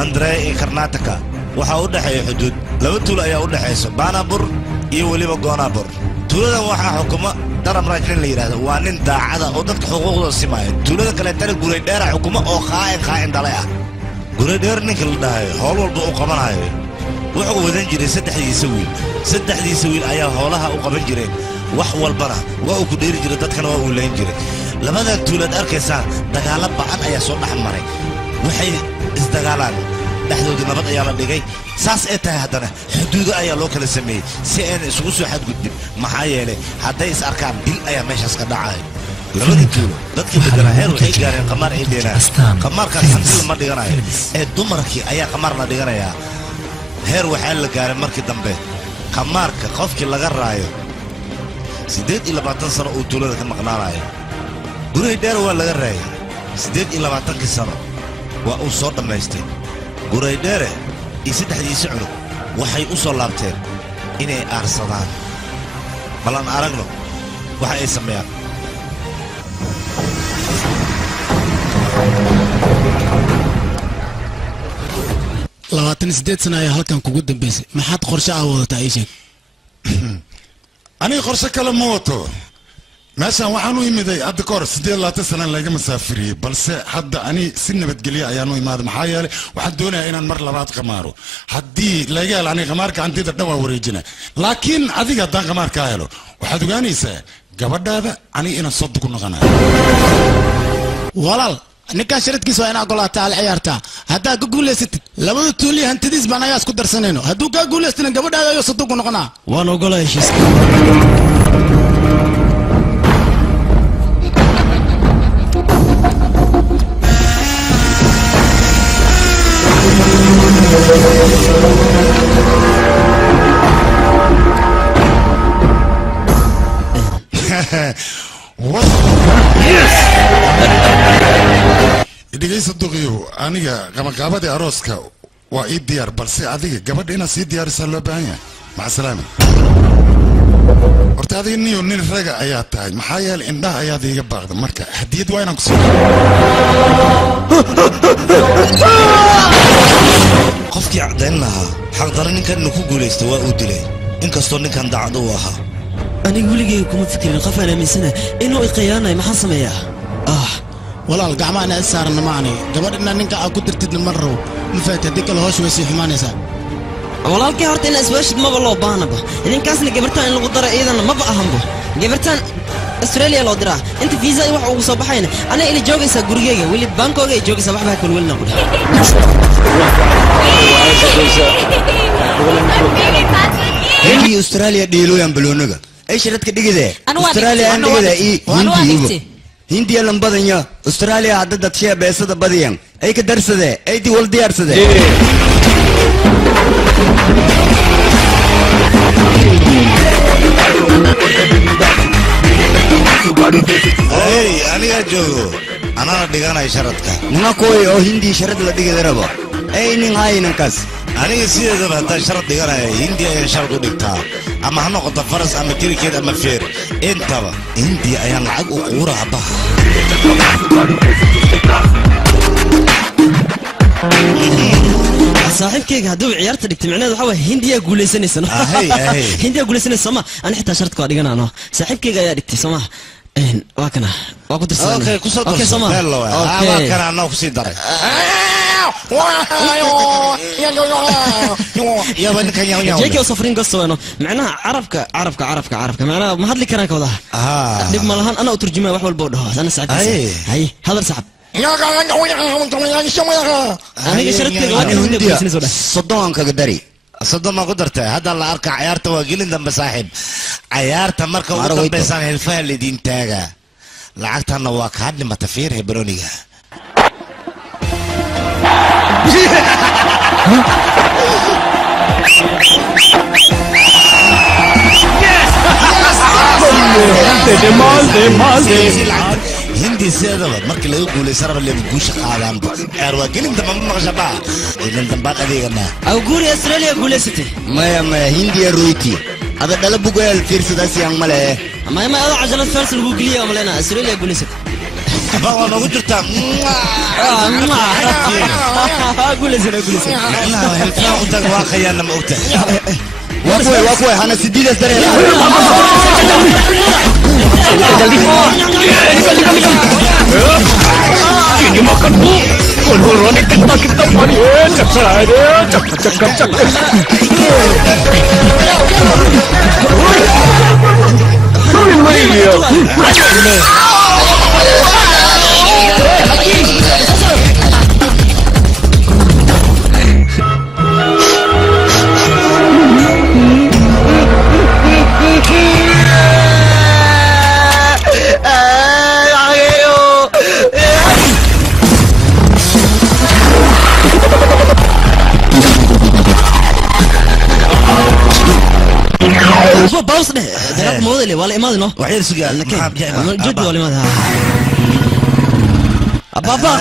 Andre iyo Karnataka waxa u dhaxay xuduud laba tuulo ayaa u dhaxayso Banabur iyo waliba Gonabur tuulada waxa xukuma daram raajin la yiraahdo waa nin daacada oo dadka xuquuqdooda simaayo tuulada kale tan guray dheer xukuma oo qaa'in dalay ah guray dheer ninka la dhahay howl walba uu qabanayo wuxuu wadan jiray saddexdiisa wiil ayaa howlaha u qaban jireen wax walbana waa uu ku dheeri jiray dadkana waa uu leen jiray labada tuulad arkaysan dagaal ba'an ayaa soo dhaxmaray waxay isdagaalaan dhaxdooda nabad ayaa la dhigay saas ee tahay hadana xuduud ayaa loo kala sameeyay si aan isugu soo xadgudbin maxaa yeelay haday is arkaan dil ayaa meeshaas ka dhacay labada tuulo dadka bedela heer waxay gaareen qamar ay dheeraan qamarka hanti ma dhiganayo ee dumarkii ayaa qamar la dhiganayaa heer waxaa la gaaray markii dambe qamarka qofkii laga raayo 28 sano uu tuulada ka maqnaanayo guri dheer waa laga raayay 28 sano waa uu soo dhameystay guri dheer iyo saddexdiisa cunug waxay u soo laabteen inay aarsadaan balan aragno waxa ay sameeyaan labaatan sideed sano ayaa halkan kugu dambeysay maxaad qorshe ah wadataa ii sheeg aniga qorshe kale ma wato meeshaan waxaan u imiday hadda ka hor 28 sano laga masaafiriyey balse hadda ani si nabadgelyo ayaan u imaaday maxaa yeelay waxaan doonayaa inaan mar labaad qamaaro haddii laga helo aniga qamaarka hantida dhan waa wareejina laakiin adiga haddaan qamaarkaa helo waxaad ogaanaysaa gabadhaada aniga inaan soo dugu noqonayo walaal ninkaan sharadkiisa waa inaa ogolaataa al ciyaartaa haddaa ka guulaysatid labada tuuliya hantidiis baan ayaa isku darsanayno hadduu kaa guulaystina gabadhaada ayuu sadugu noqonaa waan ogolaa heshiiska dhegeysa duqiyo aniga qabaqaabadii arooska waa ii diyaar balse adiga gabadha inaad sii diyaarisaa loo baahan yahay maca salaama horta adiga niyo nin raga ayaa tahay maxaa yeelay indhaha ayaad iiga baaqda marka hadiyad waa inaan ku soo qofkii cadayn lahaa xaqdara ninkan inuu ku guulaysto waa uu dilay inkastoo ninkan daacad u ahaa aniga weligay kuma fikirin qof aan aaminsanahay inuu iqiyaanayo maxaan sameeyaa walaal gacmaana is saarna maani gabadhina ninka aad ku dirtidna ma rabo ma fahat haddii kale hoosh way sii xumaanaysaa walaalkii horta inaa iswaashid maba loo baahnaba idinkaasna gabartaan in lagu daro iyadana maba ahanba gabartaan australia loo diraa inta fiisa ay wax ugu soo baxayna anaa ila joogaysaa gurigeyga weli baankooga ay joogaysaa waxbaa kalwelina ku dhahay hindi australia dhiilooyan baloonaga ay sharadka dhigide australia aan dhigida hindi hindiya lambadanya australia hadda dadshee beesada badiyan ay ka darsade ay di wal diyaarsade hey aniga joogo anana dhiganay sharadka nina kooy oo hindi sharad la dhigida rabo ay nin hayinankaas aniga sideedaba haddaan sharad dhiganaya hindiya ayaan sharad u dhigtaa ama ha noqoto faras ama kirikeed ama feer intaba hindiya ayaan lacag u quuraa baha saaxiibkayga hadduu ciyaarta dhigtay micnaheedu waxaa waay hindiyaa guulaysanaysa hindiyaa guulaysanaysa sooma ani xitaa sharadka waa dhiganaano saaxiibkayga ayaa dhigtay sooma waa kana waa ku dirsan okay kusoo darso hello waa kana anoo kusii daray جيكي وصفرين قصة وينه معناها عرفك معناها ما هاد لي كلام كوضح دب مالهان أنا أترجمه وحول بودها أنا سعد هاي هذا سحب أنا قشرت كذا صدقان كقدري صدق ما قدرت هذا اللي أركع عيارته وقيل دم بصاحب عيارته مركب ودم بيسان الفهل اللي دين تاجا لعقتها النواك هاد لما تفير هبرونيها هندي سيدة مركي لو يقول يسرب اللي بقوش قادم أروى قلنا ده ما مغشبا إذا دمبات أدينا أو قولي أستراليا قولي ستي ما هندي رويتي هذا دلب بقول الفيرس ده سيان ماله ما هذا عجلة فارس الجوجلية مالنا أستراليا قولي ستي baa noogu jirtaa helfaa u tag waa khayaana ma ogta واكوي انا سديد الدري ini makan bu orang ini kita mari cak باوس ده دراك موديل ولا إمادي نو وحيد سجال جد ولا إمادي بابا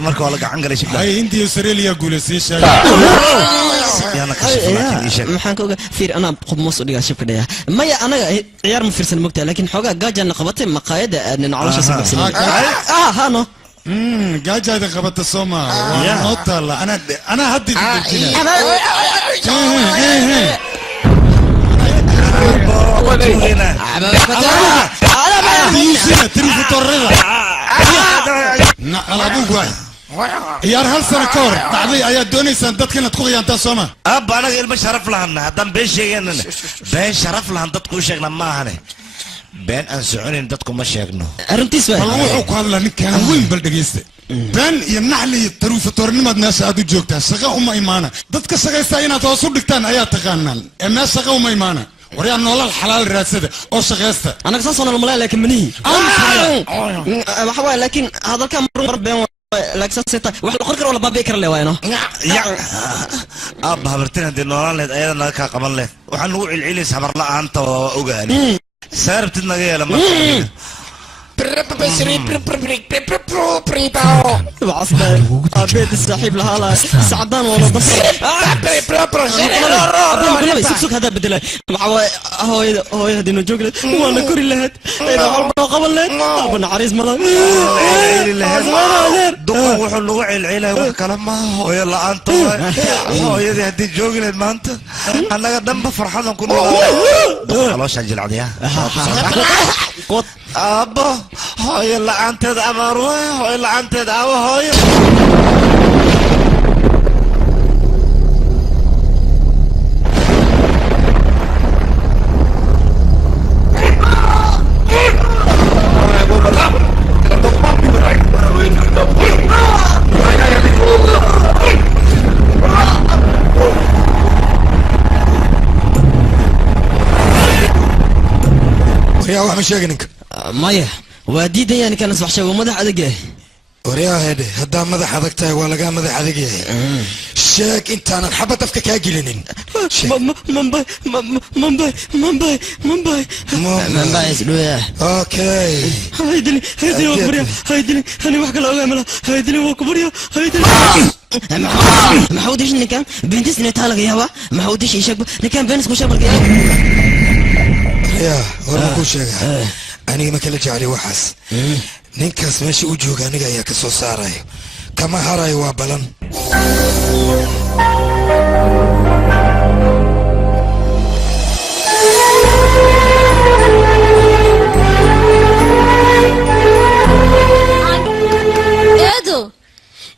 marka wala gacan galay shibla ay intii Australia guuleysay yana ka shaqeeyay maxaan ka ogaa fiir ana qubmoos u dhigaa shibka dhaya maya anaga ciyaar ma fiirsan mogtaa laakiin xogaa gaajana qabatay maqaayada aan nolosha sababsan hano gaajada qabata Soomaa nota la ana haddi ciyaar hal sano ka hor dhacday ayaa doonaysaan dadka inaad ku qiyaantaa Soomaa abba anaga ilma sharaf lahanna haddaan been sheegaynana been sharaf lahan dadku u sheegna maahane been aan soconayn dadku ma sheegno arrintiis waa wuxuu ku hadlaa ninkan weyn bal dhageysta been iyo naxli iyo taruufatoornimaad meesha aad u joogtaa shaqo uma imaana dadka shaqaystaa inaad hoos u dhigtaan ayaa taqaanaan ee meesha shaqo uma imaana وريا نولال حلال راسده او شقيسته انا قصص انا الملاي لكن مني ما حوا لكن هذا كان مر بين لاكسيتا wax la qorkar wala baabay le waayno ab habartina de noolaleed ayadana ka qaban leed waxaan ugu cilcilis habar la'aanta oo ogaani saartid naga yeela ma أبيت الصاحب لها سعدان ولا ضفر سكسك هذا بدله هو يهدي نجوكله وانا كوري لهد إذا عرب قبل لهد أبنا عريس مرة دقوا وحلوا العيلة وكلام ما هو يلا أنت هو يهدي جوكله ما أنت أنا قدام بفرحان كنا خلاص أجل عليها أبا هو يلا أنت أمروه هو يلا أنت دعوة هو يا واحد مش يجنك مايا وديدا يعني كان أصبح شو مدح أدقى وريا هذا هدا مدح أدقته ولا جا مدح أدقى شاك أنت أنا حبة تفكك هاجلين منباي سلويا أوكي هيدلي وكبريا هيدلي أنا وحكي له أملا هيدلي وكبريا هيدلي ما حوديش نكام بنتي سنة تالك يا ما حوديش يشك نكام بينس مشابه يا ورا كل شيء أنا ما كلت عليه وحس نينكاس ماشي وجهك أنا جاي كسو ساراي كما هراي وابلن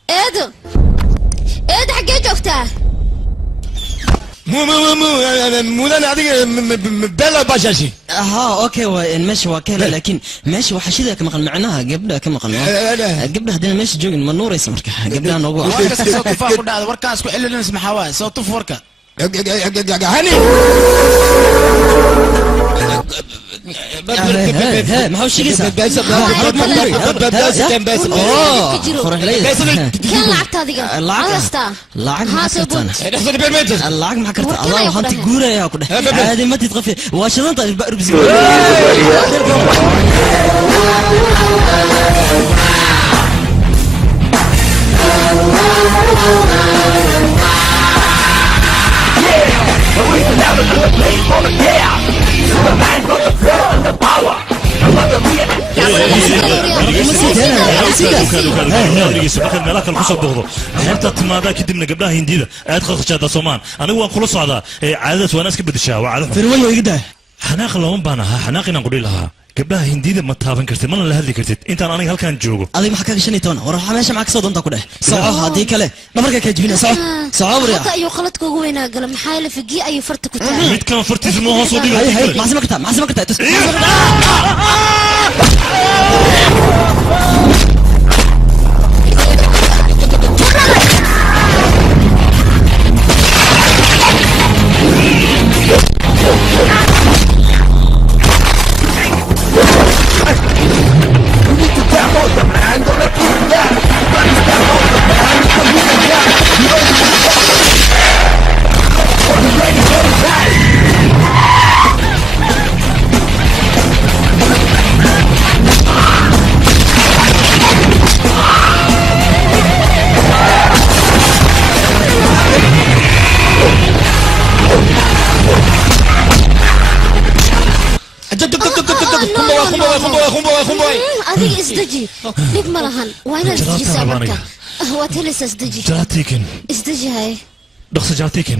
ايدو حقي جوكته مو انا هذيك بلا باشاشي اوكي ماشي وكاله لكن ماشي وحشيده كما قال معناها قبلها كما قال قبلها هذا ماشي جوجن ما نور يسمرك قبلها نوقع وركاس كو إلا نسمع حواي صوت فوركا هاني ما هو شيء كان لعبت هذه اللعب ما حكرت الله هانتي قورة يا كده هذه ما تتغفي واشرنط البقر بزي The man got the thrill and the power. meelaha kale kusoo booqdo xeebta timaadaa kadibna gabdhaha hindida aad khashaada soomaan anigu waan kula socdaa caadadaas waana iska bedeshaa waa caado firwayo igda xanaaq looma baan ahaa xanaaq inaan qudhi lahaa gabdhaha hindida ma taaban kartid mana la hadli kartid intaan aniga halkaan joogo adiga maxaa ka gashanay toona war waxaa meesha maxaa kasoo doontaa ku dheh soco haddii kale dhabarka kaa jibina soco buriya hada ayuu qaladka ugu weynaa gala maxaa yeele figi ayuu farta ku taagay mid kale fartiisa ma hoos u dhigay maxsima kartaa adiga isdeji dhib ma lahan waa inaad isdejisaa marka waad helaysaa isdeji isdeji haye dhaqso jaatikin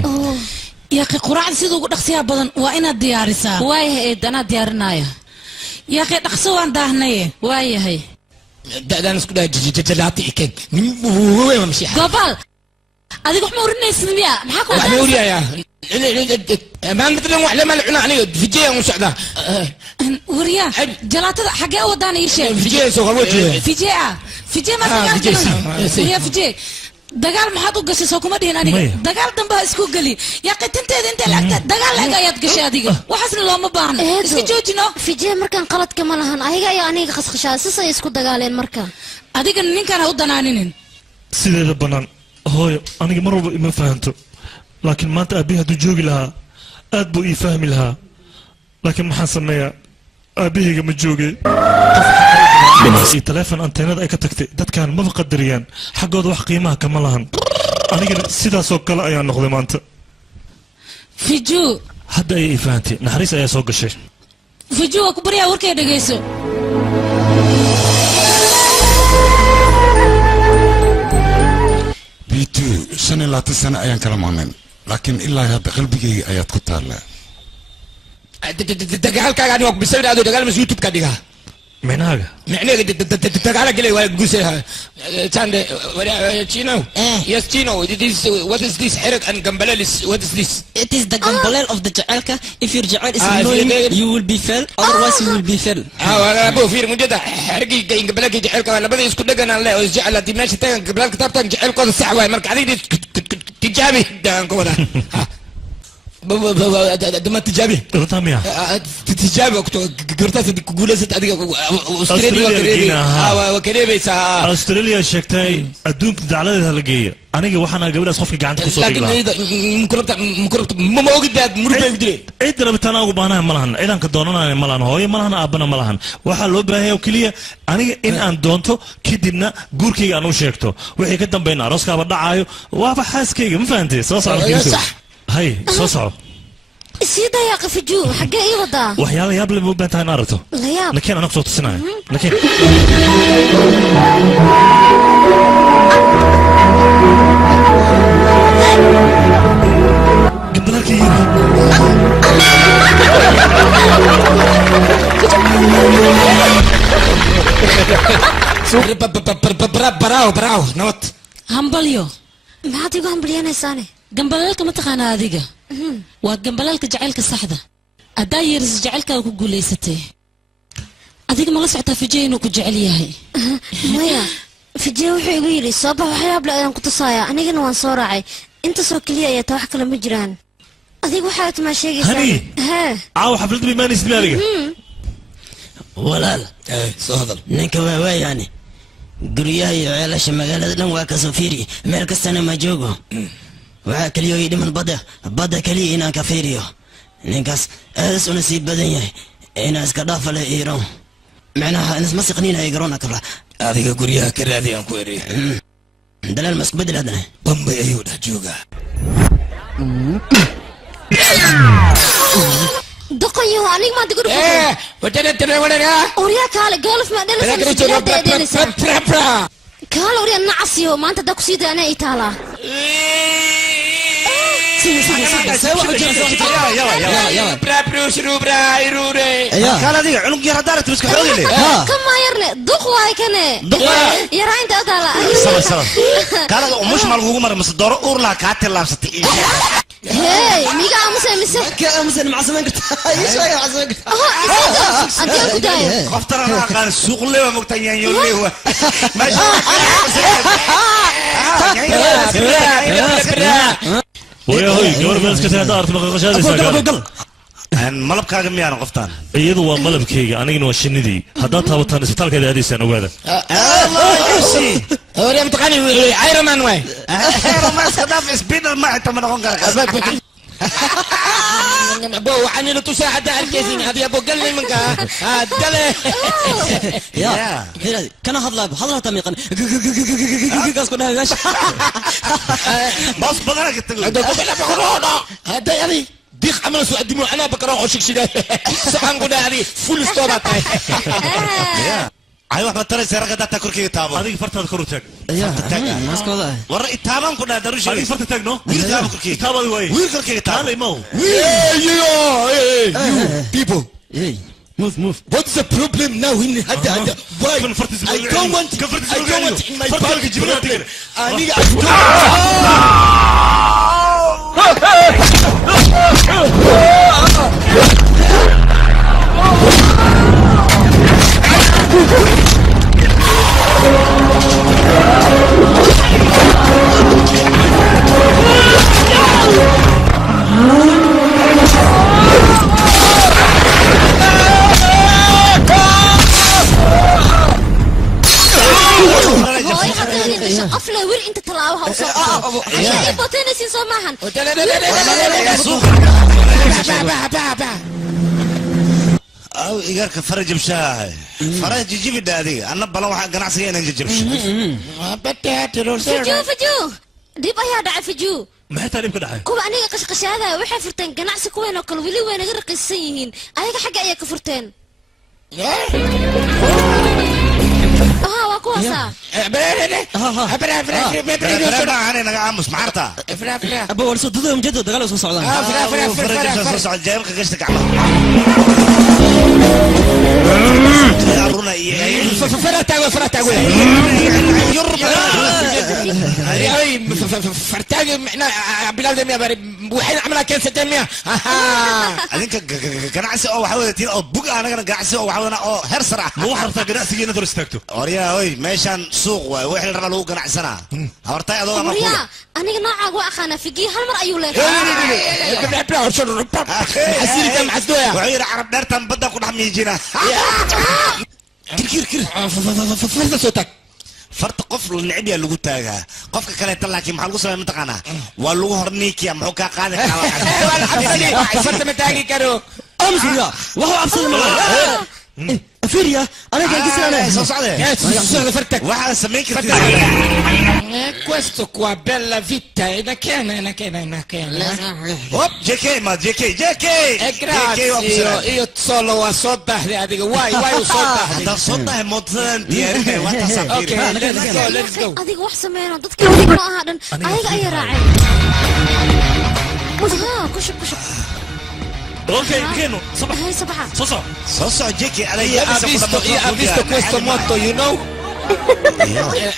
yaaqi quraacda sida ugu dhaqsiyaa badan waa inaad diyaarisaa waayahay eedanaa diyaarinaayo yaaqi dhaqso waan daahnaye waayahay da'daan isku dhaha jaatikin gobaal adiga wax ma urinaysid miya maxaa ku waxma uriyayaa maantadan wax lama la cunaa aniga fijeeyaan u socdaa wariyaa jalaatada xaggee u wadaan ii sheeg fijeey soo qabo fijee ma wariyaa fijee dagaal maxaad u gashay soo kuma dhihin aniga dagaal dambe ha isku geli yaa qitinteeda intee lacagta dagaal laeg ayaad gashay adiga waxaasna looma baahna iska joojino fijee markaan qaladka ma lahan ayaga ayaa aniga khaskhashaa sisay isku dagaaleen marka adiga ninkaan ha u danaaninin sideeda bannaan hooyo aniga mar walba ima fahanto laakiin maanta aabbihi hadduu joogi lahaa aad buu ii fahmi lahaa laakiin maxaan sameeyaa aabbahayga ma jooge taleefon anteenada ay ka tagtay dadkan maba qadariyaan xaggooda wax qiimaha kama lahan anigana sidaasoo kale ayaa noqday maanta fiju hadda ayay ii fahantay naxariis ayaa soo gashay fiju waa ku baryaa warkay dhegayso bitu 25 sano ayaan kala maqnayn laakiin ilaa hadda qalbigayga ayaad ku taallaa dagaalkaaga aniga bisawir aad dagaal mas youtube ka dhigaa micnaaga dagaala galay waa gusay chande chino yes chino this what is this xerag and gambalelis what is this it is the gambalel of the jacelka if your jacel is annoying you will be fell otherwise you will be fell wala abo fiir mujada xergi gambalaka jacelka labada isku dhaganaan leh oo jacel hadii meesha tagan gambalka taabtan jacelkooda sax waay marka adiga tijaabi daan ku wada دم تجابي رتاميا تجابي قرطاس قولست اديك استراليا وكريبي استراليا شكتاي ادونك دعلده لغيه aniga waxaan gabadhaas qofka gacanta ku soo dhigay ma ogdaad murbe udire cid rabtaan ugu baanahay malahan ciidanka doonanayo malahan hooyo malahan aabana malahan waxa loo baahay oo kaliya aniga in aan doonto kadibna guurkayga aan u sheegto wixii ka dambeeyna arooskaaba dhacayo waaba xaaskayga ma fahantay soo saarkiisu هاي صوصعو سيدا يا قفجو حقا ايه وضع وحيالا ياب لما بنتها نارته لا ياب لكن انا قصوت السنة لكن قبلك براو نوت همبليو ما عاد همبليانا ساني gambalaalka ma taqaanaa adiga waa gambalaalka jacaylka saxda haddaa yeeris jacaylkaaga ku guulaysatay adiga ma la socotaa fijay inuu ku jecel yahay maya fijay wuxuu igu yidhi soo bax waxyaab le ayaan ku tusaaya anigana waan soo raacay intaasoo keliya ayaa taa wax kale ma jiraan adiga waxaad maa sheegaysaa caawa xaflad bimaanaysid maaliga walaal soo hadal ninka waa waayaani guryaha iyo ceelasha magaalada dhan waa kasoo fiiri meel kastana ma joogo waxaa keliya ii dhiman badda keliya inaan ka fiiriyo ninkaas aadaas una sii badan yahay inaa iska dhaafa leh iiran macnaha inisma siqniina ay garoona kabla adiga guryaha ka raadi aan ku eriy dalaal ma isku bedel haddana bambay ayuu dhex joogaa دقيو aniga maanta guri wadana tanawanaya orya kaale golf ma dhelaysa kaale orya nacasiyo maanta da ku sii daana ay taala قال هذه عنق يا ردارة مسك حوالي ليه كم ما يرني دق واي كنه يا راين تقال سلام قال هذا مش مال مر مس دور أورلا كاتل لابستي هاي ميجا أمس أمس مع زمان قلت إيش يا مع زمان أنت يا بداية خفتر أنا كان السوق اللي هو مقتنع يولي هو ماشي ويا هوي قبل ما نسكت هذا أعرف نقاش هذا ساقط ملب كاغم يا قفتان iyadu waa malabkayga anigana waa shinidii haddaad taabataan isbitaalkeeda aadaysaan ogaada هوري متقاني ايرون مان واي ايرون مان صدف سبيدر ما انت من غنقر بو عني تساعد على الكيسين هذا يا ابو قال لي منك قال يا كان هضلا تميقا قاسكو ناش بس بدرك تقول هذا يعني ديخ عمل سو قدموا انا بكره وشك شدا سبحان قد هذه فول ستوب ايوه ما ترى سرقه داتا كركي تابو adiga fartaada kor u taag naaskooda war itaaban ku dhaadar adiga farta taagno wiil taabo kurkii taabadi way wiil kurkii taabo taale mo you people hey move what's the problem now in hada why I don't want in my problem أفلا وير أنت تلاوها وصوت عشان يبطين سين صماحن أو إيجارك فرج مشاهي فرج يجيب دادي أنا بلا واحد قناع سيئنا نجيب فجو ديب أيها دع فجو ما تعرف كده كوب أنا قش هذا وحي فرتين قناع سكوين وكل ولي وين غير قصيين أيها حاجة أيها كفرتين كوسا أنا نعمس معرتا أبو ورسو ضدهم جد دغلوا سو سعودان فرج سعود جاي لك قشتك عمل يا رونا فرتاغ فرتاغ احنا بلاد يا باري وحين عملها كنسه تنميه adinka ganacsi oo waxa wadatiin oo bug anaga ganacsi oo waxa wadana oo heer sare ma waxarta ganacsigeena dor istaagto oriya hoy meeshan suuq waay wixii la raba lagu ganacsanaa hortay adoo ama oriya aniga nooca waa aqaana figi hal mar ayuu leeyahay حسيري كم حسدويا وعير عرب دارتان بدا كو دحمي جينا كير فرت صوتك فرت قفل النعبيه لوgu taaga qofka kale tan laakiin maxaa lagu sameeyay mataqaana waa lagu horniikiya muxuu ka qaadi karaa فرت متاغي كارو أمسيا وهو أبصر ما أفيريا أنا كان كسرنا صعدة فرتك واحد سميك questo qua bella vita e كان هوب جيكي ما جيكي grazie io solo assoda هذه واي وصودا هذا صودا مودرن ديارنا وانت اوكي let's go adiga wax sameeyna dadka adiga ma ahadan ayaga ay raacay kushub اوكي بكينو صباح هاي صباحا صوصو جيكي على ha visto questo motto you know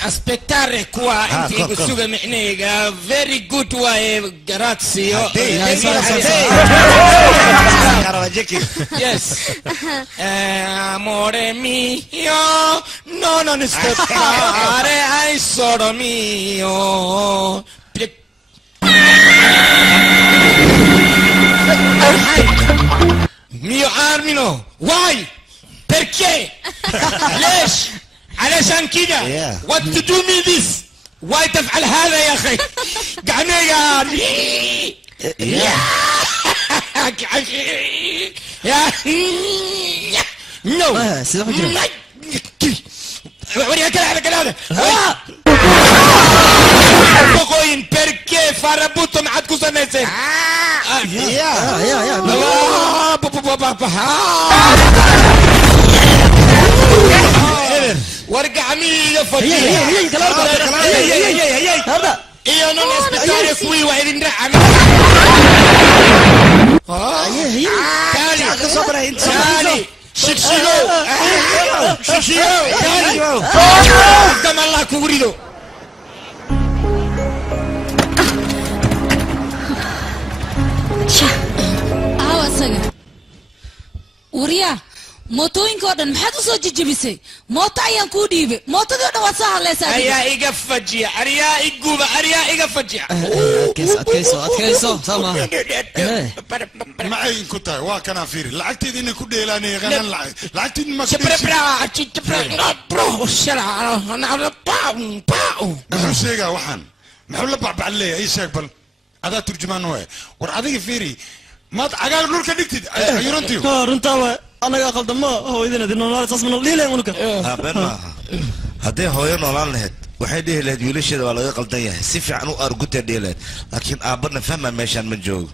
aspettare qua in suga micnega very good way grazie yes amore mio no non aspettare ai solo mio mio Armino why perché ليش علشان كده what to do me this why تفعل هذا يا اخي قعنا يا نو وريها كده هذا Pocoin perché fare butto ma cosa ne sei? بابا وارجع مين فجيه هي هذا ايه انا اسبتالي كوي واحد نرعم هي كالي صبرا انت كالي شكشيو كالي قدام الله كوريدو وريا mootooyinka oo dhan maxaad u soo jijibisay mooto ayaan kuu dhiibay mootadii oo dhan waad soo hadlaysaa ayaa iga fajiya ariyaa iguba ariyaa iga fajiya adkayso sama maxay ku tahay waa kana fiiri lacagteeda inay ku dheelaan yaqaanaan lacagteeda ma muxuu sheegaa waxaan muxuu la bacbac leeyahay ii sheeg bal adaa turjumaan waay war adiga fiiri maad cagaar dhulka dhigtid ayurantiyo runtaa anaga qaldamo hooyadina noolaal sasmano liileen unuka been maaha hadday hooyo noolaan lahayd waxay dhihi lahayd wiilasheeda waa laga qaldan yahay si fiican u argutay dhihi lahayd laakiin aabana fahma meeshaan ma joogo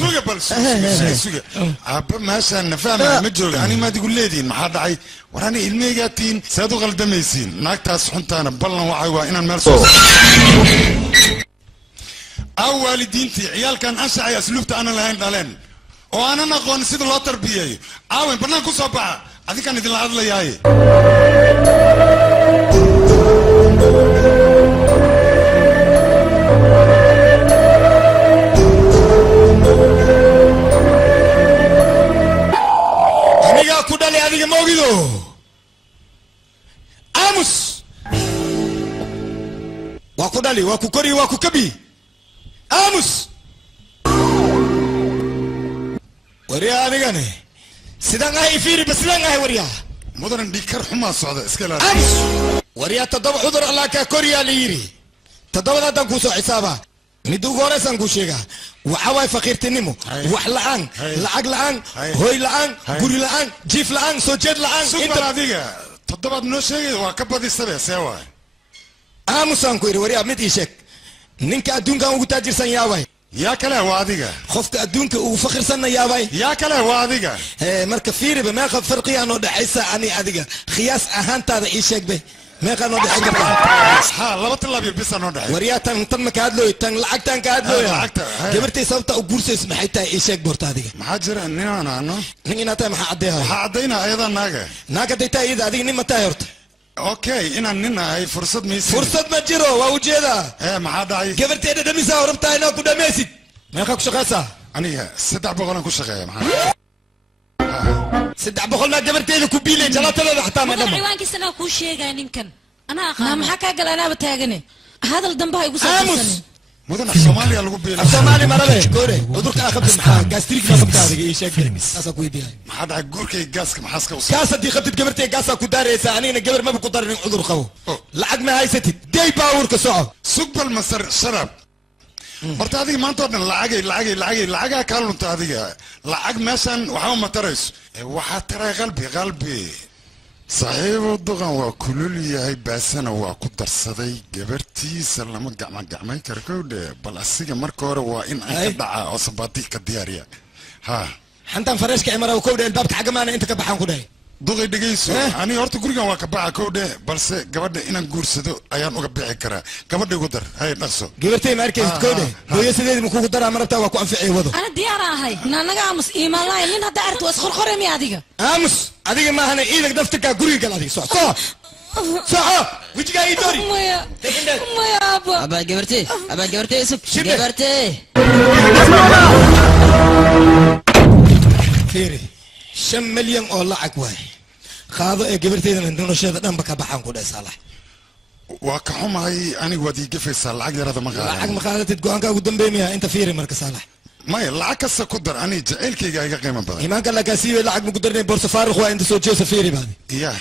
suga bal suga aabba meeshaan na fahma ma joogo ani maad igu leediin maxaa dhacay war ani ilmeygaa tiin saad u qaldamaysiin naagtaas xuntaana ballan waxay waa inaan meel soo aw waalidiintii ciyaalkan anshaxay asluubta aanan lahayn dhaleen oo aanan aqoon sida loo tarbiyeeyo aawen bannaan ku soo baxa adikaan idinla hadlayaaye anigaa ku dhalay adiga ma ogido aamus waa ku dhali waa ku kori waa ku kabi aamus waryaa adigane sidaan ahay ifiiri ba sidaan ahay waryaa mudanan dhikar xumaa socda iska ilaali aamus waryaa toddoba cudur allah kaa koriyaa la yidhi toddobada haddaan kuu soo xisaabaa midda ugu horeysaan kuu sheegaa waxa waay faqiirtinimo wax la'aan lacag la'aan hooy la'aan guri la'aan jiif la'aan soo jeed la'aan inta adiga toddobaad noo sheegay waa ka badisabe see waay aamusaan ku yidhi waryaa mid ii sheeg ninka adduunkan ugu taajirsan yaabay yaa kale waa adiga qofka adduunka ugu fakirsanna yaabay yaa kale waa adiga marka fiiriba meeqa farqiyaa noo dhexaysa ani adiga khiyaas ahaantaada ii sheeg bay meeqaa noo dhexayn kartaa ha laba tilaab bisa noo dhexay waryaa tan ma ka hadlooy tan lacagtaan ka hadlooya gabartay sababta u guursays maxay tahay ii sheeg boorta adiga maxaa jira ninaan ano nin inaad tahay maxaa caddeeya waxaa caddayna ayadaa naaga naag hadday tahay iyada adiga nin ma tahay horta okay inaan nin ahay fursad maysi fursad ma jiro waa ujeedaa maxaa dhacay gabarteeda dhamisaa rabtaa inaad ku dhamaysid meeqaa ku shaqaysaa aniga 300 ku shaqeeya maxaa 300 maa gabarteeda ku biilay jalaatadeeda xataa ma dhama ciwaankiisana kuu sheegaa ninkan anaa aqaan maxaa kaa gala anaaba taagane hadal dambe ha igu soo aamus mudan Soomaaliya lagu biilay Soomaali marale koore udurka akhadda maxaa gastric ma qabtaa adiga ii sheeg taasa ku weydiiyay maxaa dhacay guurkay gaaska maxaaska u gaas hadii qabtid gabartay gaasa ku daaraysa anina gabar ma ku darin cudur qabo lacag ma haysatid day powerka soco sugbal masar sharab horta adiga maanta oo dhan lacagaa kaa lunta adiga lacag meeshan waxba ma tarayso waxaa taray qalbi saaxiibo duqan waa kulul yahay baasana waa ku darsaday gabartiisa lama gacmay karo kowdhe bal asiga marka hore waa in aan ka dhacaa oo sabaatiik ka diyaariya ha xantaan fareeshka cimara kowdhe albaabka xagamaana inta ka baxaan ku dhahay duqay dhegayso aniga horta gurigan waa ka baxa kowdhe balse gabadha inaan guursado ayaan uga bixi karaa gabadha igu dar hay dhaqso gabartay ma arkaysid kowdhe hooyo sideed ma kugu daraa marabtaa waa ku anficay wado ana diyaar ahay naanaga aamus iimaan lahayn nin hadda aragto is qorqore mi adiga aamus adiga maahana iidag daftarkaa guriga gal adiga soco wejigaa ii doori maya abaa gabartay isug gabartay fiiri 5 milyan oo lacag waay qaado ee gabarteedana nolosheeda dhanba ka baxaan ku dhahay saalax waa ka xumahay aniga waad ii gafaysaa lacag yarada ma qaadan lacag ma qaadatid go-aanka ugu dambeynaya inta fiiri marka saalax maya lacag kasta ku dar aniga jacaylkayga iga qiimo badan imaanka lakaasiibay lacag ma ku darnay boorsa faaruq waa inta soo jeesa fiiri baadi ya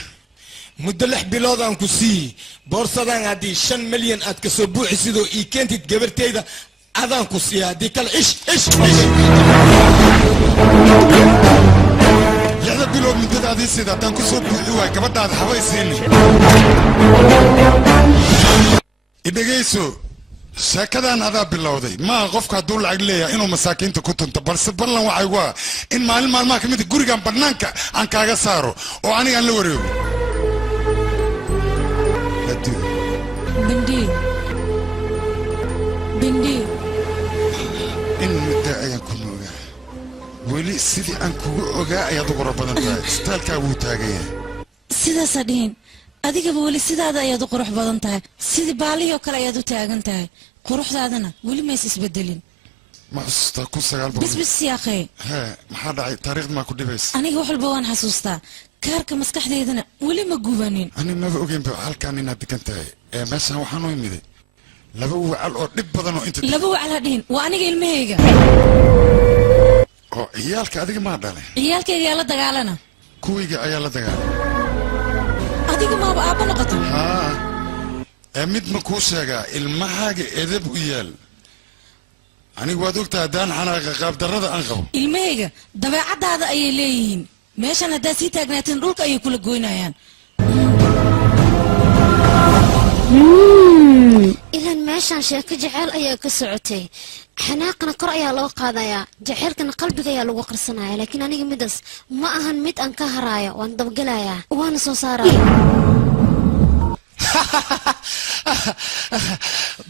muddo 6 bilood aan ku siiyey boorsadan haddii 5 milyan aad ka soo buuxi sidoo ii keentid gabarteyda adaan ku siiya haddii kale ish lixda bilood muddadaadii sida haddaan ku soo buuxi waay gabadhaada habay siini idhegayso sheekadan adaa bilowday maaha qofka hadduu lacag leeyahay inuu masaakiinta ku tunto balse ballan waxay waa in maalin maalmaha ka mid a gurigan bannaanka aan kaaga saaro oo aniga aan la wareego bindhi in muddo ayaan ku noogaa weli sidii aan kugu ogaa ayaad u qoro badan tahay istaalkaa wuu taagan yahay sidaasa dhihin adigaba weli sidaada ayaad u qurux badan tahay sidii baalihii oo kale ayaad u taagan tahay quruxdaadana weli mays isbedelin ma xusuustaa kun sagaal boqol bisbis yaaqee hee maxaa dhacay taariikhda maa ku dhibaysa aniga wax walba waan xasuustaa kaarka maskaxdeydana weli ma gubanin ani maba ogeynba halkaan inaad degan tahay ee meeshaan waxaan u imiday laba wacal oo dhib badan oo inta laba wacal ha dhihin waa aniga ilmahayga oo ciyaalka adiga maa dhalay ciyaalkayga ayaa la dagaalana kuwayga ayaa la dagaalay adiga maaba aabba noqotay haa ee mid ma kuu sheegaa ilmahaaga edab u yaal anigu waad ogtahay haddaan xanaaqa qaabdarrada aan qabo ilmahayga dabeecaddaada ayay leeyihiin meeshan haddaad sii taagnaatiin dhulka ayay kula goynayaan ilan meeshaan sheeko jeceyl ayaa ka socotay xanaaqana kor ayaa loo qaadayaa jaceylkana qalbiga ayaa lagu qarsanaya laakiin aniga midaas ma ahan mid aan ka haraayo waan dabagelayaa waana soo saaraya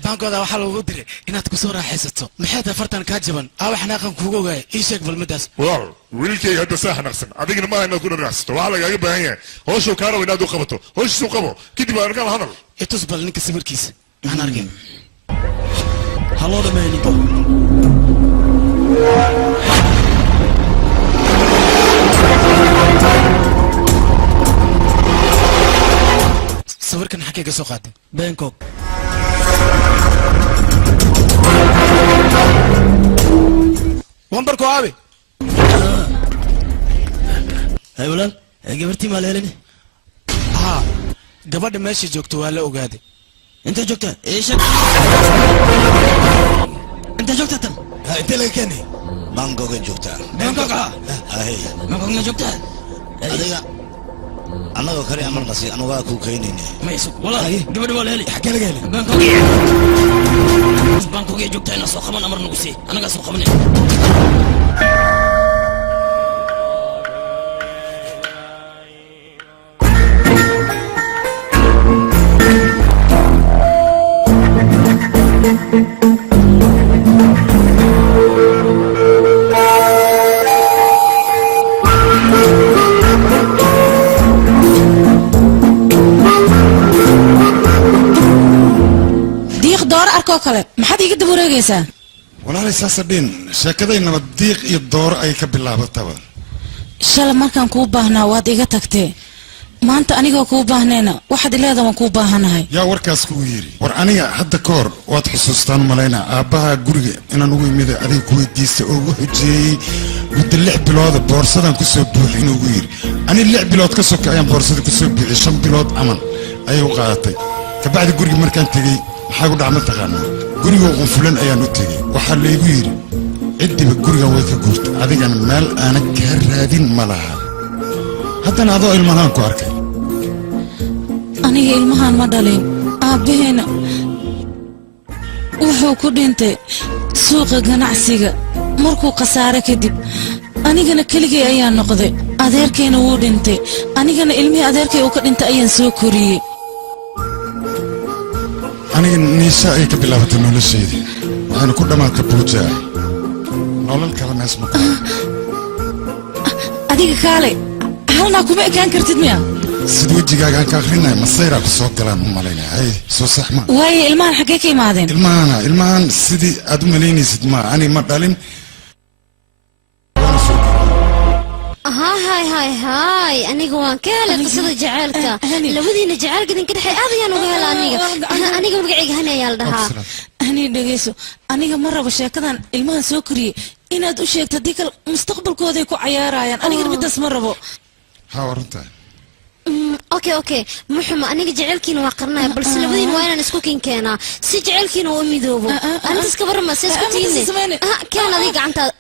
baankooda waxaa loogu diray inaad ku soo raaxaysato maxay tahay fartan kaa jaban aawa xanaaqan kuuga ogaaya ii sheeg balmadaas walaal wiilkayga hadda saa xanaaqsan adigina maaha inaad ku dhanaacsato waxaa lagaaga baahan yahay hooshuu kaa rabo inaad u qabato hooshiisu qabo kadib aan arkaan hadal itus bal ninka sawirkiisa maxaan arkay haloo dhameeya ninka sawirkan xaggee ka soo qaaday bangkok wambarko aabe hay walaal gabartii maa leelani haa gabadha meesha joogto waa la ogaaday intay joogtaa sheeg intay joogtaa tan intee laga keenay bangkokay joogtaa bangkok bangkokna joogtaa adiga annagoo kale amar nasi anugaa kuu keenayne walaal gabadha waa la heli xagee laga heli bangkokay joogtaa inaa soo qaban amar nagu sii annagaa soo qabanay maxaad iiga daba wareegaysaa walaalay saasa dhiin sheekaday nabad diiq iyo dooro ay ka bilaabataba shalay markaan kuu baahnaa waad iga tagtee maanta anigoo kuu baahnayna waxaad ileeda waan kuu baahanahay yaa warkaas kugu yidhi war aniga hadda ka hor waad xusuustaan malaynaa aabbaha guriga inaan ugu imida adiga ku weydiista oo ugu xujeeyey muddo 6 bilooda boorsadaan ku soo buuxi inuu ugu yidhi ani 6 bilood ka soka ayaan boorsada ku soo buuxiyey 5 bilood camal ayay u qaadatay kabacdi guriga markaan tegey maxaa ku dhac ma taqaanaa gurigoo qunfulan ayaan u tegey waxaa laygu yidhi ciddiba gurigan way ka guurta adigana meel aanan kaa raadin ma laha haddana adoo ilmahaan ku arkay aniga ilmahaan ma dhalin aabbaheena wuxuu ku dhintay suuqa ganacsiga markuu khasaare kadib anigana keligay ayaan noqday adeerkayna wuu dhintay anigana ilmihii adeerkay uu ka dhintay ayaan soo koriyey aniga niisha ay ka bilaabatay nolosheedii waxayna ku dhammaadka buujaa nolol kale mees ma adiga kaale halnaa kuma ekaan kartid miya sida wejigaaga aan ka akrinaya masayraa ku soo galaan u malaynaya hay soo sax ma waaye ilmahan xaggee ka imaadeen ilmahan sidii aad u malaynaysid ma ani ma dhalin هاي aniga waan ka helay qisada jaceelka labadiina jaceelka idinka dhexay aad ayaan uga helay aniga magacayga hani ayaa la dhahaa hani dhegeyso aniga ma rabo sheekadan ilmahan soo koriyey inaad u sheegto haddii kale mustaqbalkooday ku cayaarayaan anigana midaas ma rabo ha warantahay اوكي محمد aniga jaceelkiina waa qarnaa balse labadiina waa inaan isku keenaa si jaceelkiina uu midoobo antas ka barma si isku tiinay keen adiga gacantaada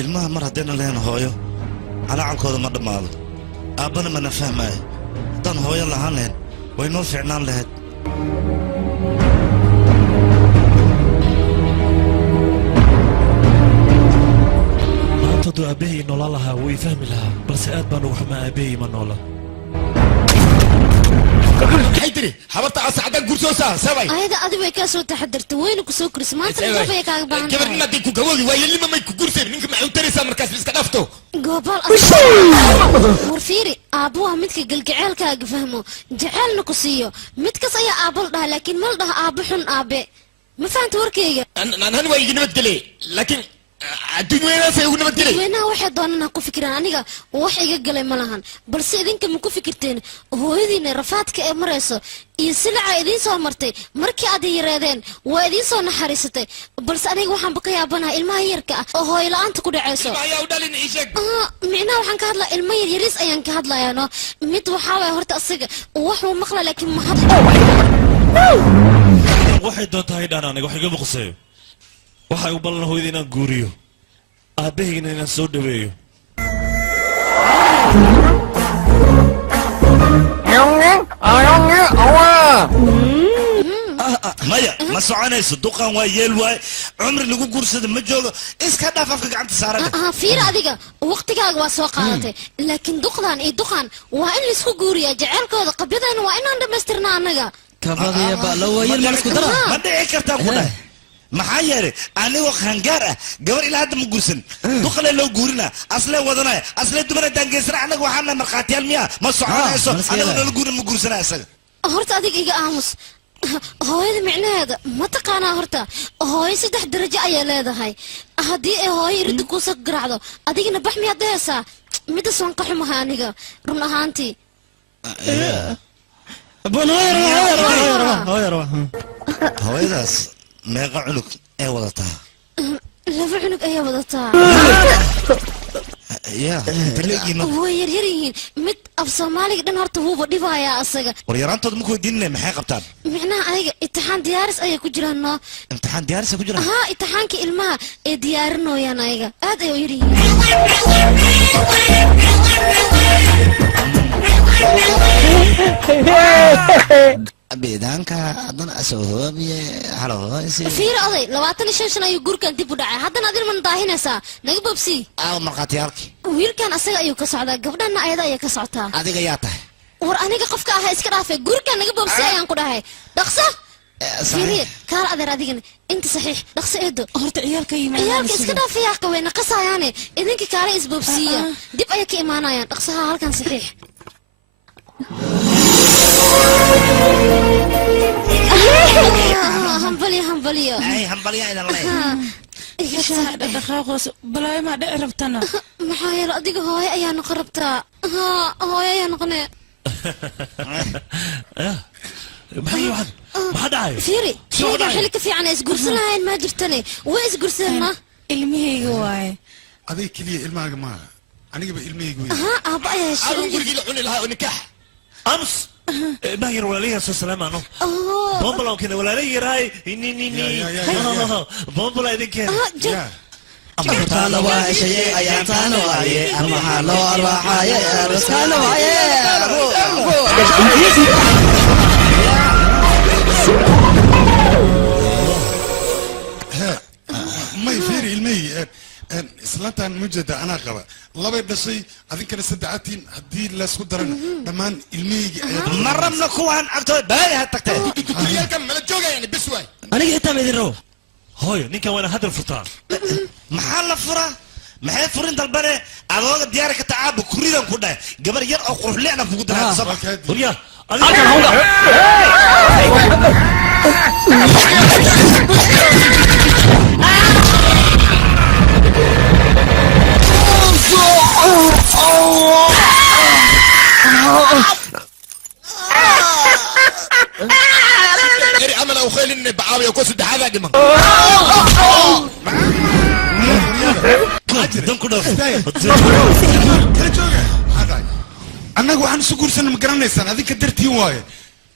ilmaha mar haddayna leen hooyo calaacankooda ma dhammaado aabbana mana fahmaayo haddaan hooyo lahaan lahayn way noo fiicnaan lahayd maanta hadduu aabbahay noola lahaa way fahmi lahaa balse aad baan ugu xumaa aabbahay ma noola maxay tiri habarta asacadaan gursoosaa sabay ayada adi way kaa soo taxadartay wayna ku soo korisay maanta gabay kaaga baahan gabar nimadii ku gawoogi waa yelima may ku gurseen ninka maxay u taraysaa markaas iska dhafto goobal war fiiri aabuha midka galgaceelkaaga fahmo jaceelna ku siiyo midkas ayaa aabal dhaha laakiin mal dhaha aabo xun aabe ma fahanta warkayga nan waa iga nabadgelay laakiin adduunyadaasay ugu nabadgelay weynaha waxay doonaan ku fikiraan aniga wax iga galay ma lahan balse idinka ma ku fikirteen hooyadiina rafaadka ee marayso iyo silaca idiin soo martay markii aad yareedeen waa idiin soo naxariisatay balse aniga waxaanba ka yaabanahay ilmaha yarka ah oo hooyo la-aanta ku dhacayso micnaha waxaan ka hadlaa ilmo yaryariis ayaan ka hadlayaano mid waxaa waaya horta asaga waxuu maqla laakiin ma hadla waxay doontahay dhaan aniga wax igama quseeyo waxay u ballan hooyada inaan guuriyo aabbahayna inaan soo dhaweeyo maya ma soconayso duqan waa yeel waay cumri lagu guursada ma joogo iska dhaaf afka gacanta saarana fiir adiga waqtigaaga waa soo qaadatay laakiin duqdan iyo duqan waa in laisku guuriyaa jaceylkooda qabyadayna waa inaan dhammaystirna annaga ma dhici kartaa ku dhahay maxaa yeelay anigoo qaangaar ah gabar ilaa hadda ma guursan duqale loo guurina aslee wadanaya aslee dumar daangeysana annaga waxaan nahay markhaatiyaal miya ma soconayso annaga noola guurin ma guursanaya isaga horta adiga iga aamus hooyada micnaheeda ma taqaanaa horta hooyo 3 darajo ayay leedahay haddii ay hooyo iridda kuusa garaacdo adigana bax miyaad dhehaysaa midas waan ka xumahay aniga run ahaantii hooyadaas meeqa cunug ee wadataa 2 cunug ayay wadataa way yaryar yihiin mid af soomaaliga dhan horta wuuba dhibayaa asaga war yaraantood ma ku weydiinina maxay qabtaan micnaha ayaga imtixaan diyaaris ayay ku jiraan no imtixaan diyaaris ku jiraan haa imtixaanka ilmaha ee diyaarinooyaan ayaga aad ay u yar yihiin biidaanka haddana asoo hoobiye halo fiir oday 25 sano ayuu gurkan dib u dhacay haddana adin man daahinaysaa naga bobsi markhaatiyaalki wiilkan asaga ayuu ka socdaa gabdhana ayada ayay ka socotaa adiga yaa tahay war aniga qofka ahaa iska dhaafay gurkan naga bobsi ayaan ku dhahay dhaqso fiiriye kaal adeer adigana inta saxiix dhaqso eedo horta ciyaalka yimaadaan ciyaalka iska dhaafaya qaweyna qasayaane idinka kaale isbobsiya dib ayay ka imaanayaan dhaqsaha halkan saxiix hambalyo idan dhaqaaqoos balaayo maa dhici rabtana maxaa yeele adiga hooyo ayaa noqon rabtaa hooyo ayaa noqone maxaa dhacay fiiri shayga xili ka fiican ay isgursan lahayn maa jirtane way isgursadeenna ilmahayga waaye adiga keliya ilmahaaga maaha anigaba ilmahayga aabba ayaa heshay gurigii la cuni lahaa oo nikaax أمس ما هي ولا سلام عنه بومبلا كنا ولا لي راي ني بومبلا إذا كان أمرتنا وعشية أيامنا وعيه أمحنا وعيه رسالة وعيه ما يفير المي islaantan mujada anaa qaba labay dhashay adinkana saddexatiin haddii laysku darana dhammaan ilmahaygi ma rabna kuwaan agtooda baay ha tagtay dukriyaalkan mala joogayaan bis waay aniga xitaa ma idin rabo hooyo ninkan waana hadal furtaa maxaa la furaa maxay furin dalbane adooga diyaari ka tacaaba kuridan ku dhahay gabar yar oo qurxleena kugu daraa sabab hurya halkan hawga غير عمل او خيل ان بعاوي وكوس دحاذا دم annaga waxaan isu guursanna ma garanaysaan adinka dartiin waaye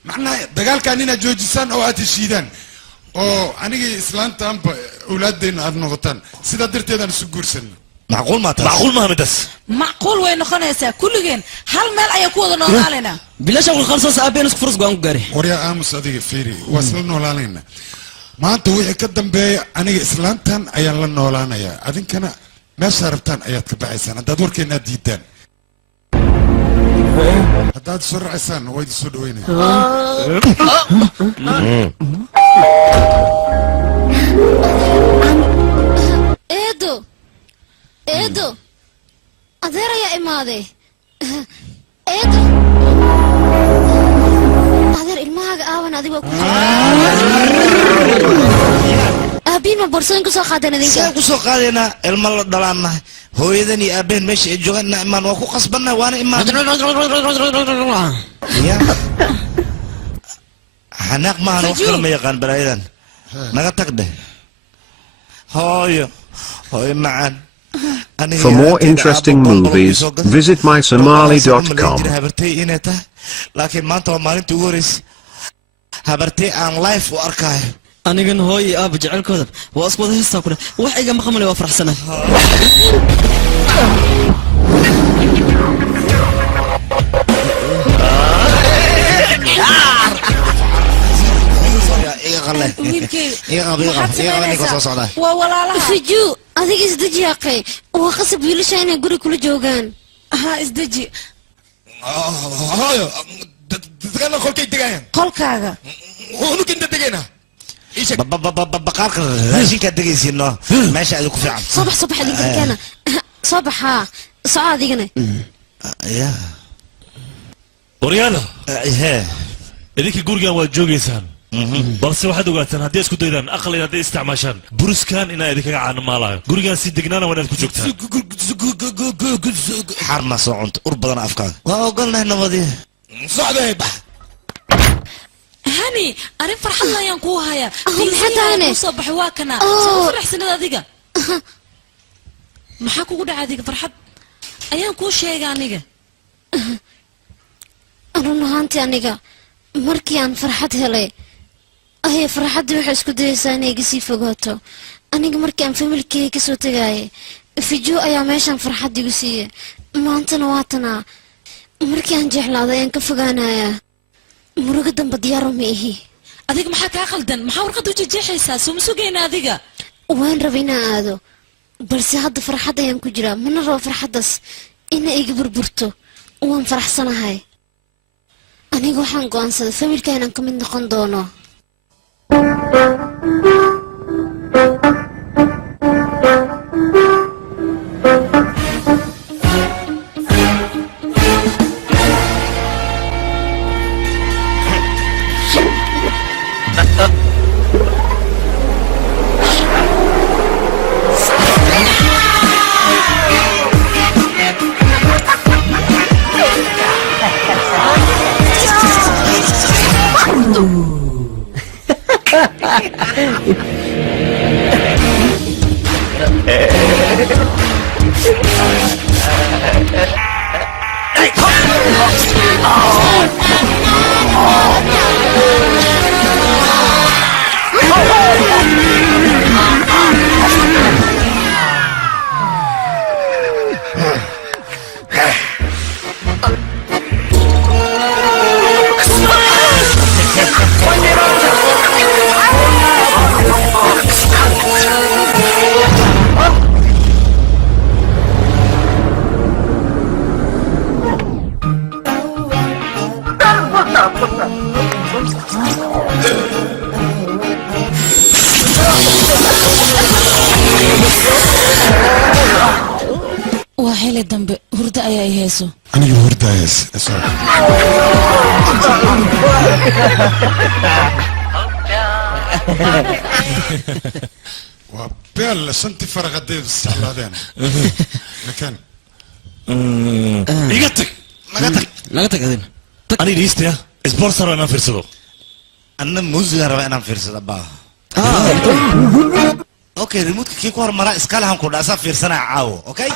macnaha dagaalkaan inaad joojisaan oo aad heshiidaan oo anigii islaantaanba awlaadeenna aad noqotaan sidaa darteedaan isu guursanna معقول ما معقول ما مدس معقول وين خنيسة كلجين هل مال أي كود نورالنا بلا شغل خلص أبين اسك فرص قام قاري وريا آمس أديك فيري وصلنا نولانينا ما أنت وحي كدم بي أنا إسلامتان أيان لنا نولانيا أدين كنا ما شاربتان أيات كبعيسان أنت دور كينا ديدان هداد سرع سان ويد سودويني eedo adeer ayaa imaaday eedo adeer ilmahaaga aawan adigoo ku aabiin ma borsooyin kusoo qaadeen idinka sidaan kusoo qaadaynaa ilmo la dhalaannahay hooyadan iyo aabeen meesha ay joogaan imaan waa ku qasbannahay waana imaan xanaaq maahan wax kale ma yaqaan balaayadan naga tag dheh hooyo hooyo macaan For more interesting movies, visit mysomali.com. laakiin maanta waa maalintii ugu horreysay habartay aan life u arkaayo anigan hooyo aaba jecelkooda waa isku wada heestaa kule wax iga maqamale waa faraxsana fiju adiga isdeji yaqay waa qasab wiilasha inay guri kula joogaan ha isdeji hooyo dadkana qolkay degaayaan qolkaaga unug inta degayna baqaarka raashinkaa degaysiino meesha adiga ku fiican soo bax idinkaana soo bax haa soco adigana waryaala idinka gurigan waad joogaysaan balse waxaad ogaataan haddii isku daydaan aqli hadday isticmaashaan buruskan inaa idinkaga caanamaalayo gurigaan si degnaana waa inaad ku joogtaan xarna soo cunta ur badan afkaaga waa ogolnahay nabadii socday bax hani arrin farxad ayaan kuu hayaa maxaataane soo baxay waa kana soo faraxsanad adiga maxaa kugu dhacay adiga farxad ayaan kuu sheegay aniga run ahaantii aniga markii aan farxad helay ayay farxaddii waxay isku dayaysaa inay iga sii fogaato aniga markii aan familkeyga kasoo tagaayay fijo ayaa meeshaan farxad igu siiyey maantana waatanaa markii aan jeclaaday ayaan ka fogaanayaa murugo damba diyaaro ma ihi adiga maxaa kaa qaldan maxaa warqad u jejeexaysaa soo ma sugayna adiga waan rabay inaan aado balse hadda farxad ayaan ku jiraa mana rabo farxaddaas ina iga burburto waan faraxsanahay aniga waxaan go'aansaday familka inaan ka mid noqon doono waa xili dambe hurdo ayaa i heeso aniga hurdaayas waa beel shantii faraqadeed isticlaadeen lakin iga tag naga tag adina ani dhiistaya sponsor inaan fiirsado anna muusigaan rabaa inaan fiirsado baa okay remote kii ku hormaraa iska lahan ku dhaasaa fiirsanaa caawo okay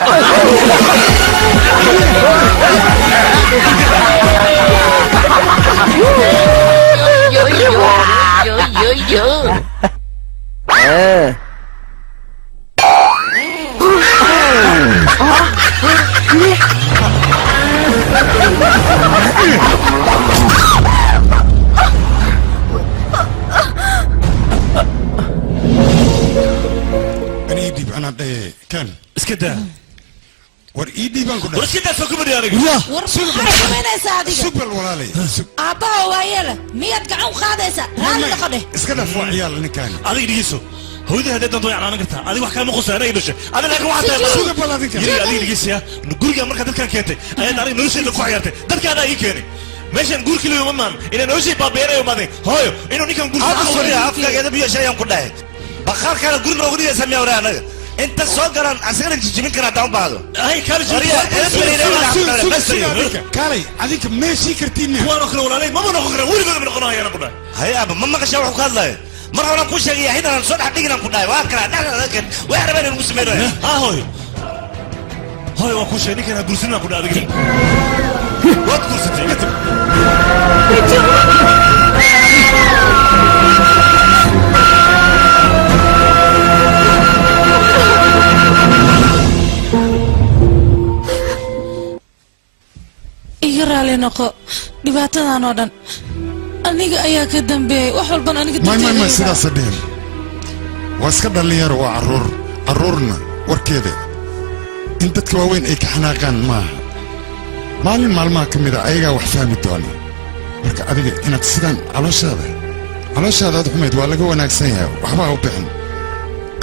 كان اسكت war ii dhiibaan ku war iska daa soo kuma diyaariga war maxaa samaynaysaa adiga sugbal walaalay aabbaha waa yeela miyaad gacan u qaadaysaa raalli noqo dheh iska dhaf waa ciyaal ninkaan adiga dhigeyso hooyada hadday doonto yacnaanan kartaa adiga wax kaama qusa anaga dhashay adiga laakiin waxaa tahay sugbal adinka adiga dhigeysiya guriga markaa dadkaan keentay ayaad aniga nolosheeda ku ciyaartay dadkaana ii keenay meeshan guurkii la uma maan inay noloshii baabeerayo maadeen hooyo inuu ninkan guurka afkageeda biyo shayaan ku dhahay bakhaarkaana guri noogu dhigaysa miyaa waraa anaga انت صقرا عسكرك جيمين كنا داون بعضه هاي كارج كالي هذيك ماشي كرتينا وانا اخر ولا لي ما انا اخر ولا من قناها انا قناها هاي ابا ما قش روح قال مره انا كل شيء هنا نصلح دقنا قناها واكره لكن واحد بين المسلمين ها هاي واكو شيء كنا قرسنا قناها دقنا وات قرستي iga raali noqo dhibaatadan oo dhan aniga ayaa ka dambeeyay wax walban aniga ma sidaas dheen waa iska dhalinyaro waa caruurna warkeeda in dadka waaweyn ay ka xanaaqaan maaha maalin maalmaha ka mid a ayagaa wax fahmi doona marka adiga inaad sidaan calooshaada aad xumayd waa laga wanaagsan yahay waxbaa u bixin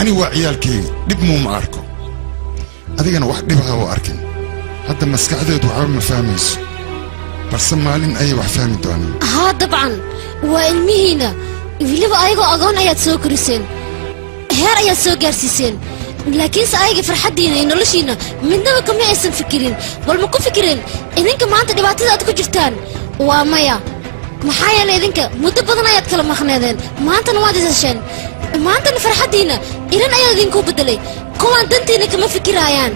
ani waa ciyaalkayga dhib muuma arko adigana wax dhibaha u arkin hadda maskaxdeedu waxba ma fahmayso balse maalin ayay wax fahmi doonaan haa dabcan waa ilmihiina weliba ayagoo agoon ayaad soo koriseen heer ayaad soo gaarsiiseen laakiinse ayaga farxaddiina iyo noloshiina midnaba kama aysan fikirin bal ma ku fikireen idinka maanta dhibaatada aad ku jirtaan waa maya maxaa yeelay idinka muddo badan ayaad kala maqneedeen maantana waad ishesheen maantana farxaddiina ilan ayaad idinku beddelay kuwaan dantiina kama fikiraayaan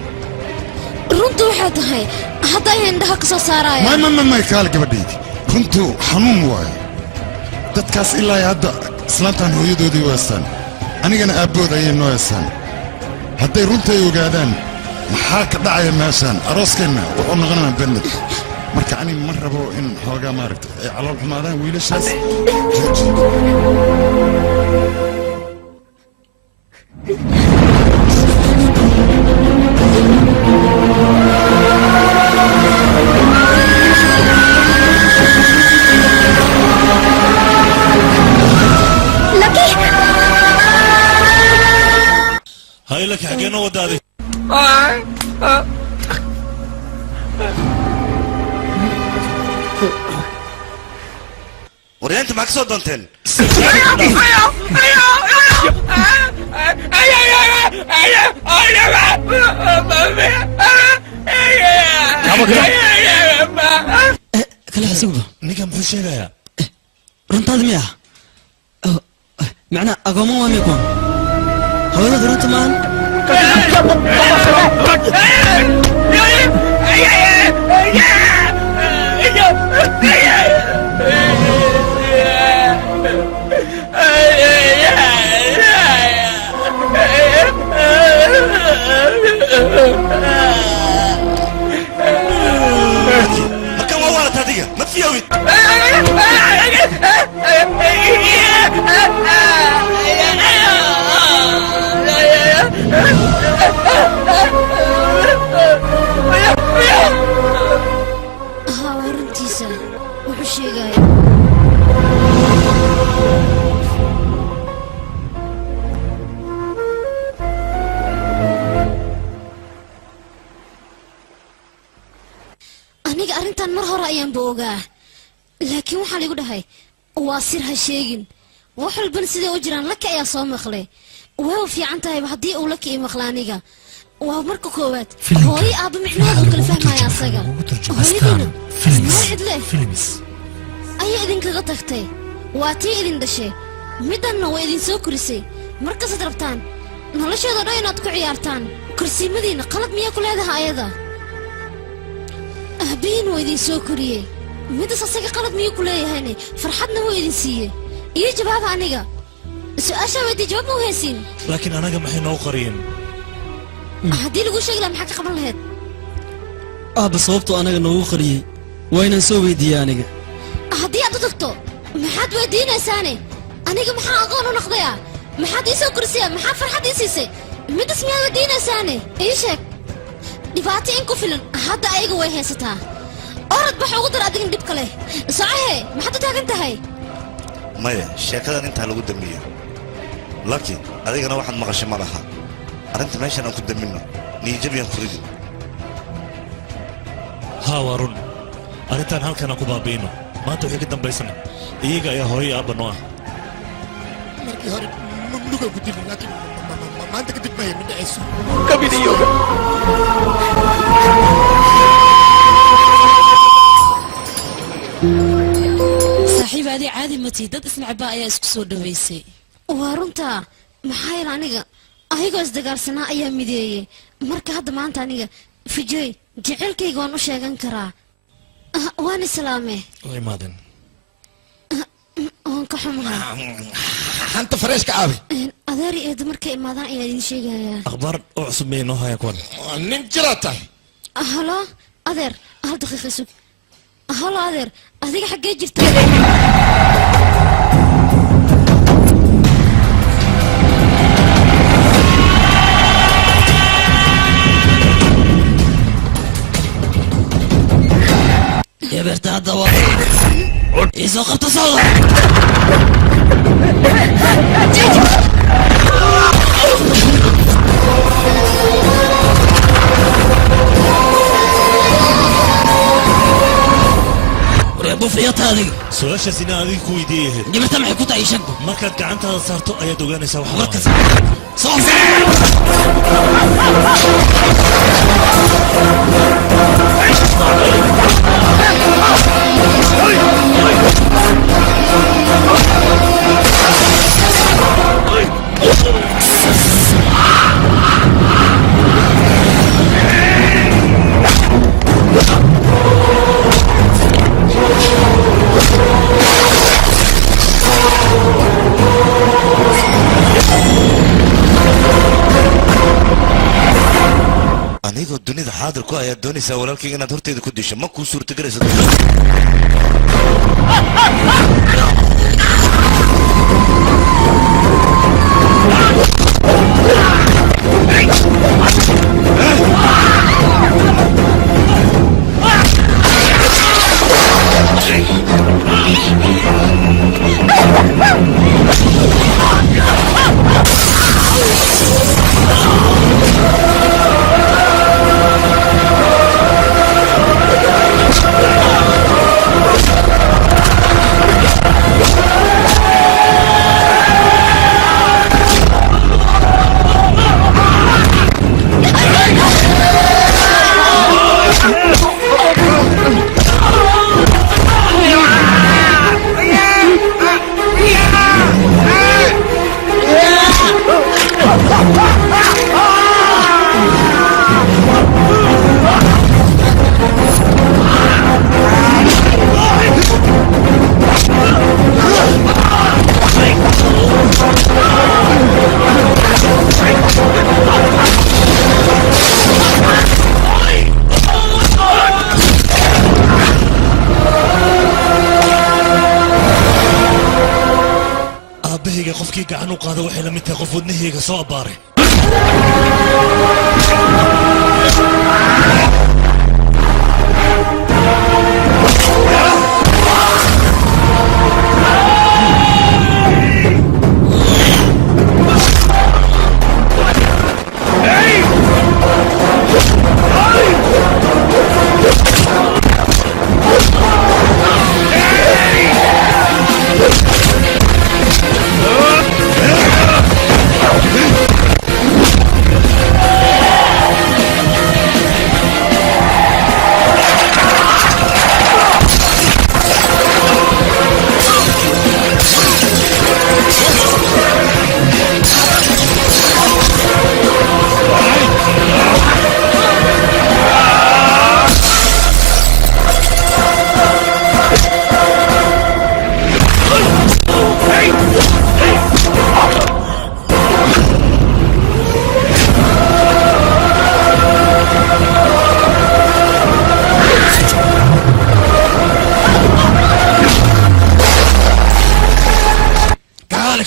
runtu waxay tahay hadda ayay indhaha ka soo saarayaan may kaale gabadhaydi runtu xanuun waayo dadkaas ilaa hadda islaantaan hooyadoodii u heestaan anigana aabbood ayay noo heestaan hadday runtay ogaadaan maxaa ka dhacaya meeshaan arooskeenna wuxuu noqonayaa bennad marka ani ma rabo in xoogaa maaragta ay calool xumaadaan wiilashaas هاي لك حقنا ودادي وريا انت معك صوت دونتين kala xasuuba ninka muxuu sheegayaa runtaada miya macnaa agoomo waa miya kuwan hawada runta maahan مكان وورت هذيك ما تفيوي ها ورنتيسا وحشي جاي aniga arrintan mar hore ayaan boogaa laakiin waxaa ligu dhahay waa sir ha sheegin wax walban siday u jiraan laka ayaa soo maqlay waa fiican tahayba haddii uu laka ii maqla aniga waa marka koowaad hooyo aabba micnaheeda uu kala fahmaya asaga hooyadiina meel cidle ayaa idinkaga tagtay waa tii idin dhashay middanna waa idin soo korisay markasaad rabtaan nolosheeda dhan inaad ku ciyaartaan korsiimadiina qalad miyaa ku leedaha ayada aabbihiin waa idin soo koriyey midas asaga qalad miyuu ku leeyahayne farxadna waa idin siiyey iyo jawaaba aniga su-aashaa weydii jawaab ma u haysiin laakiin anaga maxay noo qariyeen haddii lagu sheegi lahaa maxaa ka qaban lahayd aabba sababtuu anaga noogu qariyey waa inaan soo weydiiyey aniga haddii aad u tagto maxaad weydiinaysaane aniga maxaa aqoon u noqdaya maxaad ii soo korisaya maxaa farxad ii siisay midas miyaad wadiinaysaane ii sheeg dhibaato in ku filan hadda ayaga way haysataa orad baxa ugu dar adigin dhib kale socohe maxaad u taagan tahay maya sheekadan intaa lagu damiyo laakiin adigana waxaad maqashay ma laha arrinta meeshan aan ku damino niyajabiyaan ku ridi haa waa run arrintaan halkan aan ku baabi'ino maanta wixii ka dambaysana iyaga ayaa hooyo iyo aabba noo ah markii hore luga ku dili laakiin maanta kadib maya ma dhacayso kabidiyooga saaxiib adi caadi mati dad isnacbaa ayaa isku soo dhaweysay waa runtaa maxaa yeele aniga ayagoo isdagaalsanaa ayaa mideeyey marka hadda maanta aniga fijey jecelkayga waan u sheegan karaa waan islaame waa imaadeen waan ka xumahay hanta fareeshka aabe adeer iyo eedo markay imaadaan ayaa idiin sheegayaa akhbaar oo cusub may noo haya kuwan nin jiraa tahay halo adeer hal daqiiqa sug halo adeer adiga xaggee jirta يا برتا الدوار إذا قبت صوت ريبو في يطاري su-aasha sina adiga ku weydiiyahe جبت معي كنت أي شنكو markaad gacantaada saarto ayaad ogaanaysaa wax صوت anigoo dunida xaadir ku ayaad doonaysaa walaalkayga inaad horteeda ku disho ma kuu suurtagelaysa aabbahayga qofkii gacan u qaada waxay la mid tahay qof wadnahayga soo abbaaray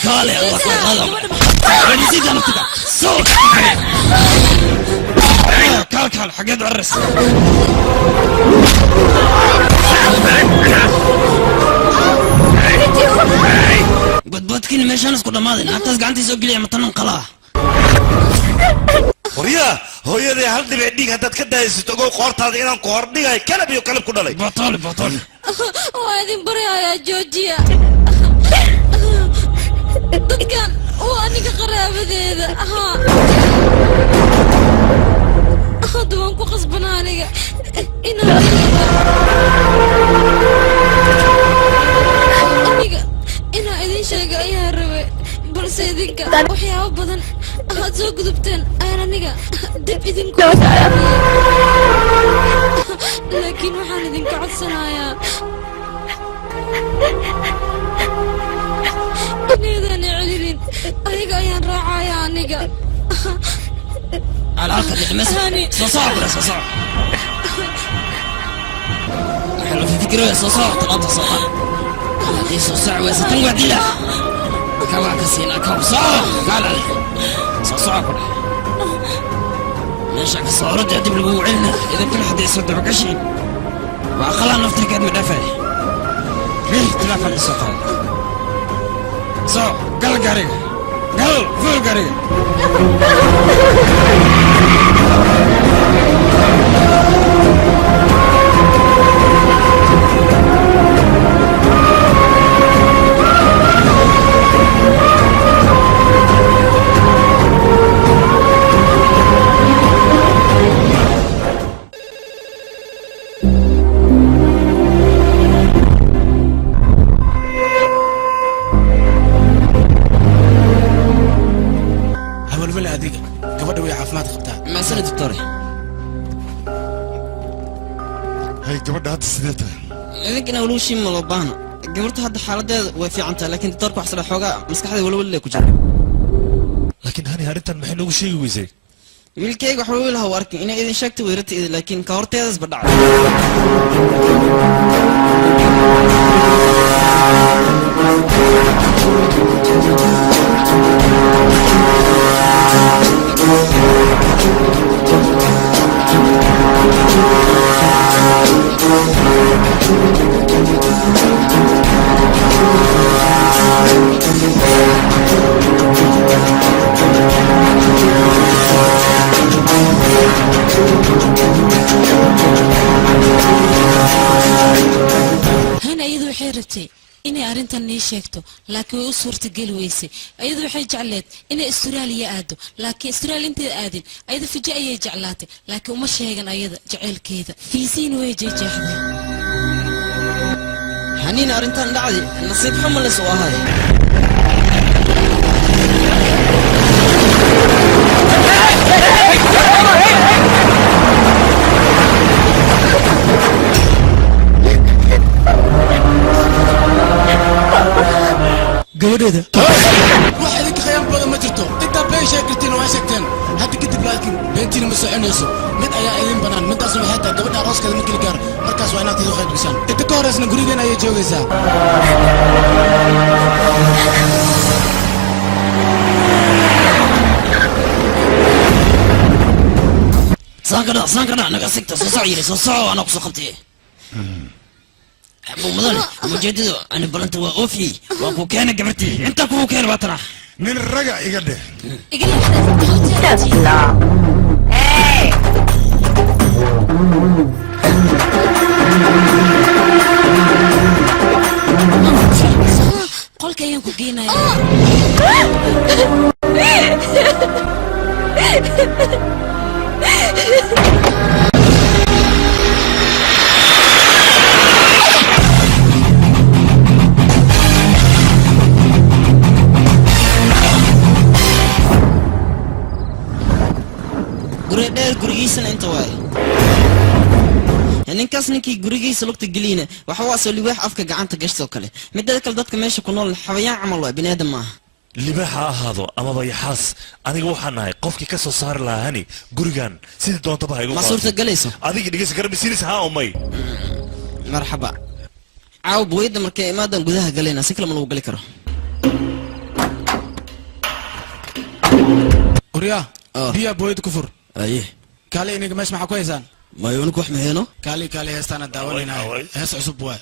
كالي الله كالي نسيت انا تبع صوت كال حقيت عرس بدبطكني ماشي انا اسكت ماضي انت قاعد تسوق لي متنن قلاه وريا هو يدي هل دي بعديك هداد كدايس تقول قورت هذا إنان قوردي كلب يو كلب كدالي بطل وهذه بريا يا جوجيا dadkan oo aniga qaraabadeeda hadda waan ku qasbanaa aniga inaa idin sheega ayaa rabay balse idinka waxyaabo badan aad soo gudubteen aan aniga dib idinku laakiin waxaan idinka codsanayaa إني نعلن أيها يا رعايا نجا على الأرض المسح صصعب ولا صصعب حلو في فكرة صصعب طلعت صصعب هذه صصعب وستنقع ديلا كما كسينا كم صعب قال عليه صصعب ليش الصورة جدي بالبوعنا إذا كل حد يصدق عشرين وأقل نفترق قد مدافع ليه تلافى للصقام So, gal garing. Gal, full garing. إذا أولو شيء ملوبانا قبرت هذا حالة وفي عنتها لكن تطرق وحصل حوجة مسك هذا ولا كجرا لكن هني هرنت المحن وش شيء ويزي ويلكي وحولها وارك إن إذا شكت ويرت لكن كورتي هذا بدع هنا يدو حيرتي إني أرنتني شيكتو لكن وصورة قلويسي أيضا حي جعلت إني استراليا آدو لكن استراليا انت آدين أيضا في جاية جعلاتي لكن وما شيغن أيضا جعل كيدا في سين ويجي جاحدي هنين أرنتان دعدي نصيب حمل سوا هاي gabadheeda waxa idinka khayaan badan ma jirto intaa been sheegteen waa sheegteen hadda kadib laakiin beentiina ma soconayso mid ayaa idin banaan midaasna waxay tahay gabadha arooskeeda markii la gaaro markaas waa inaad idin qaybisaan inta ka horeysna gurigeena ayay joogaysaa سانكنا naga sigta soo socdo soo soco ana ku soo qabtay أبو مدن مجدد أنا بلنت وأوفي وأبو كان قبرتي أنت أبو كان بطرح من الرجع يقدر قل كيان كوكينا gurigiisana inta waay ninkaas ninkii gurigiisa lugta geliyna waxa waa soo libaax afka gacanta gashtoo kale midada kale dadka meesha ku nool xawayaan camal waa bini aadam maaha libaax ha ahaado amaba yaxaas aniga waxaan nahay qofkii ka soo saari lahaa hani gurigan sidii doontaba ha igu ma suurtagelayso adiga dhegeysa garabisiinaysa haa umay marxaba caaw booyadda markay imaadan gudaha galayna si kale ma lagu gali karo وريا بيا بويد كفر ايه كالي انك مش معك كويسان ما يونك وح مهينو كالي هستانا داولينا هس عصب واي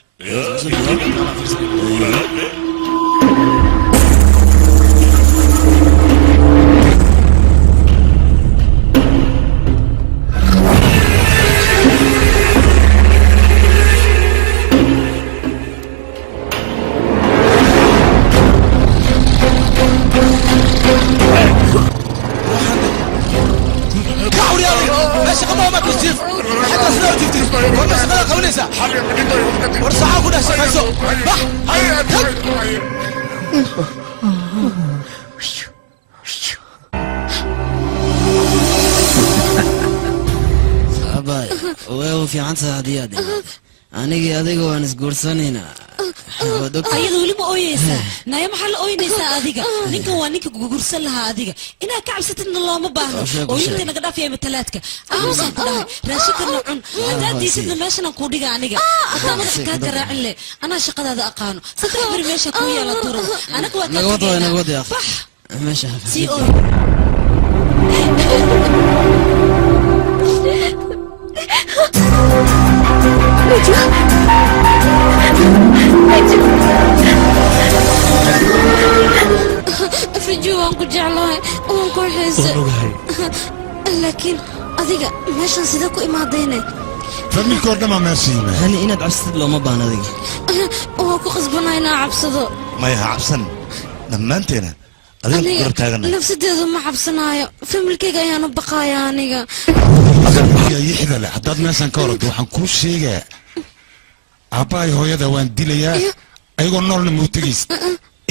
abay way u fiican tahay haddii aad anigii adiga waan isguursanayna ayada weli ma ooyeysaa naya maxaa la ooynaysaa adiga ninkan waa ninka gugursan lahaa adiga inaad ka cabsatidna looma baahno ooyinta naga dhaafaya matalaadka aamusaan ku dhahay raashinkana cun haddaad diisidna meeshanaan kuu dhiga aniga hadaa madaxa kaa garaacin leh anaa shaqadaada aqaano saddex beri meesha kuu yaala turan anaga waa nagawad meesha sii ooy فيديو وانكو جعلوه وانكو حيسة لكن adiga meeshan sida ku imaadayne familka oo dhama meeshiina hani inaad cabsatid looma baahna adiga waa ku qasbanaa inaan cabsado maya ha cabsan dhammaanteena adiga ku garab taagana nafsadeedu ma cabsanaayo familkayga ayaanu baqaaya aniga ya yixda le haddaad meeshan ka orado waxaan kuu sheegaa aabbahay hooyada waan dilayaa ayagoo noolna muu tegaysa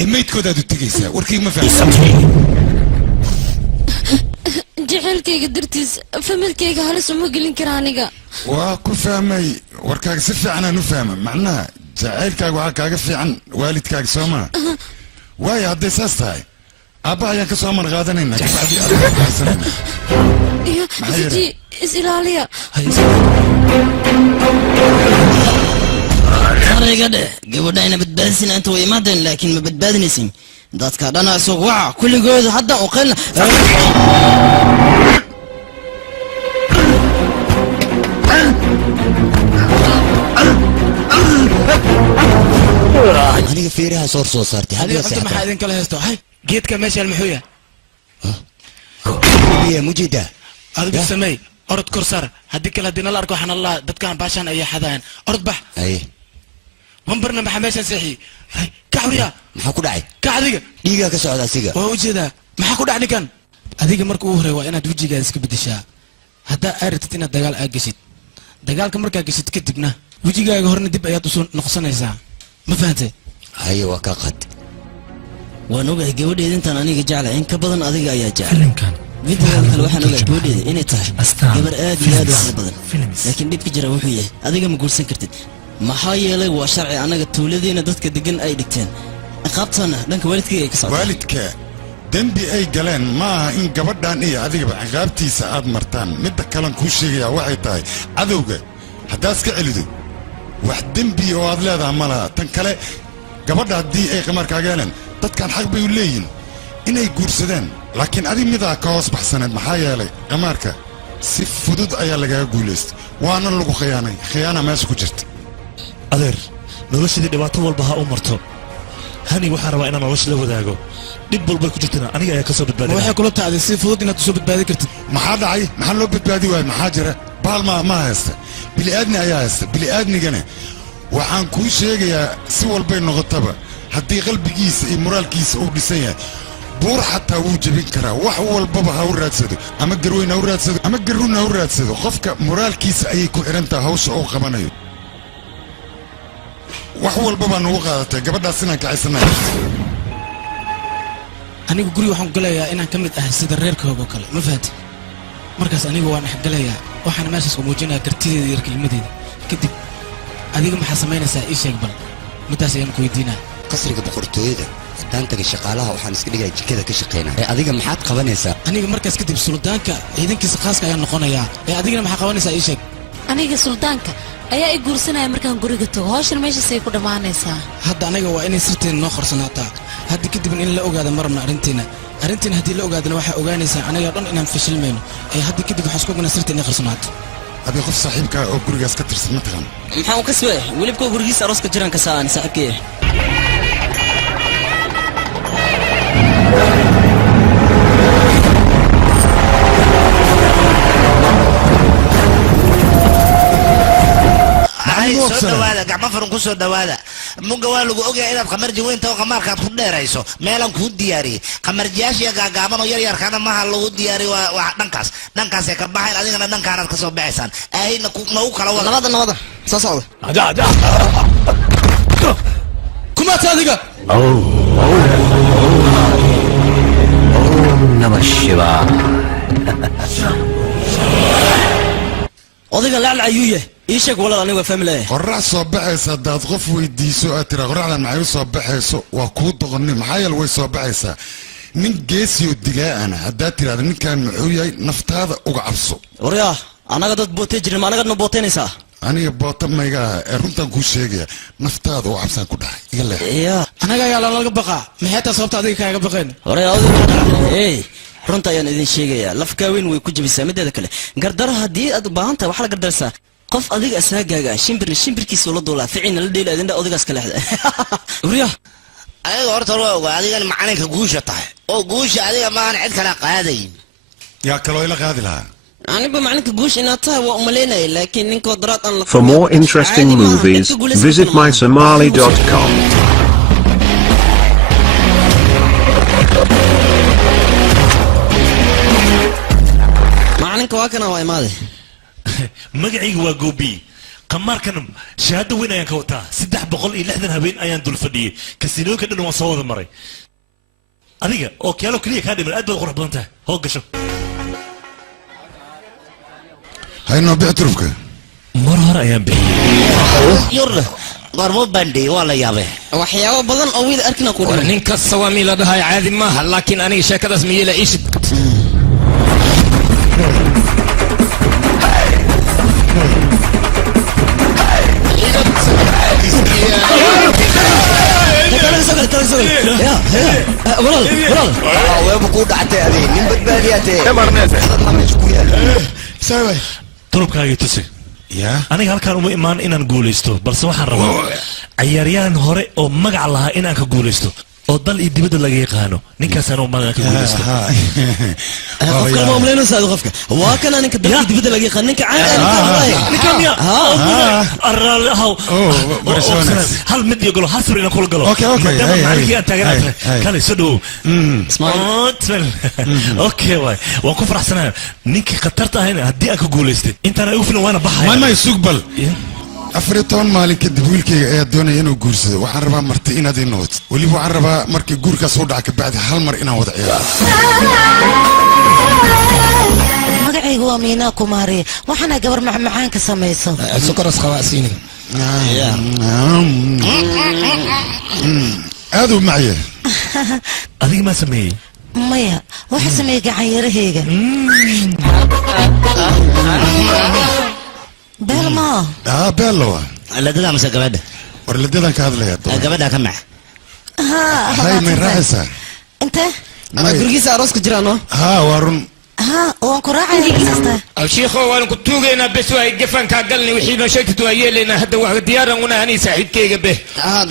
ee maydkoodaad u tegaysaa warkayga ma fahamsan jaceylkayga dartiis familkayga halis uma gelin kara aniga waa ku fahmay warkaaga si fiican aan u fahma macnaha jacaylkaaga waxaa kaaga fiican waalidkaaga soo maa waayo hadday saas tahay aabbaha ayaan ka soo amar qaadanaynaa kabacdi adiga haysanayna iyo fiji is ilaaliya ariga dheh gabadhayna badbaadisina inta way imaadeen laakiin ma badbaadinaysin dadka dhana isoo waca kulligooda hadda u qilna aniga feeraha soor soo saartay هذه أنت ما حد ينقل هستو هاي جيت كماشي المحوية هي مجيدة هذا بسمي أرد كرسر هديك الدين الله أركو حن الله دت كان باشان أي حدان أرد بح أي منبرنا محماشة سيحي هاي كعوريا maxaa ku dhacay كعديك dhiigaa ka socda asiga ووجدا ما حكوا دعني كان هذيك مركو هري وأنا دوجي جالس كبدشة هذا أردت إن الدجال أجسد دجال كمركا أجسد كتبنا وجي جاي هرنا دب أيات نقصنا إذا ما فهمت haye waa kaa qad waan ogahay gabadheeda intaan aniga jeclahay in ka badan adiga ayaa jeclay midda kale waxaan ogahay gabadheeda inay tahay gabar aad iyo aad u xil badan laakiin dhibka jira wuxuu yahay adiga ma guursan kartid maxaa yeelay waa sharci anaga tuuladiina dadka degan ay dhigteen ciqaabtana dhanka waalidkayga ay ka socdaan waalidka dembi ay galeen ma aha in gabadhan iyo adigaba ciqaabtiisa aad martaan midda kalen kuu sheegayaa waxay tahay cadowga haddaad iska celido wax dembi oo aad leedaha ma laha tan kale gabadha haddii ay qamarkaaga heleen dadkan xaq bay u leeyihin inay guursadeen laakiin adig midaa ka hoos baxsaneed maxaa yeelay qamaarka si fudud ayaa lagaga guulaystay waana lagu khiyaanay khiyaana meesha ku jirta adeer noloshadii dhibaato walba ha u marto hani waxaan rabaa inaan nolosha la wadaago dhib walbay ku jirtana aniga ayaa ka soo badbaadinaya waxay kula tahay si fudud inaad soo badbaadi kartid maxaa dhacay maxaa loo badbaadi waayay maxaa jira baal ma haysta bili'aadni ayaa haysta bili'aadnigana waxaan kuu sheegayaa si walbay noqotaba haddii qalbigiisa iyo moraalkiisa uu dhisan yahay buur xataa wuu jebin karaa wax walbaba ha u raadsado ama garweyn ha u raadsado ama garrun ha u raadsado qofka moraalkiisa ayay ku xihan tahay hawsha uu qabanayo wax walbabaa nugu qaadatay gabadhaas inaan kacaysanayo anigu guriga waxaan galayaa inaan ka mid ahay sida reerkooga oo kale ma fahanti markaas anigu waan dhexgalayaa waxaan meeshaas ku muujinayaa kartideeda iyo kelmadeeda kadib adiga maxaa samaynaysaa ii sheeg bal midaas ayaan ku weydiinaa qasriga boqortooyada haddaan tagay shaqaalaha waxaan iska dhigaya jikada ka shaqaynaa ee adiga maxaad qabanaysaa aniga markaas kadib suldaanka ciidankiisa khaaska ayaan noqonayaa ee adigana maxaa qabanaysaa ii sheeg aniga suldaanka ayaa i guursanaya markaan guriga tago hawshan meeshaasay ku dhammaanaysaa hadda anaga waa inay sirteena noo qorsanaataa hadda kadib in la ogaado marna arrinteena haddii la ogaadana waxaa ogaanaysaa anaga dhan inaan fashilmayno ee hadda kadib waxaa isku oganaa sirta inay qarsanaato abi qof saaxiibka oo gurigaas ka tirsan ma taqaan maxaa uu ka soo welibka gurigiisa arooska jiraan ka saaran saaxiibkii soo dhawaada gacmo furan ku soo dhawaada muga waa lagu ogyahay inaad qamarji weynta oo qamaarkaad ku dheerayso meelan kuu diyaariyey qamarjiyaashiya gaagaaban oo yaryarkaana maaha lagu diyaariy waa dhankaasay ka baxayn adigana dhankaanaad ka soo baxaysaan aahayna nagu kala wada nabada soo socda kumaata adiga odayga laclac ayuu yahay ii sheeg walaal aniga waa family qorax soo baxaysa haddaad qof weydiiso aad tira qoraxdan maxay u soo baxayso waa kuu doqonni maxaa yeele way soo baxaysaa nin geesiyo digaa'ana haddaad tiraahda ninkan muxuu yahay naftaada uga cabso waryaa annaga dad bootay jirin ma anagadna bootaynaysaa aniga boota mayga ee runtan kuu sheegaya naftaada uga cabsaan ku dhahay iga leex anaga ayaa lalaga baqaa maxay taa sababta adiga kaaga baqeen runta ayaan idin sheegayaa lafkaaweyn way ku jabisaa mideeda kale gardaro haddii aad u baahan tahay waxaa la gardaraysaa qof adiga asaagaaga shimbirkiisa la duulaa ficina la dheela adinda odaygaas ka leexda wariya ayaga horta waa ogaa adigan macalinka guusha tahay oo guusha adiga maahan cid kale qaadayn yaa kaloo ila qaadi lahaa aniba macalinka guusha inaad tahay waa umalaynaya laakiin ninkoo daraad aan la For more interesting movies, visit mysomali.com. macalinka waa kana waa imaaday magacayga waa goobi qamaarkan shahaado weyn ayaan ka wataa 360 habeen ayaan dul fadhiyey kasiinooyinka dhan waan soo wada maray adiga oo keelo kaliya kaa dhiman aad baad qurux badan tahay hoo gasho haynoo bixi turubka mar hore ayaan bixiyey yurda goormo bandhi waa la yaabee waxyaabo badan oo wiil arkina ku war nin kasta waa mii la dhahay caadi maaha laakiin aniga sheekadaas miyeela iishid weeba kuu dhactay adii nin badbaadiyaatee turubkaagii tusi aniga halkaan uma imaan inaan guulaysto balse waxaan rabaa ciyaaryahan hore oo magac lahaa inaan ka guulaysto oo dal iyo dibadda laga yaqaano ninkaasaan u imaan inaan ka guulaysto qofka ma umleynaysa qofka waa kana ninka dal iyo dibadda laga yaqaan ninka hal mid iyo golo hasr inaan kula galo maadaama maalinkii aan taaganahay kale soo dhowow okay waay waan ku faraxsanahay ninkii khatarta ahayna haddii aan ka guulaystay intaan ay u filan waana baxaya may sugbal 14 maalin kadib wiilkayga ayaa doonaya inuu guursado waxaan rabaa marti inaad ii noqoto weliba waxaan rabaa markii guurkaas u dhaca kabacdi hal mar inaan wada ciyaaro magacaygu waa miinaa kumaariye waxaana gabar macmacaan ka samayso sukaras khawaasiini aad u macye adiga maa sameeyey maya waxa sameeyey gacanyarahayga beelma beellowa ladada mase gabadha war ladadan ka hadlaya gabadha ka mac hay may raaxaysaa intee gurigiisa arooska jiraano haa waa run waan ku raacaya alshiikho waan ku tuugaynaa bes waa gefan kaa galnay wixii noo sheegtid waa yeelaynaa hadda waa diyaaran una ani saaxiibkayga beh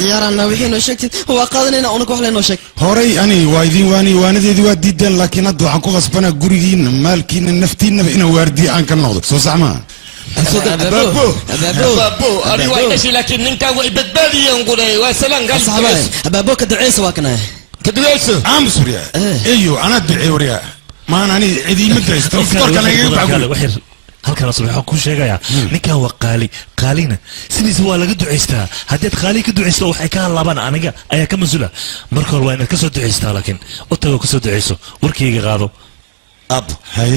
diyaarana wixii noo sheegtid waa qaadanayna unak wax lenoo sheeg horay ani waa idin waanadeedii waa diideen laakiin hadda waxaan ku qasbanaa gurigiina maalkiina naftiinaba inaan waardiye aan ka noqdo soo sax maa laakiin ninkaan way badbaadiyeen quley waa salaan abaabo ka duceysa waa kana ka duceyso aamus waryaa eyo anaa ducey waryaa maan ani cidiima daysto ftorka lagaga baxo halkaan subax waxaan kuu sheegayaa ninkan waa qaalina sidiisa waa laga ducaystaa haddaad qaali ka ducaysto waxay ka halaabaan aniga ayaa ka mas-uula marka hore waa inaad ka soo ducaystaa laakiin u tagoo ka soo ducayso warkayga qaado abo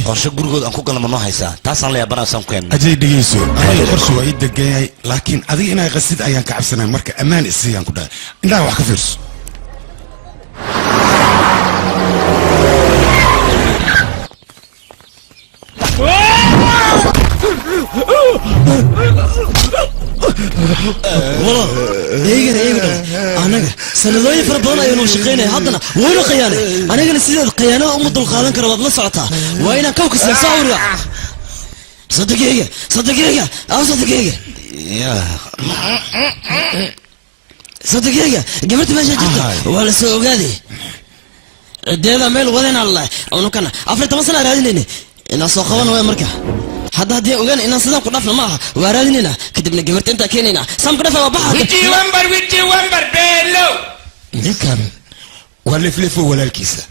qorshe gurigooda aan ku galna ma noo haysaa taasaan la yaabanaasaan ku keenna ajay dhegeyso aniga qorshe waa ii degan yahay laakiin adiga inaa qasid ayaan ka cabsanaya marka ammaan isiiyaan ku dhahay indhaha wax ka fiirso eegana anaga sanadooyin fara badan ayaynu shaqaynaya haddana wayna khiyaanay anigana sideed khiyaanada uma dulqaadan kara waad la socotaa waa inaan kawka siya sawirga صدقيقة صدقيقة أو صدقيقة صدقيقة قبلت ما جيت ولا سوق هذه الديلا ميل وين الله أو كنا أفرت مثلا راديني إن سوقنا وين مركا هذا دي وين إن صدق قرفنا معها ورادينينا كتبنا قبلت أنت كينينا سام قرفنا بحر ويجي ومبر بيلو نكان ولا فلفو ولا الكيسة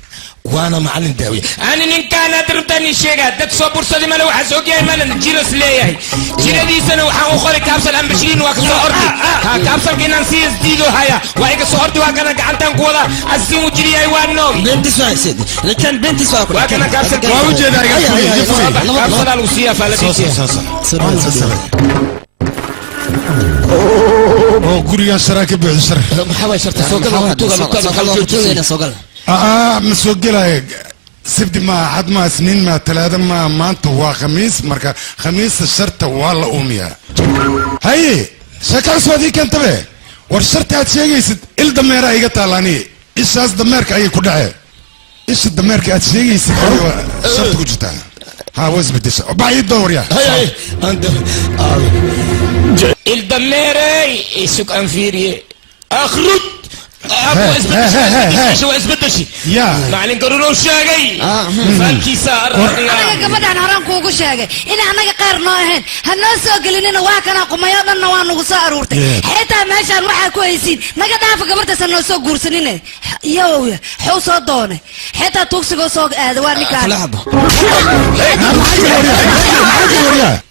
وانا معلم داوي انا ان كان ضربتني شيء دك صبر سليم لو حسوق يا مال جيرس ليه جيرا دي سنه وحا اخر كابسل ام 20 وكسو اردي كابسل كينان سي اس دي دو هيا وايك سو اردي وانا غانتان كولا اسيمو جيري اي وانو بنت ساي سيد لكن بنت ساي وانا كابسل واوجه داري كابسل الوصيه فالتي oo guriga sharaaka bixisar maxaa sharta soo gal ma soo gelay sabti ma had ma isniin ma talaada ma maanta waa khamiis marka khamiista sharta waa la uumiyaa haye shaqal soodii kantabe war sharta aad sheegaysid il dameera iga taalaani ishaas dameerka ay ku dhacay isha dameerka aad sheegaysid sharta ku jirtaa ha was bedesha baa door ya haye anta il dameera isuk anfiiriye akhruj شو اسبدشي يا معلن قرروا شاقي فالكي صار انا قبضان هران كوكو شاقي انا انا قير نوهن هنوسو قلنين واكنا قميانا نوان نغسا ارورتي حيتا ماشان وحا كويسين نقا دافا قبرتا سنوسو قرسنين يوويا حو صو دوني حيتا توكسيقو سوق ادواني كان لحظة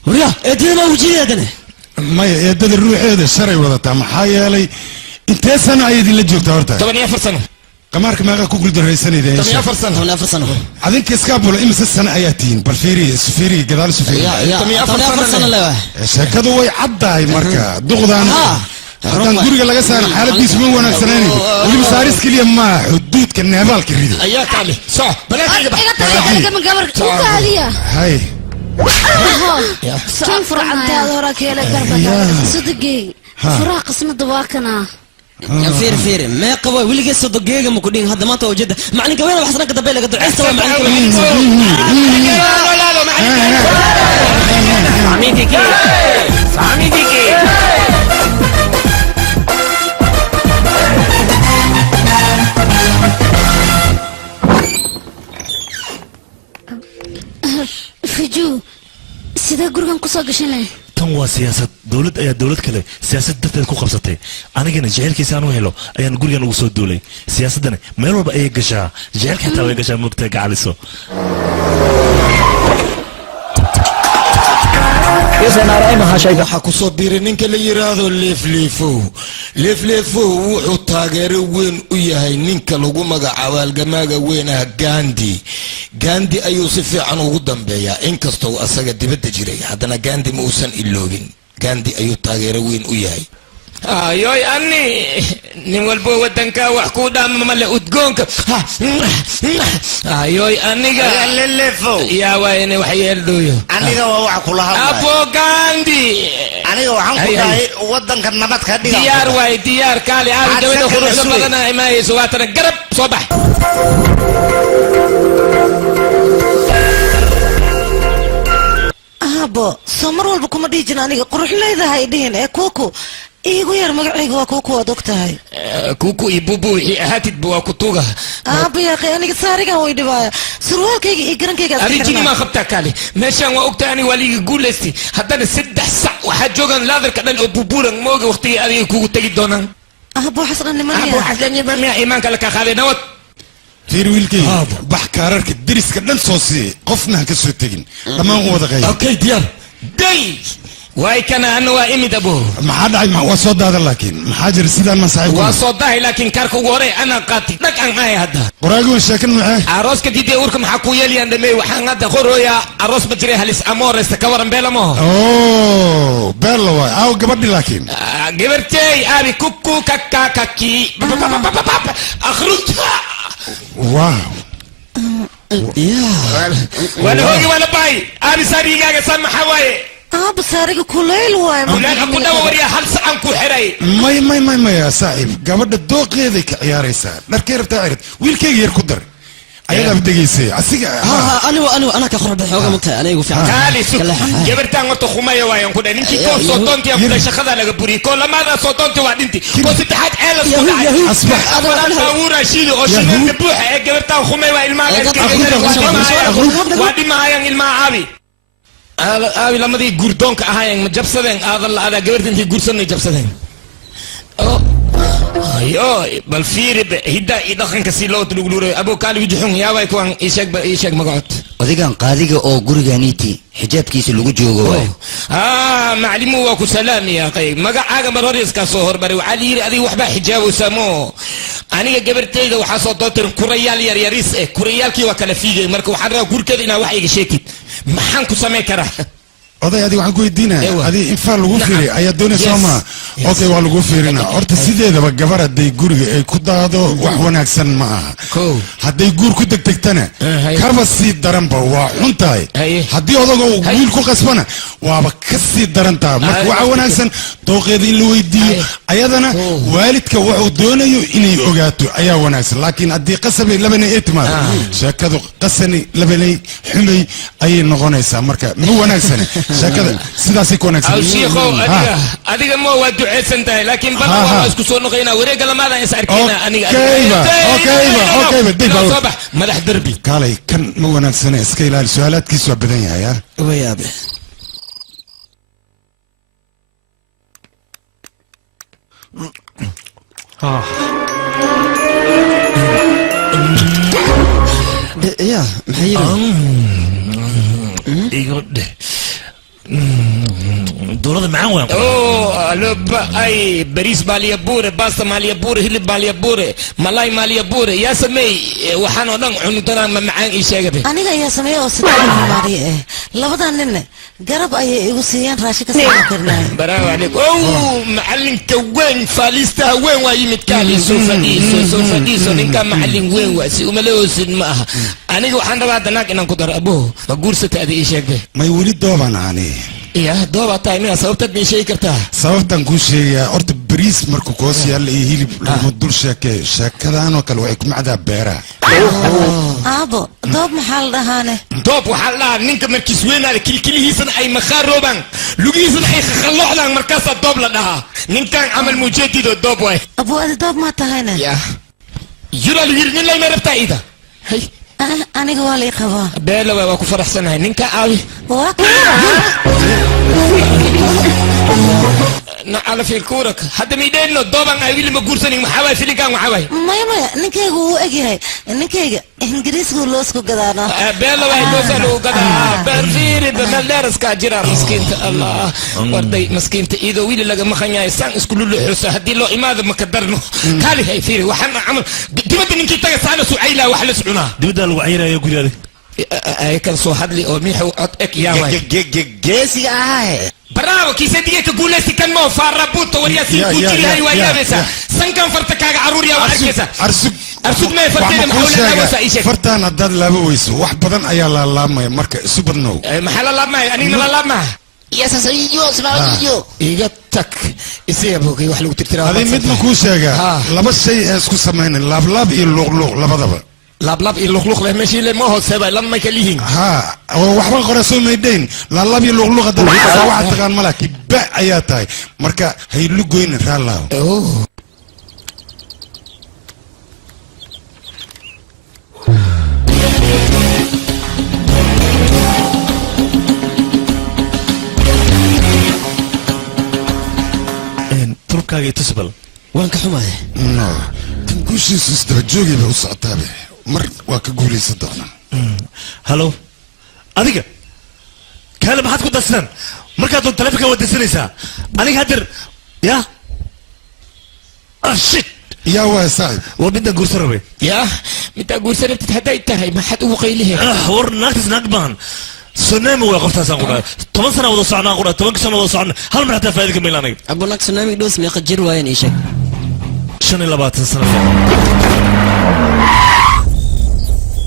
وريا ادينا وجيه ادني ما يدد الروح هذا الشرعي وضعتها محايا لي انت سنة ايدي اللي جوكتا هورتا 8 سنة قمارك ما كوكل دريساني ده 8 سنة 8 سنة عدين كيسكابولو امس السنة اياتين بالفيري سفيري قدال سفيري 8 سنة لا شاكدو way caddahay marka duqdan haddaan guriga laga saaran xaaladiisu ma wanaagsanayni weliba saaris keliya ma xuduudka neebaalka rido ayaa kaale soo balaadiga hay كيف رعبتها وراك يا لك صدقي فراق اسمه دواكنا فير فير ما قوي ولي قصه دقيقه مكودين هذا ما توجد معني كوين بحسنا كده بيلك دعست معني لا معني ديكي فيجو سيدا غورغان كو سو غشنay tan waa siyaasad dawlad ayaa dawlad kale siyaasad darteed ku qabsatay anigana jecelkiisa aan u helo ayaan gurigan ugu soo duulay siyaasadana meel walba ay gashaa jecelka xitaa way gashaa mugta gacaliso waxaa ku soo diiray ninka la yiraahdo leefleefo wuxuu taageero weyn u yahay ninka lagu magacaabo halgamaaga weynaha gandi ayuu si fiican ugu dambeeyaa inkastoo asaga dibadda jiray haddana gandi ma uusan iloobin gandi ayuu taageero weyn u yahay ayoy ani nin walbo wadanka wax ku dhaama le udgoonka ayoy aniga yaa waayne wax yeeldooyo aniga waa wax kula hadlay abo gandi aniga waxaan ku dhahay wadanka nabad ka dhiga diyaar waay diyaar kaali aad dawada quruxda badan ay maayso waatan garab soo bax abo samar walba kuma dhijin aniga qurux leedahay dhihin ee kuku iigu yar magacayga waa kuku waad ogtahay kuku ibubu wixii ahaatidba waa kutuga aaba yaaqi aniga saarigan way dhibaaya surwaalkayga iyo garankayga arijini maa qabtaa kaale meeshaan waa ogtahay ani waa liiga guulaystay haddana 3 sac waxaa joogaan laadarka dhan oo bubuuran mooga waqtigii adiga kugu tegi doonaan abo xasan nimaniya iimaanka la kaa qaaday nabad fiir wiilkay bax kaararka deriska dhan soo sii qofna ha ka soo tegin dhammaan u wada qayb okay diyaar day واي كان انا وامد ابو ما حد ما وصل هذا لكن محاجر سيدان ما صاحب وصل ده لكن كاركو غوري انا قاتي دك ان هاي هذا قراغو شاكن معاه عروس كدي وركم حكو يلي اندمي وحان هذا خرويا عروس بجري هلس امور استكورن بلا ما اوه بلا واي او قبضني لكن قبرتي ابي كوكو كاكا كاكي اخرج واو وانا هوجي وانا باي ابي ساري قاعد سمع حواي بس هاريك كليل واي كليل أكو دوري هل سعن كو حري ما يا صاحب قبل الدوق هذيك يا ريسا مركير بتاعرت ويلكي ير كدر أيضا بدقيسي أسيق أنا كخرب حوجة مكة أنا يقول في كالي سو جبرتان وتخمايا ويا كده نيجي كو صوتونتي أبدا شخذا لك بري كل ماذا صوتونتي وادنتي كو ستحات عيلة سوداء أصبح أنا أورا شيلو أشيل تبوح جبرتان خمايا وإلما وادي ما هاي إلما عابي أبي لما دي جوردونك أهاي جبسدين هذا جبرتين دي جورسون جبسدين ايوه بالفير هدا يدخن كسيلو تلغلوري ابو كالي وجحون يا واي كوان ايشك مقعد odigan qaadiga oo gurigaaniiti xijaabkiisa lagu joogo waay maclimu waa ku salaam ya qay magacaaga maroriis ka soo horbari waxa la yiri adiga waxba xijaab u samo aniga gabartayda waxa soo dootir kurayaal yar yaris kurayaalkii waa kala fiigay marka waxaan rabaa gurkeeda inaa wax iga sheegtid maxaan ku sameyn karaa oday adiga waxaan ku weydiinaa adi infaal lagu fiiriy ayaa doonaysaa ma okay waa lagu fiirinaa horta sideedaba gabar hadday guriga ay ku daado wax wanaagsan ma aha hadday guur ku degdegtana kaba sii daranba waa xun tahay haddii odaga uu wiil ku qasbana waaba ka sii daran tahay marka waxa wanaagsan dooqeeda in la weydiiyo ayadana waalidka wuxuu doonayo inay ogaato ayaa wanaagsan laakiin haddii qasabay labanay ay timaado sheekadu qasani labanay xumay ayay noqonaysaa marka ma wanaagsana شكرا سيداسي كونكس او شيخو اديك مو وادو عيسنتاي لكن بنا والله اسكو سو نقينا وريق لما هذا يساركينا اني اوكي ديك صباح مدح دربي قالي كان مو وناكسنا اسكيلا السؤالات كيسو بدن يا ويابي يا محيرة يقول دولة معاون اوه لب اي بريس باليا بوري باستا ماليا بوري هلب باليا بوري مالاي ماليا بوري يا سمي وحانو دان عنو ترى معان اي شيغبي انيغا يا سمي او سيدان ماري لبدان نن غرب اي ايغو سيان راشي كسان كرناي برافو عليك اوه معلم كوين فاليستا وين واي متكالي سوفدي سو نينكا معلم وين واسي وملوسن maaha aniga waxaan rabaa danaag inaan ku daro abo ma guursata adi ii sheegay may wali dooban ani يا دوبا تايمي سببت بشيء كرتها سببت نقول شيء أرت بريس مركو كوس يلا يهيل مدور شاكة شاكة أنا وكل واحد مع ذا بيرة أبو دوب محل دهانة دوب وحال لا نينك مركز وين على كل هيسن أي مخاروبان لوجيسن أي خلوه لان مركز الدوب لها نينك عمل مجدد الدوب واي أبو الدوب ما تهانة يا يلا ليرني لا ما ربط إيدا هاي أنا قوالي قبا بيلا واكو فرح سنة نينك عاوي على في الكورك حتى ميدانو دوبان ايويل ما غورسني محاوي في لكان محاوي ما نكيغو هو اجي نكيغ انجليزكو لوسكو غدانا بيلا واي لوسلو غدا برفيري بملارس كاجرا مسكين الله وردي مسكين ايدو ويل لغا مخنيا سان اسكو لو حس هدي لو اماد ما كدرنو كالي هي فيري وحنا عمل دبد نينكي تاغ سانا سعيلا وحل سعنا دبد الوعيره يا غوري اي كان سو حدلي او ميحو اك يا واي جيسي برافو كي سيدي تقول لي كان مو فاربوتو وريا سيكوتي هاي ويا بس سنكن فرتك عرور يا واركيسا ارسد ما فرتين محاوله وسا ايش فرتان هداد لابويس wax badan ayaa la laamay marka subadno maxaa la laamay anina la laamay يا سيديو سمعوا iga tag isii abogay wax lagu tirtiraa hadii mid ma ku sheega laba shay isku sameeyeen laab iyo luqluq labadaba laab iyo luqluq leh meeshii le ma hooseba lama kalihin ha waxba qorasoo meedeyn laab iyo luqluq hadda waxa tagaan malaki ba ayaa tahay marka hay lugoyn raalaaw turkaaga tusbal waan ka xumahay no tan guushiisu isdaba joogayba u socotaabe mar waa ka guulaysan doonaa halo adiga kaale maxaad ku darsan markaad doon taleefanka wadaysanaysaa aniga hadeer ya shit yaa waa saaxib waa midaan guursan rabay ya midaan guursan rabtid hadday tahay maxaad ugu qaylihe war naagtas naag baan سنامي وقفتها قرا 10 سنه ودا صعنا قرا 10 سنه ودا صعنا هل من حتى فايدك من لانك ابو ناك سنامي دوس مي قجر وين ايش شنو 20 سنه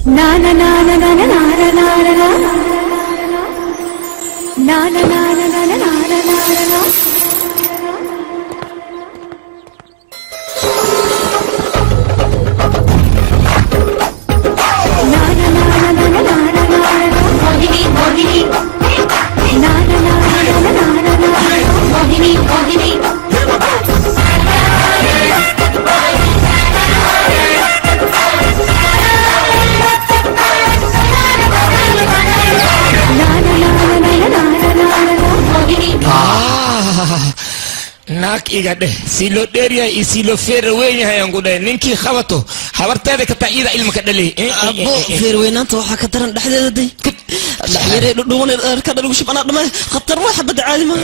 نا نا نا نا نا نا نا نا naag iga dheh si loo dheeryahay iyo si loo feer weyn yahay aan ku dhahay ninkii qabato habarteeda ka taa iyada ilma ka dhalay abo feer weynaanta waxaa ka daran dhexdeeda day dhexyare dhudhuwan ka dhalugu shib anaa dhamay khatar waxa bad caadi ma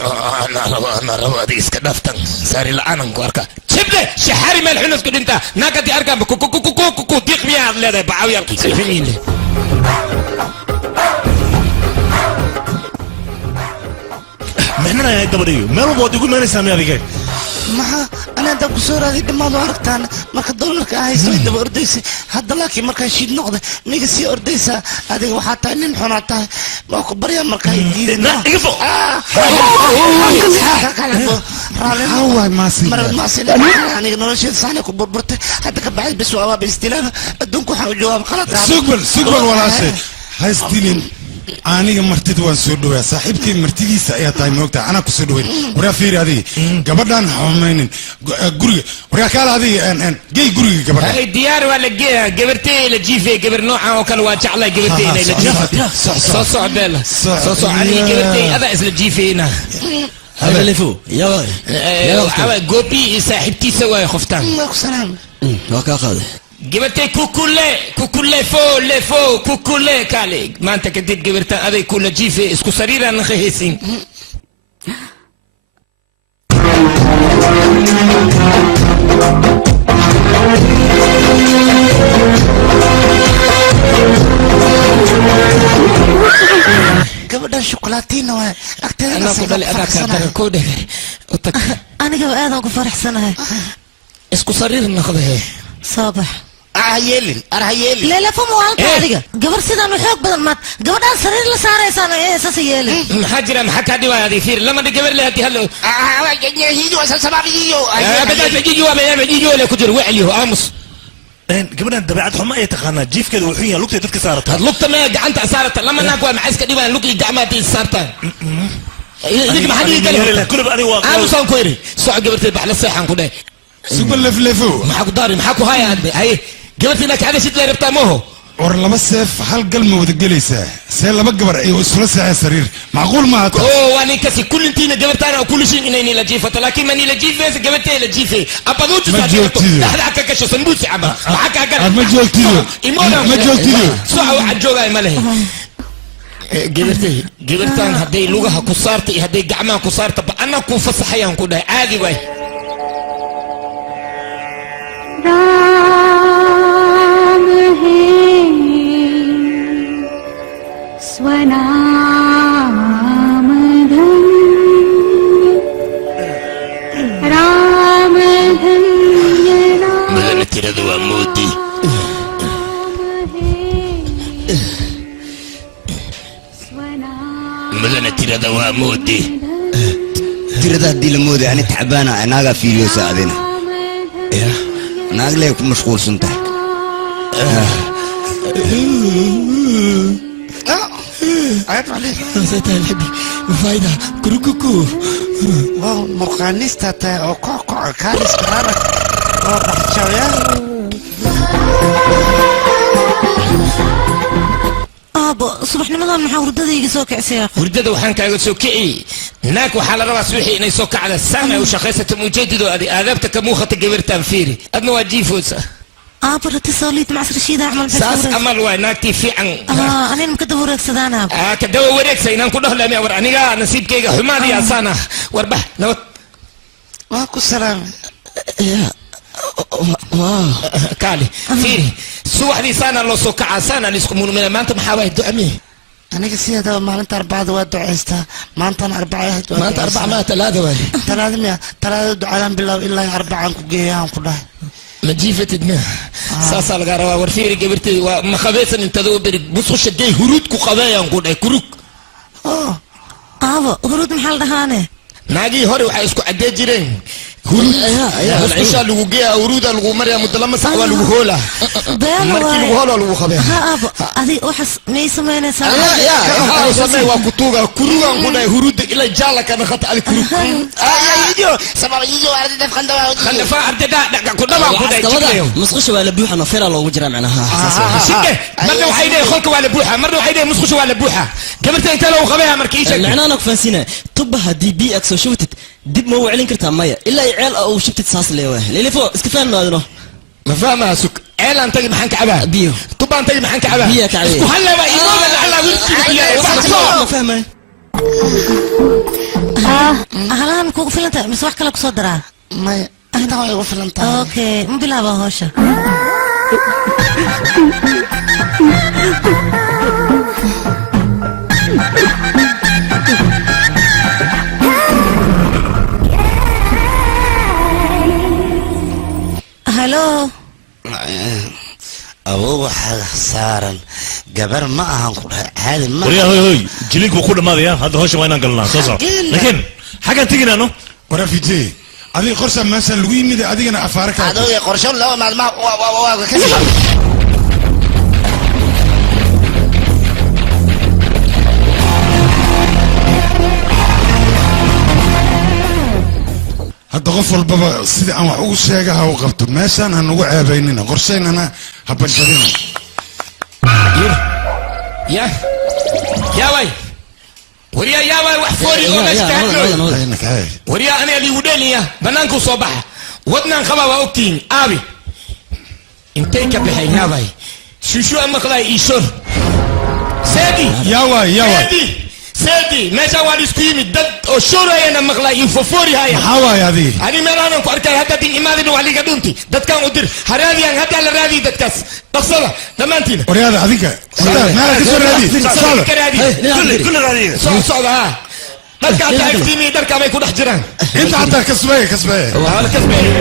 ana rabo adiga iska dhaaftan saari la'aanan ku arka jibde shaxari meel xunasku dhinta naagadi arkaan ku diiq miyaad leedahay bacaawiyaal qiisayfiniile محنا يا دبريو ما هو بودي يقول ما نسمع يا رجال maxaa anaa intaan kusoo raaday dhammaad oo aragtaan marka doolarka ahayso way daba ordaysa hadda laakiin markaa shiid noqda niga sii ordaysaa adiga waxaa tahay nin xunaa tahay waa ku baryaa markaa diidaniga nolosheeda saanay ku burburtay hadda ka baxay bis waa waaba istilaaba adduunku waxaa u jawaab qalad sugbal walaashay haystilin aniga martida waan soo dhawaa saaxiibkay martidiisa ayaa tahay moogtaa anaa kusoo dhaweyn waraa fiiri adiga gabadhaan xumaynin guriga waraa kaala adiga gey guriga gabadha diyaar waa la geeyaa gabartay la jiifay gabar noocan oo kale waa jeclay gabartay inay la jiifay soo socdeel soo aniga gabartay adaa isla jiifayna هذا اللي فوق يا جوبي صاحبتي سوا خفتان سلام وكا قاضي جبرتي كوكولي فو كوكولي كالي ما انت كديت جبرتا هذا كل جيفي اسكو سريرا نخيسين gabadhan shukulaatina waa agteeda أنا أقول لك أنا كذا كودة aniga aad aan ku faraxsanahay isku sariir naqdahay صباح yeelin yeelin لا لا فمو halka adiga gabar sidan xoog badan maad gabadhan sariir la saaraysan ee saas yeelin maxaa jira maxaa ka dhiwaa hadii fiir lama gabar la hadii halo hiiyo sababiyo jiyo ama jiyo la ku jiro wacliyo aamus gabadhan dabeecad xumo ay taqaanaa jiifkeeda wuxuu yahay lugta dadka saarata lugta ma gacanta saarata lama naag waa maxay iska dhibaan lugii gacmaha saartaan idinka maxaa dhigi kale kulub ani waa aamusan ku yiri soo gabartay baxla seexan ku dhahay sugal leflefo maxaa ku daari maxaa ku haya hay gabartina ka hadashid la rabtaa mooho war laba seef hal galma wada gelaysaa see laba gabar ay isula seexeen sariir macquul ma aha oo waani kasi kullintiina gabartaana kullu shay inay la jiifato laakiin mani la jiifaysa gabartay la jiifay abaduutu saadiyto dhaxda ka gasho sanbuusi aba waxa ka gal ma joogtido ma joogtido soo waxa joogay ma lehe gabartaan hadday lugaha ku saarta iyo hadday gacmaha ku saarta ba ana ku fasaxayaan ku dhahay caadi way tirada waa moodi madana tirada waa moodi tirada haddii la mooday ani tacbaana naagaa fiiriyo saacadina naag lee ku mashquulsan tahay فايدة كروكوكو واو مرقانيستا تا او كوكو كاريس كرارك او بحشاويا ابو صبحنا مدام maxaa hurdada iga soo kacay hurdada waxaan kaaga soo kiciyay naag waxa la rabaa suuxi inay soo kacda sana u shaqaysato mujeedido aadaabta ka muuqata gabartan fiiri adna waa jiifoosa ابو اتصاليت مع رشيد اعمل ساس عمل واي في عن انا مكدب وريك سدانا كدب وريك سينان كده لا ميور انيغا نصيبكيغا حمادي يا سانا وربح نوت واكو سلام كالي فيري سو وحدي سانا لو سو كعا سانا لسكمون من ما انت محاوي دعمي aniga sidaa maalinta arbacada waa ducaystaa maantana arbacada maanta arbac ma talaada waay talaada miya talaada ducadaan bilow ilaa arbacaan ku geeyaan ku dhahay ما جيفتد ما ساسا لغاروا ورفيري قبرتي وما خبيثا انت ذو بريد بصو شدي هرود كو قبايا نقول اي كروك aabo huruud maxaa la dhahaane naagii hore waxay isku caddee jireen musqushaa lagu geeyaa huruuda lagu maryaa muddo lama sax waa lagu hoolaa markii lagu hoolaa lagu qabee ha aabo adi waxaas may samaynaysaa samee waa kutuuga kurugaan ku dhahay huruudda ilaa jaala kana khata adi kurug musqusha waa la buuxa nofeera loogu jiraa macnaha marna waxay leeyahay qolka waa la buuxa marna waxay leeyahay musqusha waa la buuxa gabarta inta lagu qabeeyaa markii ii sheeg macnaha ku fansina tuba haddii bii aad soo shubtid dib ma u celin kartaa maya ilaa ay ceel uu shubtid saas leeyahay lilifo iska fahmaadno ma fahmaa suk ceel aan tagi maxaan ka cabaa biyo tuba aan tagi maxaan ka cabaa biyo ka cabaa isku halaba iimooda lacala wiilkiisa ma fahmay halaan kugu filantahay mise wax kale ku soo daraa maya intaa way ugu filan tahay okay ma bilaaba hawsha halo awow waxaa saaran gabar ma ahan ku dhahay caadi ma waryaa hoy jiliinku ku dhamaadaya hadda hawsha waa inaan galnaa soo soco laakiin xaggaan teginaano warafije adiga qorsha meesha lagu yimid adigana afaara ka adoo qorsho laba maalmaha waa ka sii hadda qof walbaba sidii aan wax ugu sheega ha u qabto meeshaan ha nagu ceebaynina qorshaynana ha banjarina yaaway waryaa yaaway wax foori oo meesha waryaa aniga liigu dheeliya bannaankuu soo baxa wadnaan qabaa waa ogtihiin aabi intay ka baxeen yaaway shushu ama maqlay iishor seedi yaaway سيدي ماشي وادي سكيمي دد وشورا انا مغلا يفوفوري هاي حواي هذه هذه مرانا كاركا هذا دين امادي وعلي قدونتي دد كان ودير هرادي ان هذا الرادي دد كاس بصله دمانتينا ورياضه هذيك ما كسر هذه كل رادي صعب ها دد كان تعرفيني درك ما يكون حجران انت حتى كسبيه انا كسبيه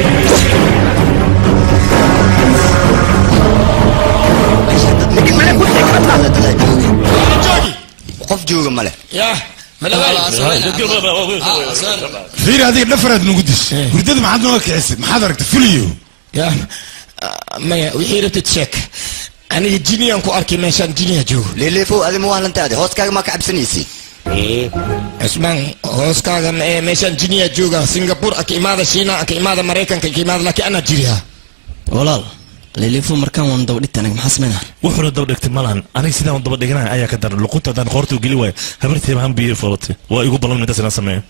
qof jooga male fiir adiga dhafaraad nagu dis hurdada maxaad nooga kicisay maxaad aragtay fuliyo maya wixii rabtid sheek aniga jiniyaan ku arkay meeshaan jiniya joogo leeleefo adi ma waalantaade hooskaaga maa ka cabsanaysi cismaan hooskaaga meeshaan jiniya jooga singapore aka imaada shiina aka imaada maraykanka aka imaada laakiin anaa jiriha walaal leeleefo markaan waan daba dhigta aniga maxaa sameynaa wuxuuna daba dhigtay malan aniga sidaan daba dhiganaya ayaa ka daran luqunta haddaan qoorta u geli waayo habartayba han biyo folatay waa igu ballan intaas inaan sameeyo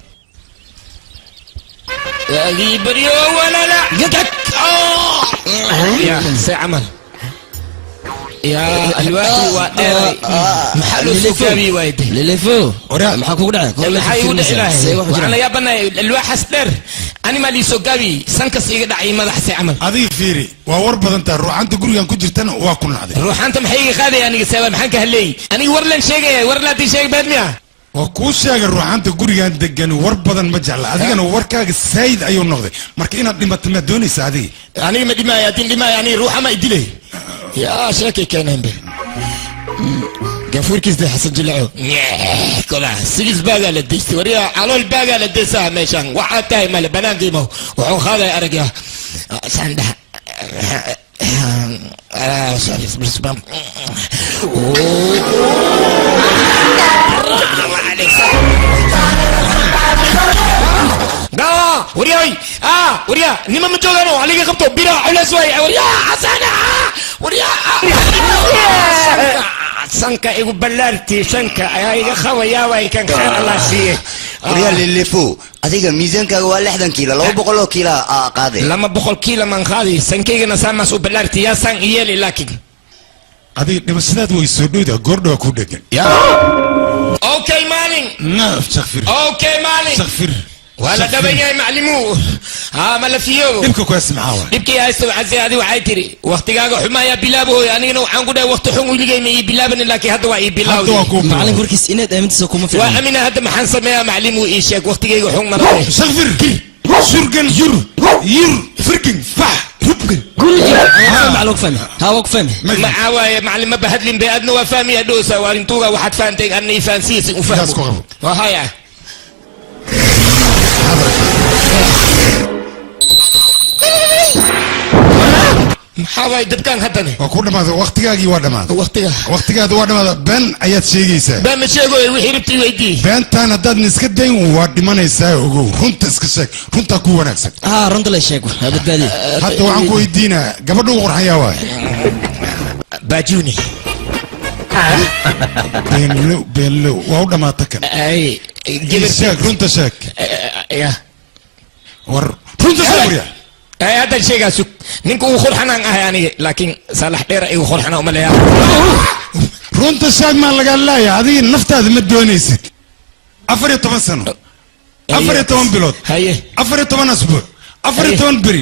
هذه بريو ولا لا يدك يا سعمل يا الواحد وادري محلو سكابي وايد لليفو maxaa kugu dhacay maxay u dhacay waxaan la yaabanahay alwaax asdar ani ma li sokaabi sankas iga dhacay madax sacmal adii fiiri waa war badan taa ruuxanta gurigan ku jirtana waa ku nacday ruuxanta maxay iga qaaday aniga sabab maxaan ka hadlay ani war lan sheegay war la tii sheeg baadmiya waa kuu sheegay ruuxanta gurigan degan war badan ma jecla adigana warkaaga sayd ayuu noqday marka inaad dhimato ma doonaysa adiga aniga ma dhimaaya adin dhimaaya ani ruuxa ma idilay yaa sheekay keeneen be gafuurkiis de xasan jilco kola sigis baagaa la deystay wariya calool baagaa la deysaa meeshaan waxaa tahay male banaankiimo wuxuu qaaday aragya saan dhaha ورياي وريا نما مجوغانو عليك خبطو بيرا على سوي وريا حسن وريا سانكا ايغو بلارتي سانكا ايغا خويا واي كان خير الله سيه وريا لليفو adiga miisaankaaga waa 60 kiilo 200 kiilo qaaday 200 kiilo man qaadi sankeyga sama soo balaarti ya san iyeli laakin adiga dhimashadaad way soo dhowda goordhow ku dhagan okay maalin استغفر okay maalin استغفر ولا دبي معلمو ما لا فيو دبك كويس معاه دبك يا استاذ عزيز هذه waxay tiri waqtigaaga xumaaya bilaabo anigana waxaan ku dhahay waqti xun wiligay ma bilaaban laakiin hadda waa bilaawday macallin warkiis inaad aamintiisa kuma filan waa amina hadda maxaan sameeyaa macallimu ii sheeg waqtigayga xun maray استغفر شرقن ير فرقن فح ربقن معلوك فهم هاوك فهم معاوية معلم ما بهدلين بأدنى وفامي أدوسا وانتوغا وحد فانتين أني فانسيسي وفهموا وهايا maxaa dabkaan haddana waa ku dhamaaday waqtigaagii waa dhamaaday waqtigaada waa dhamaaday been ayaad sheegaysaa been ma sheegoy wixii rabtay weydii beentaan haddaadna iska dayn waa dhimanaysaa ogow runta iska sheeg runtaa ku wanaagsan runta la sheego badbaadi hadda waxaan ku weydiinaa gabadha ugu qorxayaa waay baajuni beenlow waa u dhamaata kan sheeg runta sheeg war runta sheeg warya haddan sheegaa sug ninka ugu qurxanaan ahay aniga laakiin saalax dheera igu qurxana uma leeyaa runta sheeg maa lagaa laaya adiga naftaada ma doonaysid 14 sano 14 bilood 14 asbuuc 14 beri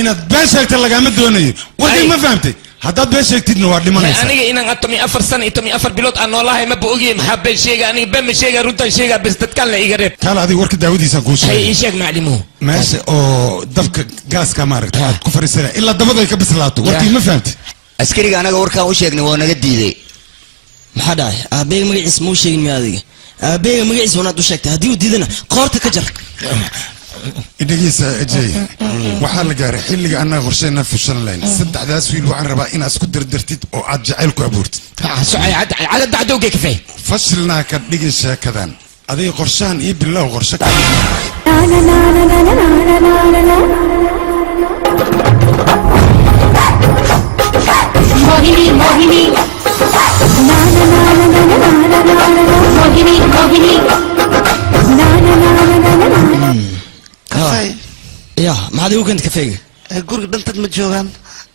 inaad been sheegta lagaama doonayo warkay ma fahamtay haddaad been sheegtidna waa dhimanaysaa aniga inaan 14 sano 14 bilood aan noolahay ma boogiyay maxaa been sheega aniga been ma sheega runtan sheega bes dadkan la iga reeb kala adiga warka daawadiisa ku sheegay ii sheeg maclimuhu meesha oo dabka gaaska maaragtay aad ku fariisana ilaa dabadu ay ka bislaato warkii ma fahamtay askariga anaga warkaan u sheegnay waa naga diiday maxaa dhacay aabbeega magaciisa muu sheegin miya adiga aabbeega magaciisa wanaad u sheegtay haddii uu diidana qoorta ka jar idhagiisa ajay waxaa la gaaray xilliga annaga qorsheena fushan lahayn saddexdaas wiil waxaan rabaa inaad isku dirdirtid oo aad jacayl ku abuurtid fashilnaa ka dhigi sheekadan adiga qorshahan iyo bilow qorshe يا ما هذا وكنت كافيه guriga dhantad ma joogaan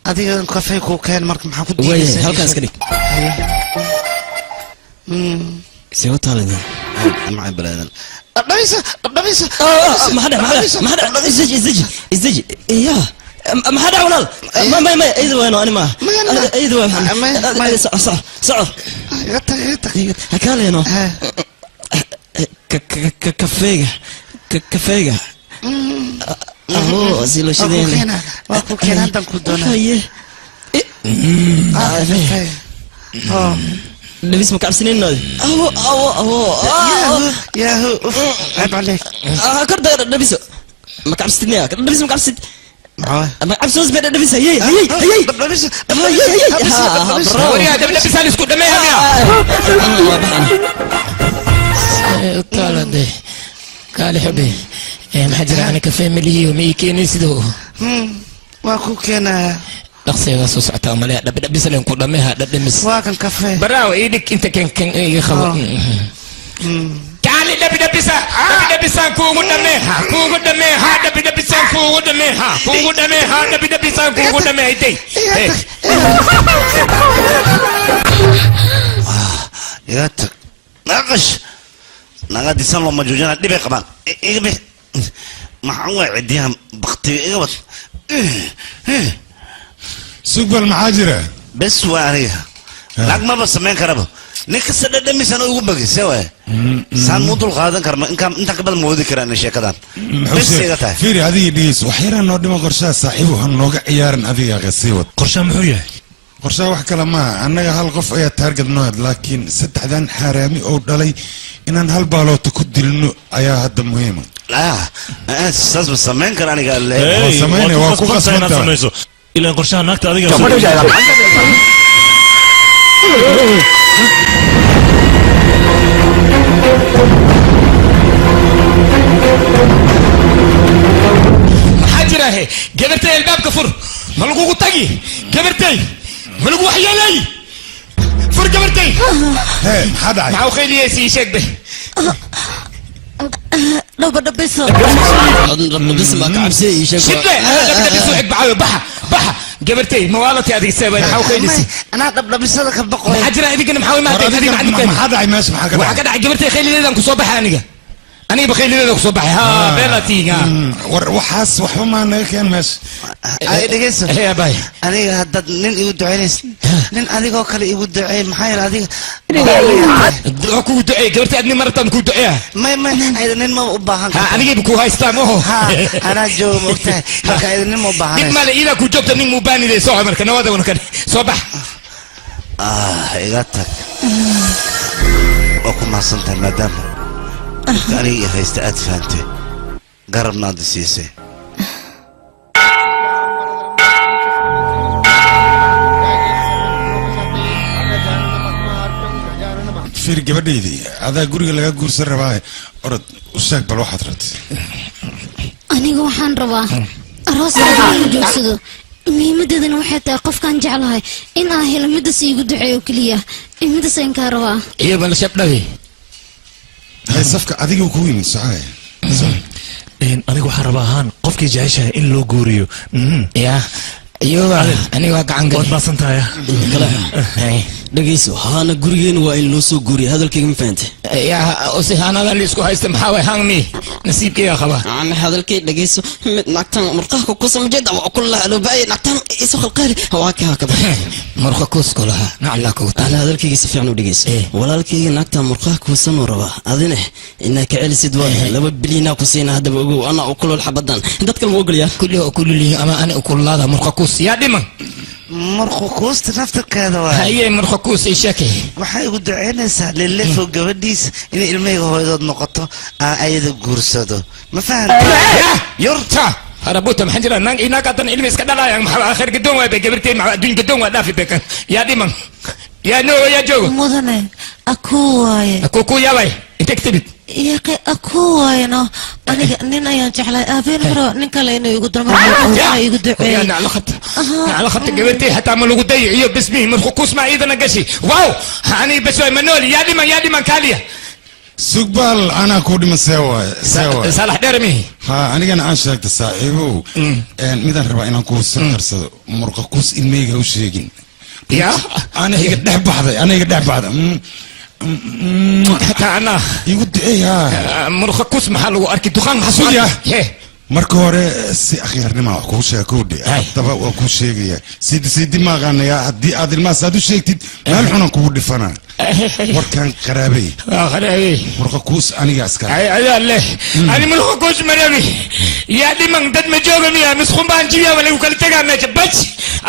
adiga kafee kuu keen marka maxaa ku diidaysaa halkaas ka dhig سوى طالب معي بلادن دبيسة ما حدا ازدج يا ما حدا ولا ما ايد وين انا ما ايد وين صعب هكالي انا كفيقة اوه زيلو شدين واكو كان هندم كدونا لبس مكعبسنين نادي ياهو عيب عليك كرد لبسه مكعبسنين يا لبس مكعبسن مكعبسوس بين لبسه هي لبسه وريا لبس انا اسكت دمي طالع ده قال حبي ما حد انا كفي ملي ومي كيني سدو واكو كان دقسيغا soo socota amale dhabis leen ku dhameeha dhadhamis waa kan kafe baraaw idik inta kan iga qabo kaali dhabisa kuugu dhameeha dhabisa kuugu dhameeha day يا تك ناقش نغادي سان لما جوجنا دبي قبان ايغبي ما هو عديها بختي ايغبط سوق المحاجرة بس واريها لك ما بس مين كربه نكسر دمي سنة يقول بقى سوى سان موضوع قادن كرم انت قبل مودي كران الشيء كذا بس يقطع فيري هذه ديس وحيرا نودي ما قرشا صاحبه هنوقع عيارن هذه غسيوت قرشا محوية قرشا وحكى لما أنا هالقف أي تارجت نود لكن ستة حرامي أو دلي إن هالبالو تكد لنو أيا هذا مهم لا أساس بس مين كراني قال لي سمعني واقو قسمته إلا قرشا ناكت هذه محاجرة هي قبرتي الباب كفر ملقوق تاجي قبرتي ملقوق حيالي فر قبرتي حدا معو خيلي يسي شك به لو بدنا بيسو بس ما كعبسي شك شد انا بدي بيسو حق بعاوي بحا قبرتي موالتي هذيك السبب معو خيلي انا بدنا بيسو لك بقول محاجرة هذيك انا محاوي ما تدري ما عندك ما حدا ماشي معك وحكى قبرتي خيلي ليلة كصبح أنا بخيلي لك صباحي ها بلاتي وحاس وحما أنا كان ماشي أي دقيقة يا باي أنا هدد نين يود عينيس نين أنا قاكل يود عين محاير هذه كو دعي قلت أدني مرة كو دعي ما هذا نين ما أباهن ها أنا جيب كو هاي ستامو ها أنا جو مقتة هذا نين ما أباهن جيب مالي إذا كو جبت نين مباني ذي صاحب مركنا وهذا ونكن صباح إيجاتك وكم ما صنت المدام أنا هيستأت فانتي قرب نادي سيسي fiir gabadhaydii adaa guriga laga guursan rabaa orod u sheeg bal waxaad rabtay aniga waxaan rabaa arooska inuu joogsado muhiimadeedana waxay tahay qofkaan jeclahay in aan helo midas iigu duceeyo keliya midas ayaan kaa rabaa iyo bal shabdhawi hay safka adiga ku yimid socay aniga waxaan rabaa ahaan qofkii jeceshahay in loo guuriyo ya ايوه انا واقع عن قلت بس انت يا dhageyso haana gurigeena waa in loo soo guuriyo hadalkayga ma fahantay yaa ose haanada la isku haysta maxaa way hangmi nasiibkayga qaba ana hadalkay dhageyso mid nagtan murqaha ku samjeeda waa kullaha loo baay nagtan isu qalqaali waa ka ba murqa kus kulaha nacla ku ana hadalkayga si fiican u dhageyso walaalkayga nagtan murqaha ku sano raba adina inaa ka celisid waa 2 bilyan ku siina hadaba ogow ana u kulul xabadan dadka ma ogolyaa kulli ama ana u kullada murqa kus yaa dhiman مرخوكوست نفتكر هذا هي مرخوكوس إيشاكي waxay ugu duceynaysaa lilifo gabadhiisa in ilmeyga hooyadood noqoto ayada guursado ma fahantaa yurta harabuta maxaan jiraa naan inaga tan ilmi iska dhalaya maxaa akhir gadoon waa gabartay maxaa adduun gadoon waa dhaafi bekan yaa dhiman yaa no yaa joogo mudane aku yaabay inta ktibid ياقي أكو أنا نين أيام جحلا أبين هرو نكلا إنه يقول درما يقول أنا على خط جبتي حتى عملوا قدي يو باسمي من خكوس ما إذا نقشي واو أنا بس منولي يا دي من كاليا سقبال أنا كودي مسوا صالح درمي ها أنا كنا عايش لك تساعبه ميدان ربع إنا كوس ترسل مرقكوس الميجا وشيجين يا أنا يقدر بعض حتى أنا يقول إيه مرخكوس محل وأركي دخان حسود يا marka hore si akhiirnimo ku sheekoodi taba waa ku sheegaya sidi ma qanaya hadii aad ilmaas aad u sheegtid meel xun ku dhifana warkan qaraabay marka kuus aniga askar ay leh ani mulku kuus marabi ya diman dad ma jooga miya miskhum baan jiya wala u kala tagaa meesha baj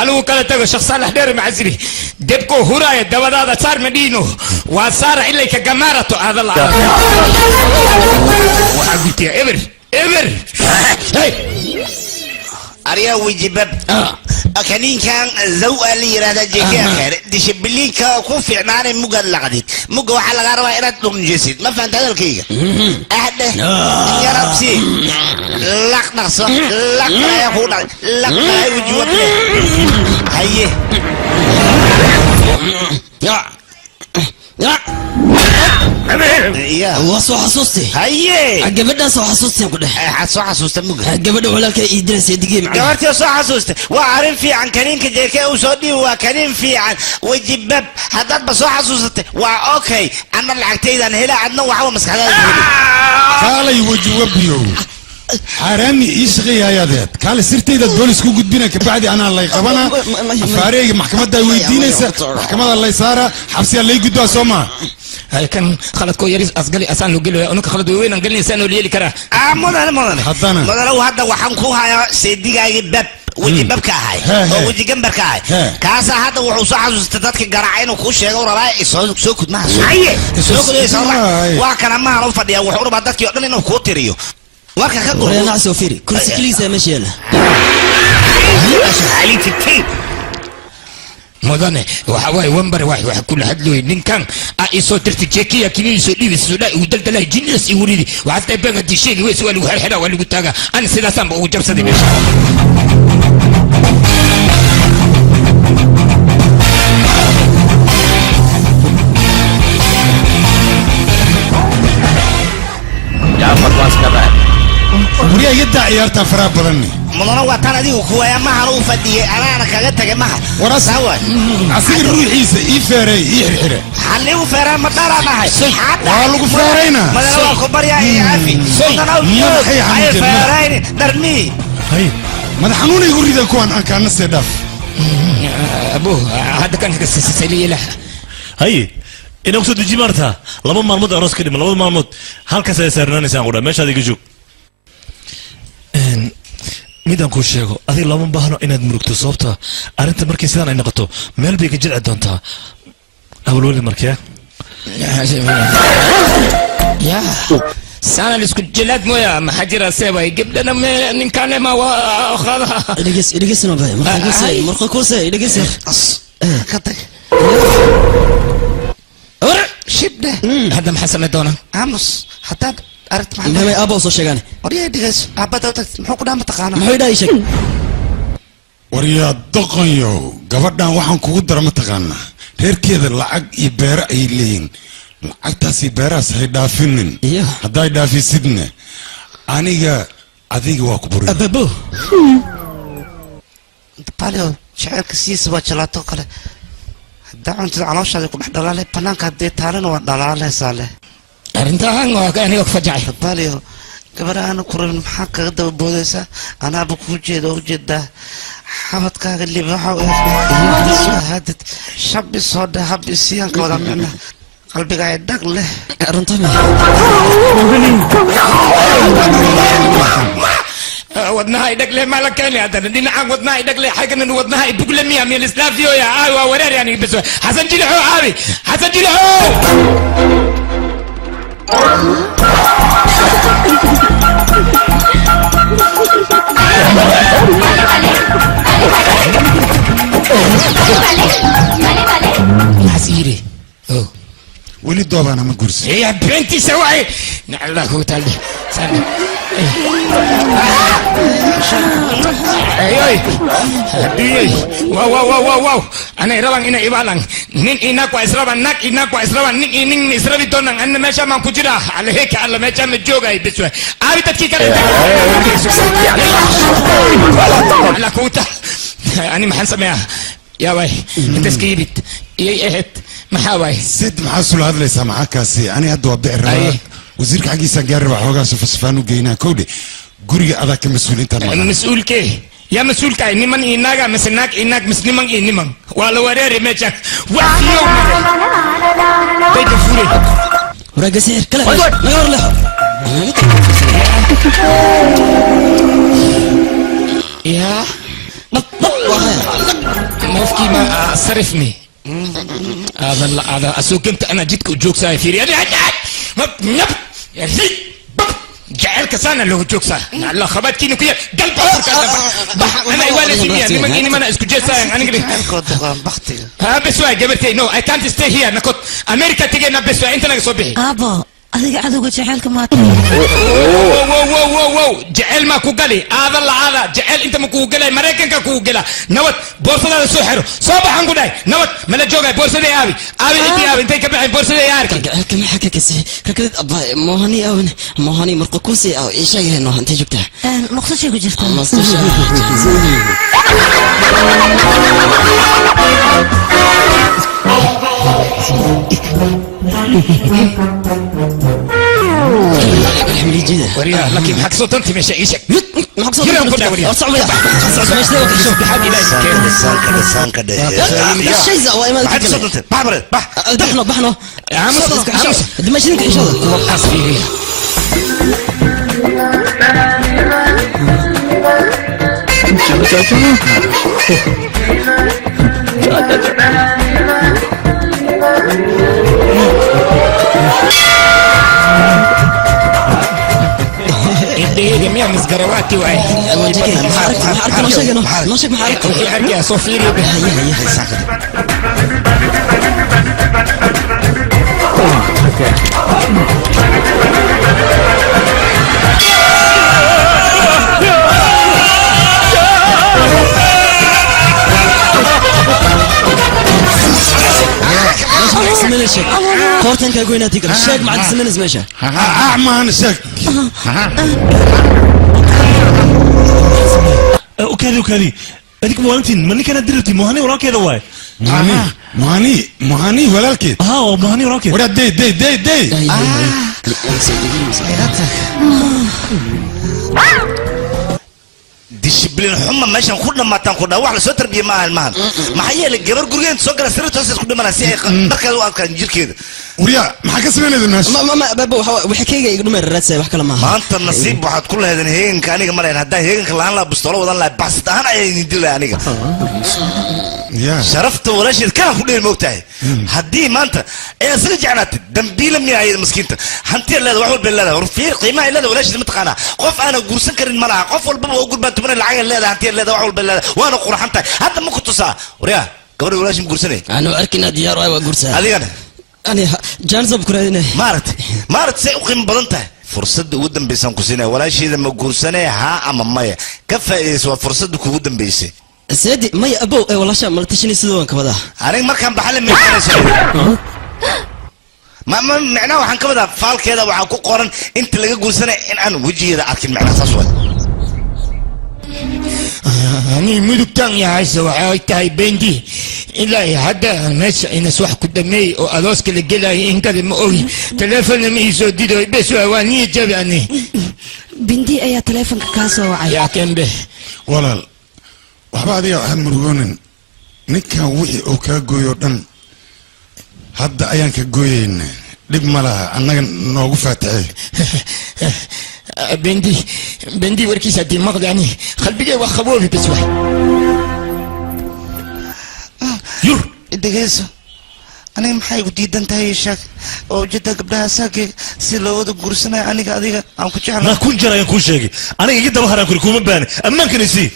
alu kala tago shakhs salax dheer macasri debko huraaya dabadaada saar madino waa saar ilayka gamarato adal waxa gutiya eber أريا وجبب أكنين كان زوء لي هذا جيكي أخير ديش بلين كوفي عناني موجا لقديت موجا وحلا غاروا إنا تلوم جسد ما فهمت هذا الكيكة أحد يا ربسي لك نصر لك يا خونا لك يا وجبب هيه يا وصو حسوستي هيا قبلنا سو حسوستي كده حسو حسوستي مقدر قبلنا ولا كي يدرس يدقي معي قبلت سو حسوستي وعارف في عن كريم كجيكي وصدي وكريم في عن وجبب حدد بسو حسوستي اوكي انا العقتين انا هلا عندنا وحاول مسخره قال يوجب بيو حرامي يشغي يا ذات قال سرتي ذات بوليس كو غدبينا كبعدي انا الله يقبنا فاريق محكمه دا ويدينيسا محكمه الله يسارا حبسي الله يقدوا سوما هاي كان خلط كو يريس اسقلي اسان لو قلو انك خلط وين انقلني سانو ليلي كرا مدن حضانا لو هذا waxaan ku hayaa seedigaagi bab wiji babka ahay oo wiji gambarka ahay kaasa hada wuxuu soo xasuustay dadka garaacay inuu ku sheego rabaa soo kudmaa soo kudmaa waa kana ma aan u fadhiya wuxuu rabaa dadkii oo dhan inuu ku tiriyo warka ka qoro wana sofiri kursi kiliisa ma sheela hali tikay مدن وحواي ومبر واحد كل حد له إن كان أيسو ترتي جيكيا كني يسولي بالسوداء ودلت له جنس يوريدي وحتى بقى تشيني ويسوي له هالحدا ولا قلت أنا سيدا سام وجب صدي بيش يا فرواز كبار وريا يدعي عيارتها فراب بدني مدن وطن دي كويا ما هرو فدي انا كاغا تاغي ما وراس عسير روحيسه اي فيري اي خيره حليو فيرا ما دارا ما هي والو فيرينا مدن كبر يا عافي اي فيرين درمي هاي ما حنوني يريد كون ان كان سدف ابو هذا كان سيلي له هاي إنه قصد جيمارتها لما مرمود أروس كده لما مرمود هل كسر سرناني سانقولا مش هذا يجوا ميدان كل شيء هذه لما بهنا إن المركز صوبتها أنت مركز سنة إن قطو مال بيك جل عدونتها أول ولي مركيا يا سنة اللي سكت جلاد مويا محجرة سوا يجيب لنا من كان ما وخذها إدقيس نباي مرقة كوسة إدقيس كتك شبنا hadda maxaa samay doonaa aamus haddaad aragt maxay aabba soo sheegaan waryaa dhigayso aabada u tagtid muxuu ku dhaha mataqaana muxuu dhahay sheeg waryaa doqonyow gabadhan waxaan kugu dara mataqaanaa reerkeeda lacag iyo beero ay leeyihin lacagtaasi beerahaas hay dhaafinin hadday dhaafisidna aniga adiga waa ku buri ababo balio shaceelka sidiisa waa jalaato kale haddaa cuntida calooshaada ku dhex dhalaalay banaanka haddee taalina waa dhalaalaysaa leh arrintahan waa aniga ku fajacay balio gabadha aana ku rabin maxaa kaga daba boodaysaa anaaba kuu jeeda oo ujeedaa xabadkaaga libaxa hadad shabi soo dheh hab isiyaanka wada micna qalbiga ay dhag leh wadnaha ay dhag leh maa la keeni haddana dhinacaan wadnaha ay dhag leh xaggana wadnaha ay bugle miya miya lislaafiyoya aawi waa wareer aniga bes xasan jilixo aawi xasan jilixo Nasiri. Oh. ولي دوبانا ما قرص يا بنتي سواي نعلا هو تالي سامي اي اي واو واو واو واو انا يربان انا يبالان نين انا كويس ربان نك انا كويس ربان نين نين اسربي دونان انا ماشا ما كجرا على هيك على ماشا نجوغا يبسوا ابي تكيك على كوتا انا ما حنسميها يا واي انت سكيبت اي اهت محاوي سيد محاسول هذا ليس معك سي انا هدو ابدا الرواق وزيرك حقي سنجرب حوغا سفسفانو جينا كودي غوري ادا كمسؤولين تمام مسؤول كي يا مسؤول كاي نيمان ايناغا مسناك ايناك مسنيمان اينيمان ولا وريري ميجاك وافيو بيت فوري وراك سير كلا نغور له يا مفكي ما صرفني هذا اسوق انت انا جيتك وجوك ساي فيري انا يا زي جعلك سنه لو جوك ساي الله خبات كينو كي قلب انا يوالي سيمي انا ما انا اسكو جي ساي انا قلت بختي ها بس واي قبلتي نو اي كانت ستي هير انا كنت امريكا تيجي انا بس انت انا صبحي ابا adiga cadowga jaceelka ma wow jaceyl ma ku gali aada la aada jaceyl inta ma ku galay mareykanka ku gala nabad boorsada soo xiro soo baxan ku dhaay nabad mala joogay boorsada aabi intay ka baxay boorsada yaarka halka ma xaka kasi kakad abba mohani marqa ku si aw ishaga no intay joogtaa maqsashay ku jirtaa وريا لكن حق صوت انت مش ايشك حق صوت وريا صعب يا مش ده شوف بحد لا لسان كده شيء زوا ما حق صوت انت بحبر بحنا يا عم دمشق ان شاء الله وقص فيه جميع مسجرواتي وعي محرك نشك محرك محرك يا صوفيري هيا سمنشك كورتن كاغوينا تيكر الشيك مع السمنز ماشي ما انا شك وكذي هذيك موالتين مني كانت درتي مهني وراك هذا واي مهني ولا الكيد مهني وراك ولا دي discipline xuma meeshan ku dhamaataan ku dhawax la soo tarbiye maahan maxay yeelay gabar gurigeen soo gala sirta hoos ku dhimanaa si ay markaad u adkaan jirkeeda وريا ما حكى سمينا الناس ما بابا وحكيga igu dhumay raadsa wax kala ma maanta nasiib waxaad ku leedahay heeganka aniga ma leeyahay hadaa heeganka laan la bustolo wadan la baxsad ahaan ay dilay aniga يا sharafta walaashid kana ku dheel moogtahay hadii maanta ay asla jeclaatay dambiila miyahay miskiinta hanti leedahay wax walba leedahay warfiir qiimaha leedahay walaashid ma taqaana qof aan guursan karin malaha qof walba oo gurban tuman lacag leedahay hanti leedahay wax walba leedahay waana qurxantahay hadda ma ku tusaa wariya gabadha walaashid guursanay aanu arkina diyaar waa guursaa adigana أنا جانزب كرهنا مارت سيقيم بلنته فرصة ودن بيسان كوسينا ولا شيء لما قرسنا ها أما مايا كفى سوى فرصة كودن بيسي سيدي مايا أبو والله شا مرتشني سدوان كبدا أنا ما كان بحل من ما معناه وحن كبدا فال كذا وحكو قرن أنت اللي قرسنا إن أنا وجهي ذا أكيد معناه تصوت أنا ملك تاني عايز وعايتها بندي إلا هذا الناس إن سوح قدامي وألاس كل جلا إنك المؤوي تلفون ميزو ديدو بس واني جابني بندي أي تلفون كاسو وعي يا كم به walaal waxba adiga waxaan murugoonin ninkan wixii uu kaa gooyo dhan hadda ayaan ka gooyeyna dhib ma laha annaga noogu faataxay بندي وركيس هدي المغض يعني خلبي وخبوبي بس واحد يور دقيسو أنا محاي وديد أنت هاي الشاك أو جدا قبلها ساكي سيلو ودو قرسنا أنا قاعدة أنا كنت عارف ما كون جرى يكون شيء أنا جدا بهران كل كوم بان أما كان يسي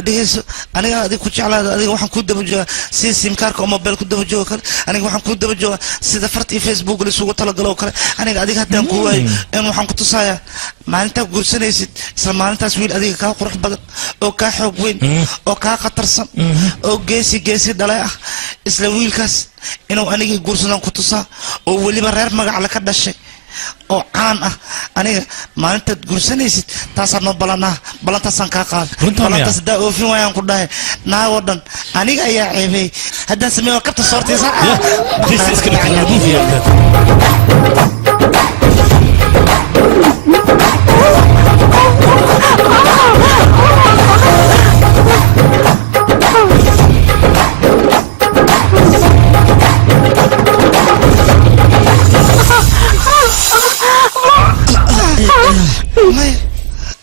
دقيسو أنا قاعدة كنت على هذا وحن كنت بجوا سيم كارك أو موبايل كنت بجوا كله أنا وحن كنت بجوا سيدفرت فيسبوك اللي سوق طلع قلوا كله أنا قاعدة حتى نقول إنه وحن كنت صايا ما أنت قرسنا يسد سلمان تسويل أديك كا قرح بدل أو كا حبوين أو كا قطرسن أو جيسي دلاء إسلاميل كاس إنه أنا قرسنا كنت صا أو ولي برر ما على كذا شيء oo caan ah aniga maalintaad guursanaysid taasaan noo balantaasaan kaa qaad balantaas daa oofin waayaan ku dhahay naagoo dhan aniga ayaa ceebay haddaan sameeyo kabta soortaysa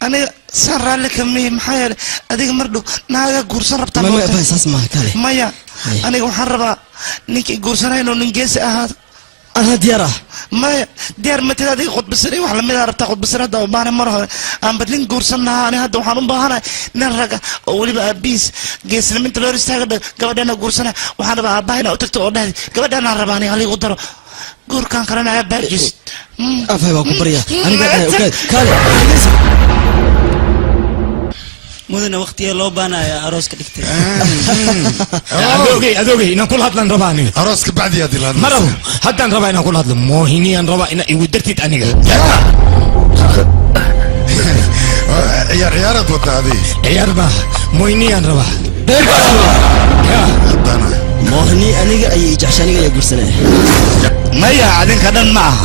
أنا سر لك مي محير أديك مردو ناقة قرصان ربطة ما بس اسمع كالي مايا أنا محربة نيكي قرصان هاي لو ننجيس أهاد أنا ديارة مايا ديار متى هذه خد بسري وحلا مدار ربطة خد بسري هذا وبانا مرة أنا بدلين قرصان أنا هذا وحنون بهانا نرجع أولي بقى بيس جيس لمن تلوريس تاعد قبل أنا قرصان وحنا بقى باينا وتكتو أودها قبل أنا رباني عليه قدرة قور كان كرنا عبارجس أفهم أكو بريا أنا قاعد أوكي كالي مدن وقتي لو بانا يا أروس كدكتي أدوغي إن كل هذا رباني أروس كبعد يا دلال مرة هذا ربا إن كل هذا موهني أن ربا إن يودرتي أنيقا عيار توتا هذه عيار با موهني أن ربا موهني أنيقا أي جعشاني يا قرسنا مايا عادين كدن معه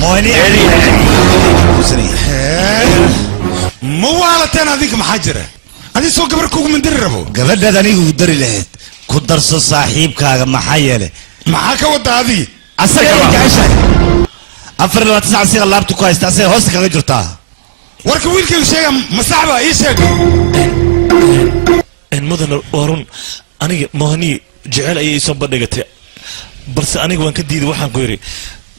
موهني قرسني مو على تنا هذيك محجرة هذه سوق قبركم من دربه قبل ده أنا يقدر لهاد كدرس صاحب كاغ محيله معاك وده هذه أسرع عشان أفر لو تسعة سير الله بتكويس تسعة هوس كاغ جرتا ورك ويل كل شيء مصعبة إيش هيك إن مدن ورون أنا مهني جعل أي صوب بدقتي بس أنا وان كديد وحن قيري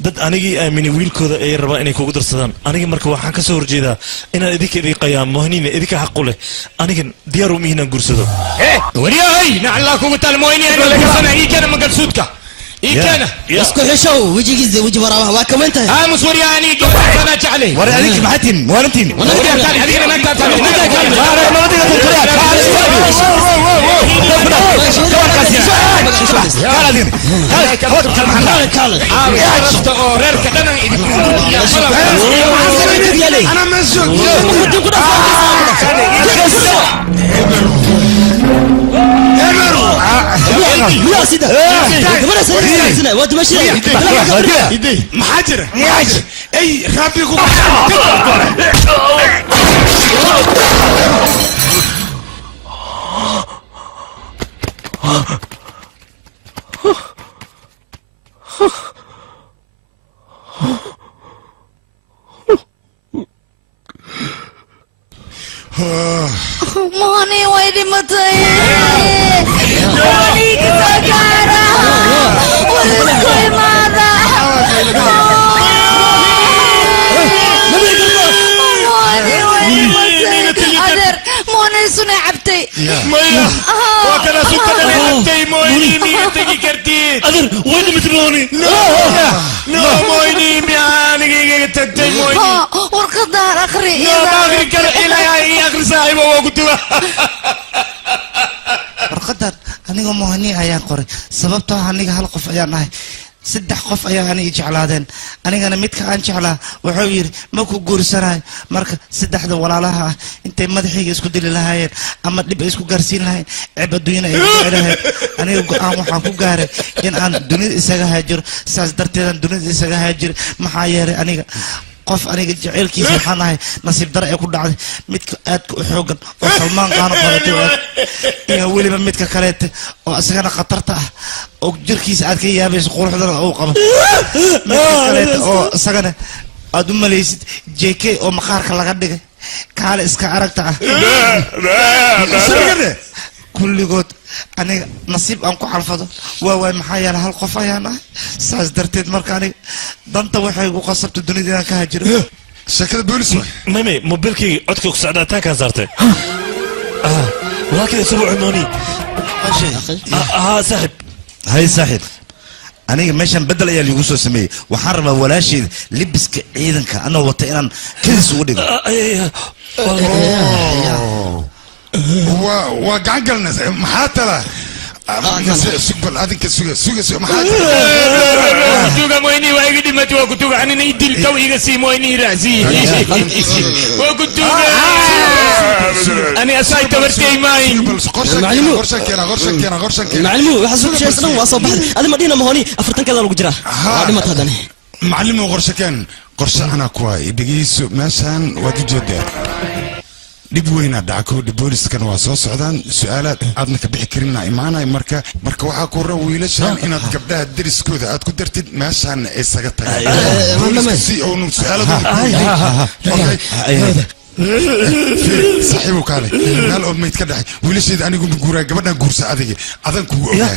dad anigii aaminay wiilkooda ay rabaan inay kugu darsadaan aniga marka waxaan ka soo horjeedaa inaan idinka idin qayaam mohniina idinka xaq u leh aniga diyaar u mihiinaan guursado wariyahay nacallaa kugu talmooyni ana lagasana ii keena magalsuudka ii keena isku xishow wejigiisa weji waraabaha waa kaman tahay aamus waryaani gabadhana jeclay war adinki maxatin waalantiin adigana naagtaatani أنا مسؤول يا سيدي كمان سيدي وانت ماشي محجر اي خافيكم ماني ويلي متى ماني كسكارة والكل ماذا ماني ويلي متى أدر ماني صنع عبتي مايا وكذا سكتنا عبتي ماني ميتي كرتيت dakhir wayna mitmooni no moyni miyaaniga tagtay moyni warqadaan akhri akhri kale ilaahay akhri saaxiibo waa ku tuba warqadan aniga mohani ayaan qoray sababtoo aniga hal qof ayaan ahay saddex qof ayaa aniga jeclaadeen anigana midka aan jeclaa wuxuu yiri ma ku guursanayo marka saddexda walaalaha ah intay madaxayga isku dili lahaayeen ama dhib ay isku gaarsiin lahaayeen ceeb adduunyana ay jecelahayd aniga go'aan waxaan ku gaaray in aan dunida isaga haajiro saas darteedaan dunida isaga haajiro maxaa yeelay aniga qof aniga jaceylkiisa waxaan ahay nasiib dare ee ku dhacday midka aadka u xoogan oo salmaan qaano qabatay iyo weliba midka kaleete oo isagana khatarta ah oo jirkiisa aad ka yaabayso quruxdana uu qabo midka kaleete oo isagana aad u malaysid JK oo maqaarka laga dhigay kaale iska aragta ah kulligood aniga nasiib aan ku xalfado waa maxaa yeelay hal qof ayaan ahay saas darteed marka aniga danta waxay ugu qasabtay dunida inaan ka hajiro sheekada boolis mame mobilkayga codka ku socdaa taa kaan saartay walaalkay isugu cumooni saaxib hay saaxib aniga meeshan bedel ayaa liigu soo sameeyey waxaan rabaa walaasheeda libiska ciidanka anoo wata inaan kadis ugu dhigo waa gacan galnaysa maxaa tala sugbal adinka suga kutuga moyni waa iga dhimati waa kutuga anina idil kaw iga sii moyni raasi waa kutuga ani asay tabartay maayin maclimu waxa soo sheesdan waa soo baxday adi ma dhina mahoni 40 kada lagu jira waa dhimata hadane maclimu qorshe ana ku hay dhigeyso meeshan waad jeedaa dib weyna dhacko booliskana waa soo socdaan su'aalaad aadna ka bixi karinaa imaanay marka waxaa ku raa wiilashan inaad gabdhaha deriskooda aad ku dartid meeshaan isaga tagaan si oo su'aaladood صاحبه كاري قال أول ما يتكلم وليش إذا أنا قوم بقول قبلنا قرص هذه أذن كوه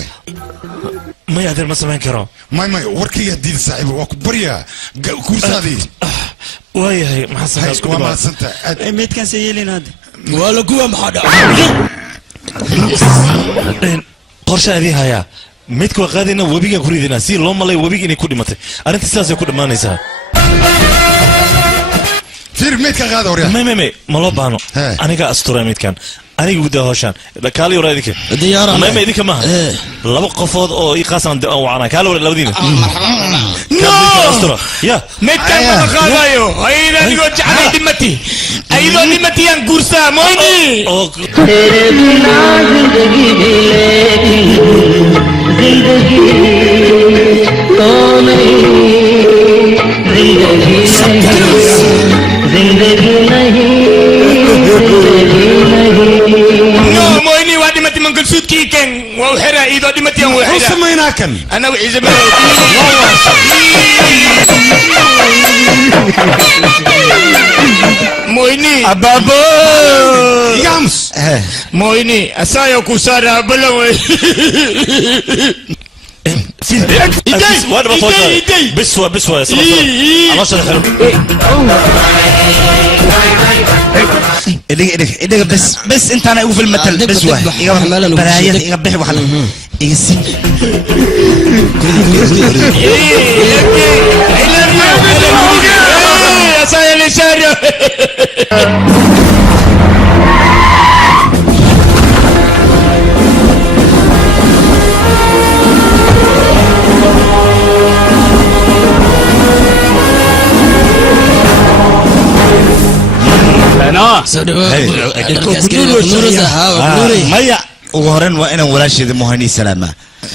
ما يقدر ما سمعين كرام ما وركي يدي صاحبه وكبريا قرص هذه وهي هي ما حصل وما سنت ميت كان سيلين هذا ولا قوة محدا قرشة هذه هيا ميت كوا قادنا وبيجا كوريدنا سير لهم الله وبيجي نكودي متى أنا تستأذن كود ما نسا فير ميت كان هذا وريا ما لو بانو أنا كا أستوري ميت كان أنا قوده هوشان كالي ورا ذيك ديارة ما ذيك ما لو قفض أو يقاسم أو عنا كالي ورا لو دينا نو يا ميت كان ما خلايو أيضا يقول جعلي دمتي أيضا دمتي أن قرصة مويني तेरे बिना जिंदगी भी जिंदगी तो नहीं जिंदगी नहीं no مويني وادي متي من قصود كيكن وحرا إذا دي متي وحرا وسمينا كن أنا وإذا ما مويني أبابو يامس مويني أسايا كوسارا بلوي بسوى إديك بس أنت أنا أقول في المثل بسوى براية يقبح وحلا يسي يا سايا لسارة maya ugu horeyn waa inaan walaasheeda muhani salaama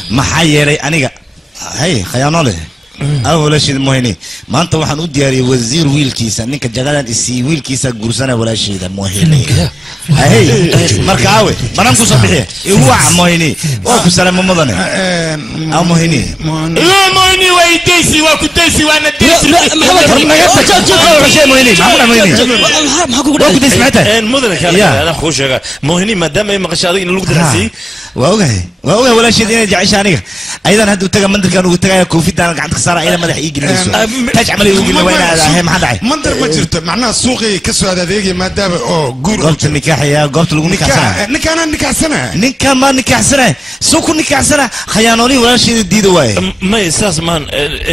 maxaa yeelay aniga hay khayaano leh aan walaasheeda muhani maanta waxaan u diyaariyay wasiir wiilkiisa ninka jagadan isii wiilkiisa guursanaya walaasheeda muhani hay marka awe banaan ku soo bixiya igu waca muhani oo ku salaamo madane aa muhani لا مويني ويديسي وكديسي وانا ديسي مدن كان هذا خوش موهني ما دام ما قش هذا إنه لقدر نسي waa walaasheed inay jecesha aniga ayadan hadda taga mandarkan ugu tagaya koofidaan gacanta ka saara ila madax ii gelinayso taaj camal ugu gelin wayna aadahay maxaa dhacay mandar ma jirto macnaha suuqay ka soo adeegay maadaama oo guur goobta nikaaxaya goobta lagu nikaaxsana ninka ma nikaaxsana suuq nikaaxsana khayaanooli walaasheed diido waay ma isaas maan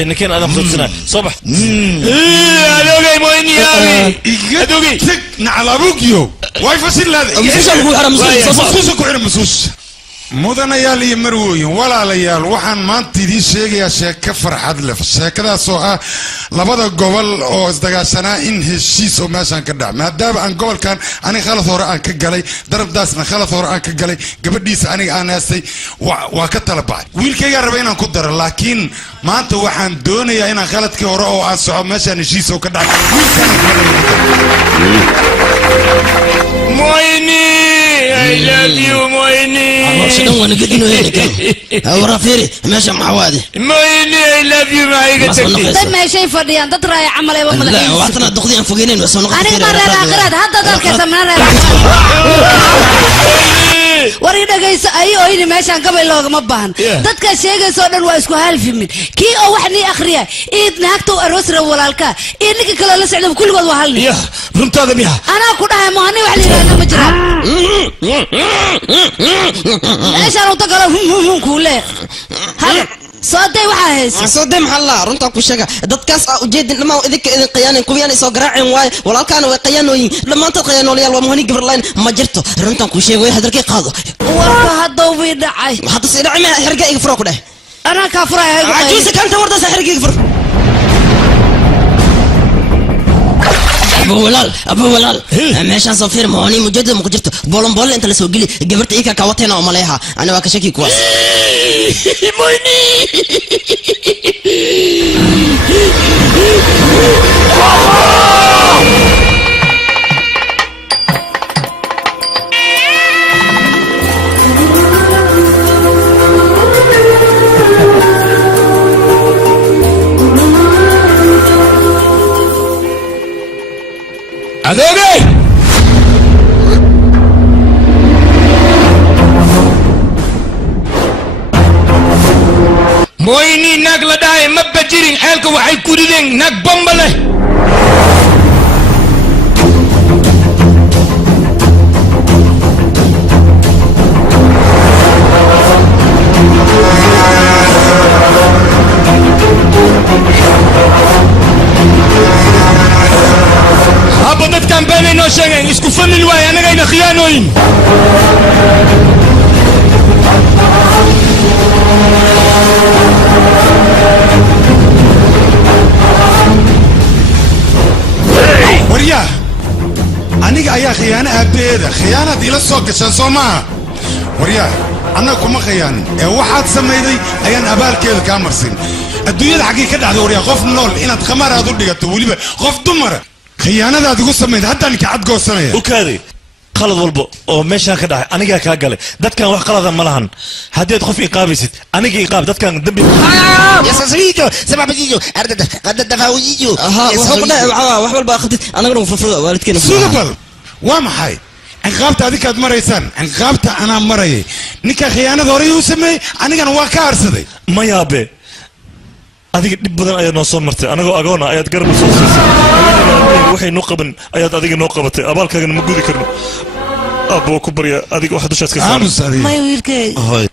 ninkan adam xusna صبح adogay moyni adogay nacalabugiyo way fasil hada mudanayaal iyo marwooyin walaalayaal waxaan maanta idiin sheegayaa sheeko farxad leh sheekadaas oo ah labada gobol oo isdagaashanaa in heshiis oo meeshaan ka dhac maadaama aan gobolkan aniga khalad hore aan ka galay darabdaasna khalad hore aan ka galay gabadhiisa aniga aan heestay waa ka tala baxay wiilkaygaa raba inaan ku daro laakiin maanta waxaan doonayaa inaan khaladkii hore oo aan soco meeshaan heshiis oo ka dhacay moyni I love you moyni شنو وانا قد انه هيك ورا فيري ماشي مع وادي moyni I love you ما يقدر dad ma shay fadhiyaan dad raay camal ay wada لا وقتنا دقدين فوقين بس انا aniga ma reer aakhirad hadda dalka sameeyay wari dhagayso ay ooyni meeshan gabay loogama baahan dadka sheegayso dhan waa isku halfimin kii oo wax ni akhriya eed naagto aroos ra walaalka ee ninka kale la socdo kulligood waa halni runtaada miya ana ku dhahay mohani wax la yiraahdo ma jiraan meeshan uu tagalo kuule hada صدق وحاس صدق محلا رنتا كوشجع دتكاس أوجد لما إذا قيان قويان إسوا قراعين واي ولا كانوا قيانوين لما أنت قيانوا لي المهني قبل لاين ما جرته رنتا كوشجع وين هذا الكي قاضي وهذا ويدعي هذا سيدعي ما حرقة يفرق ده أنا كافرة عجوز كانت ورده سحرقة يفرق أبو ولال ماشان صفير مهني مجدد مقدرته بولن أنت اللي سوقلي جبرت إيكا كواتنا وماليها أنا واكشكي كواس moyni adogay moyni nag la daay ma bajirin xelka waxay ku rideen nag bombale haba dadkan beenay noo sheegeen isku famil waay anagayna khiyaanooyin waryaa aniga ayaa khiyaano aabaheeda khiyaanaad ila soo gashaan soo maaha waryaa annaga kuma khiyaanin ee waxaad samayday ayaan abaalkeeda kaa marsin adduunyada xaggii ka dhacday waryaa qof nool inaad khamaar aad u dhigato weliba qof dumara khiyaanadaad igu samayd haddaan kacad goosanaya ukaadi qalad walba oo meeshaan ka dhacay anigaa kaa galay dadkan wax qalada ma lahan haddii aad qof iqaabaysid aniga iqaab dadkan dambi يا سيدو سبع بيجو أردت قد الدفاويجو wax walba akhrid anagana furfuro waalidkeena suudabal waa maxay ciqaabta adikaad maraysaan ciqaabta anaa marayay ninka khiyaanada hore uu sameeyey anigana waa ka harsaday mayaabe adiga dhib badan ayaad noo soo martay anagoo agoona ayaad garab soo siisay waxay noo qaban ayaad adiga noo qabatay abaalkaagana ma gudi karno abbo ku barya adiga wax dushaas ka saaran may wiilkay hoy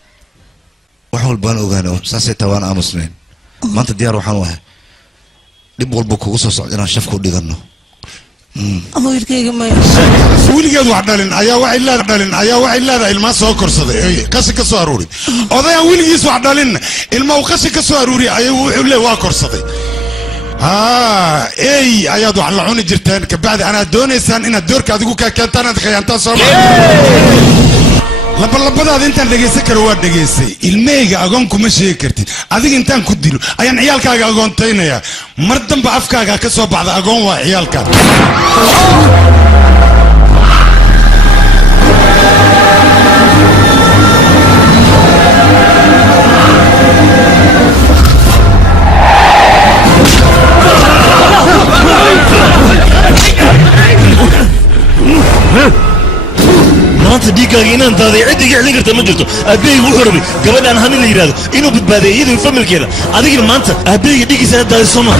wax walbaan ogaano saasay tawaan aamusnayn maanta diyaar waxaan u ahay dhib walba kugu soo socda inaan shafku dhigano wiilkayga may weligeed wax dhalin ayaa waxay leedahay ilmaa soo korsaday qashin ka soo aruuri odayaan weligiis wax dhalin ilma uu qashin ka soo aruuri ayuu wuxuu leeyahay waa korsaday ey ayaad wax la cuni jirteen kabacdi anaad doonaysaan inaad doorka adigu ka keentaan aad khiyaantaan soo labalabadaada intaan dhegaysan karo waa dhegaystay ilmeyga agoon kuma sheegi kartid adiga intaan ku dilo ayaan ciyaalkaaga agoontaynayaa mar damba afkaaga ka soo baxda agoon waa ciyaalkaaga maanta dhiigga sheegay inaan daaday cid iga celin karta ma jirto aabahayga wuxuu rabay gabadhaan hani la yidhaahdo inuu badbaadiyo iyadoo familkeeda adigina maanta aabahayga dhigiisa aad daaday soo maa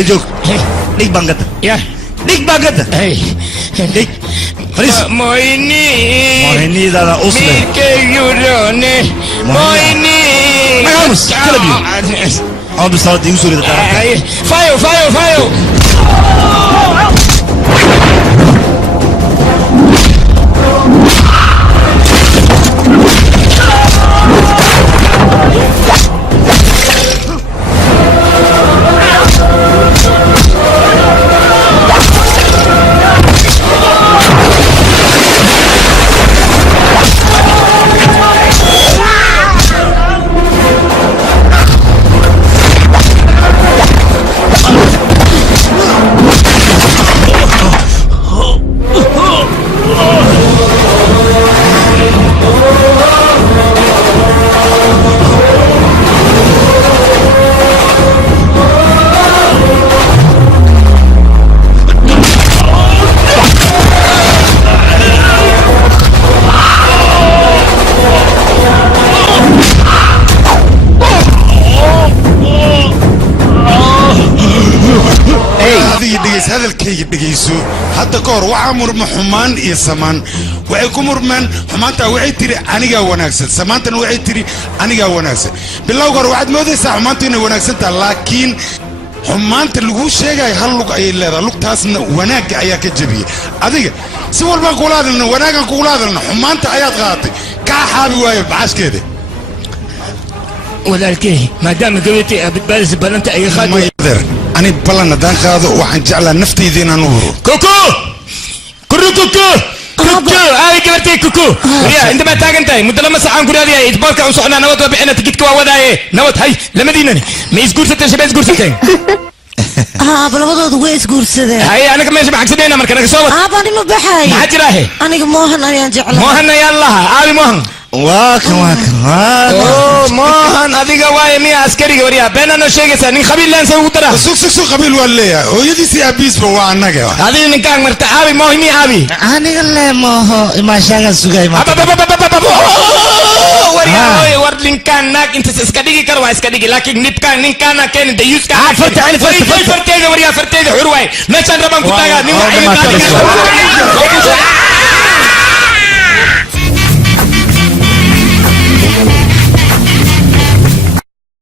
Tiga jog. Dik banget. Ya. Dik banget. Dik. Faris. Moini. Moini dada usle. Mike yurone. Moini. Vamos. Kelebio. Abi saat di usul da. Fayo. hadalkayga dhageyso hadda ka hor waxa murma xumaan iyo samaan waxay ku murmaan xumaanta waxay tiri aniga wanaagsan samaantana waxay tiri aniga wanaagsan bilowga hore waxaad moodaysaa xumaanta inay wanaagsan tahay laakiin xumaanta lagu sheegay hal lug ay leedahay lugtaasna wanaagga ayaa ka jabiyay adiga si walba kula hadalna wanaagan kula hadalna xumaanta ayaad qaadatay ka xaabi waayo baashkeeda walaalkay maadaama gabadhii badbaadis balanta ay qaado أنا بلنا دان قاضي وحن جعل نفتي ذينا نور كوكو هاي كبرتي كوكو يا انت ما تاجن تاي مدلما ساعان كنا دي يتبارك عن صحنا نوت وبعنا تجيت كوا وداي نوت هاي لما دينني ما يسكور ستة شباب يسكور ستة بلغض ويس قرصده هاي أنا كمان سمعك سدينا مركنا كسوت باني ما بحاي ما حجراه أنا كموهن أنا جعله موهن يا الله أبي موهن واكن موهن أبيك واي مي عسكري وريا بيننا نشيء سنين خبيل لين سووا ترى سوق خبيل ولا هو يدي سي أبيس بوانا كوا هذه نكان مرت أبي موه مي أبي أنا قال موه ما شاء سوقي ما وريا وردين كان ناك أنت سكديكي كروا سكديكي لكن نبكان نكان كان ديوس كان فرتيجي وريا فرتيجي حروي ما كان ربنا كتاعا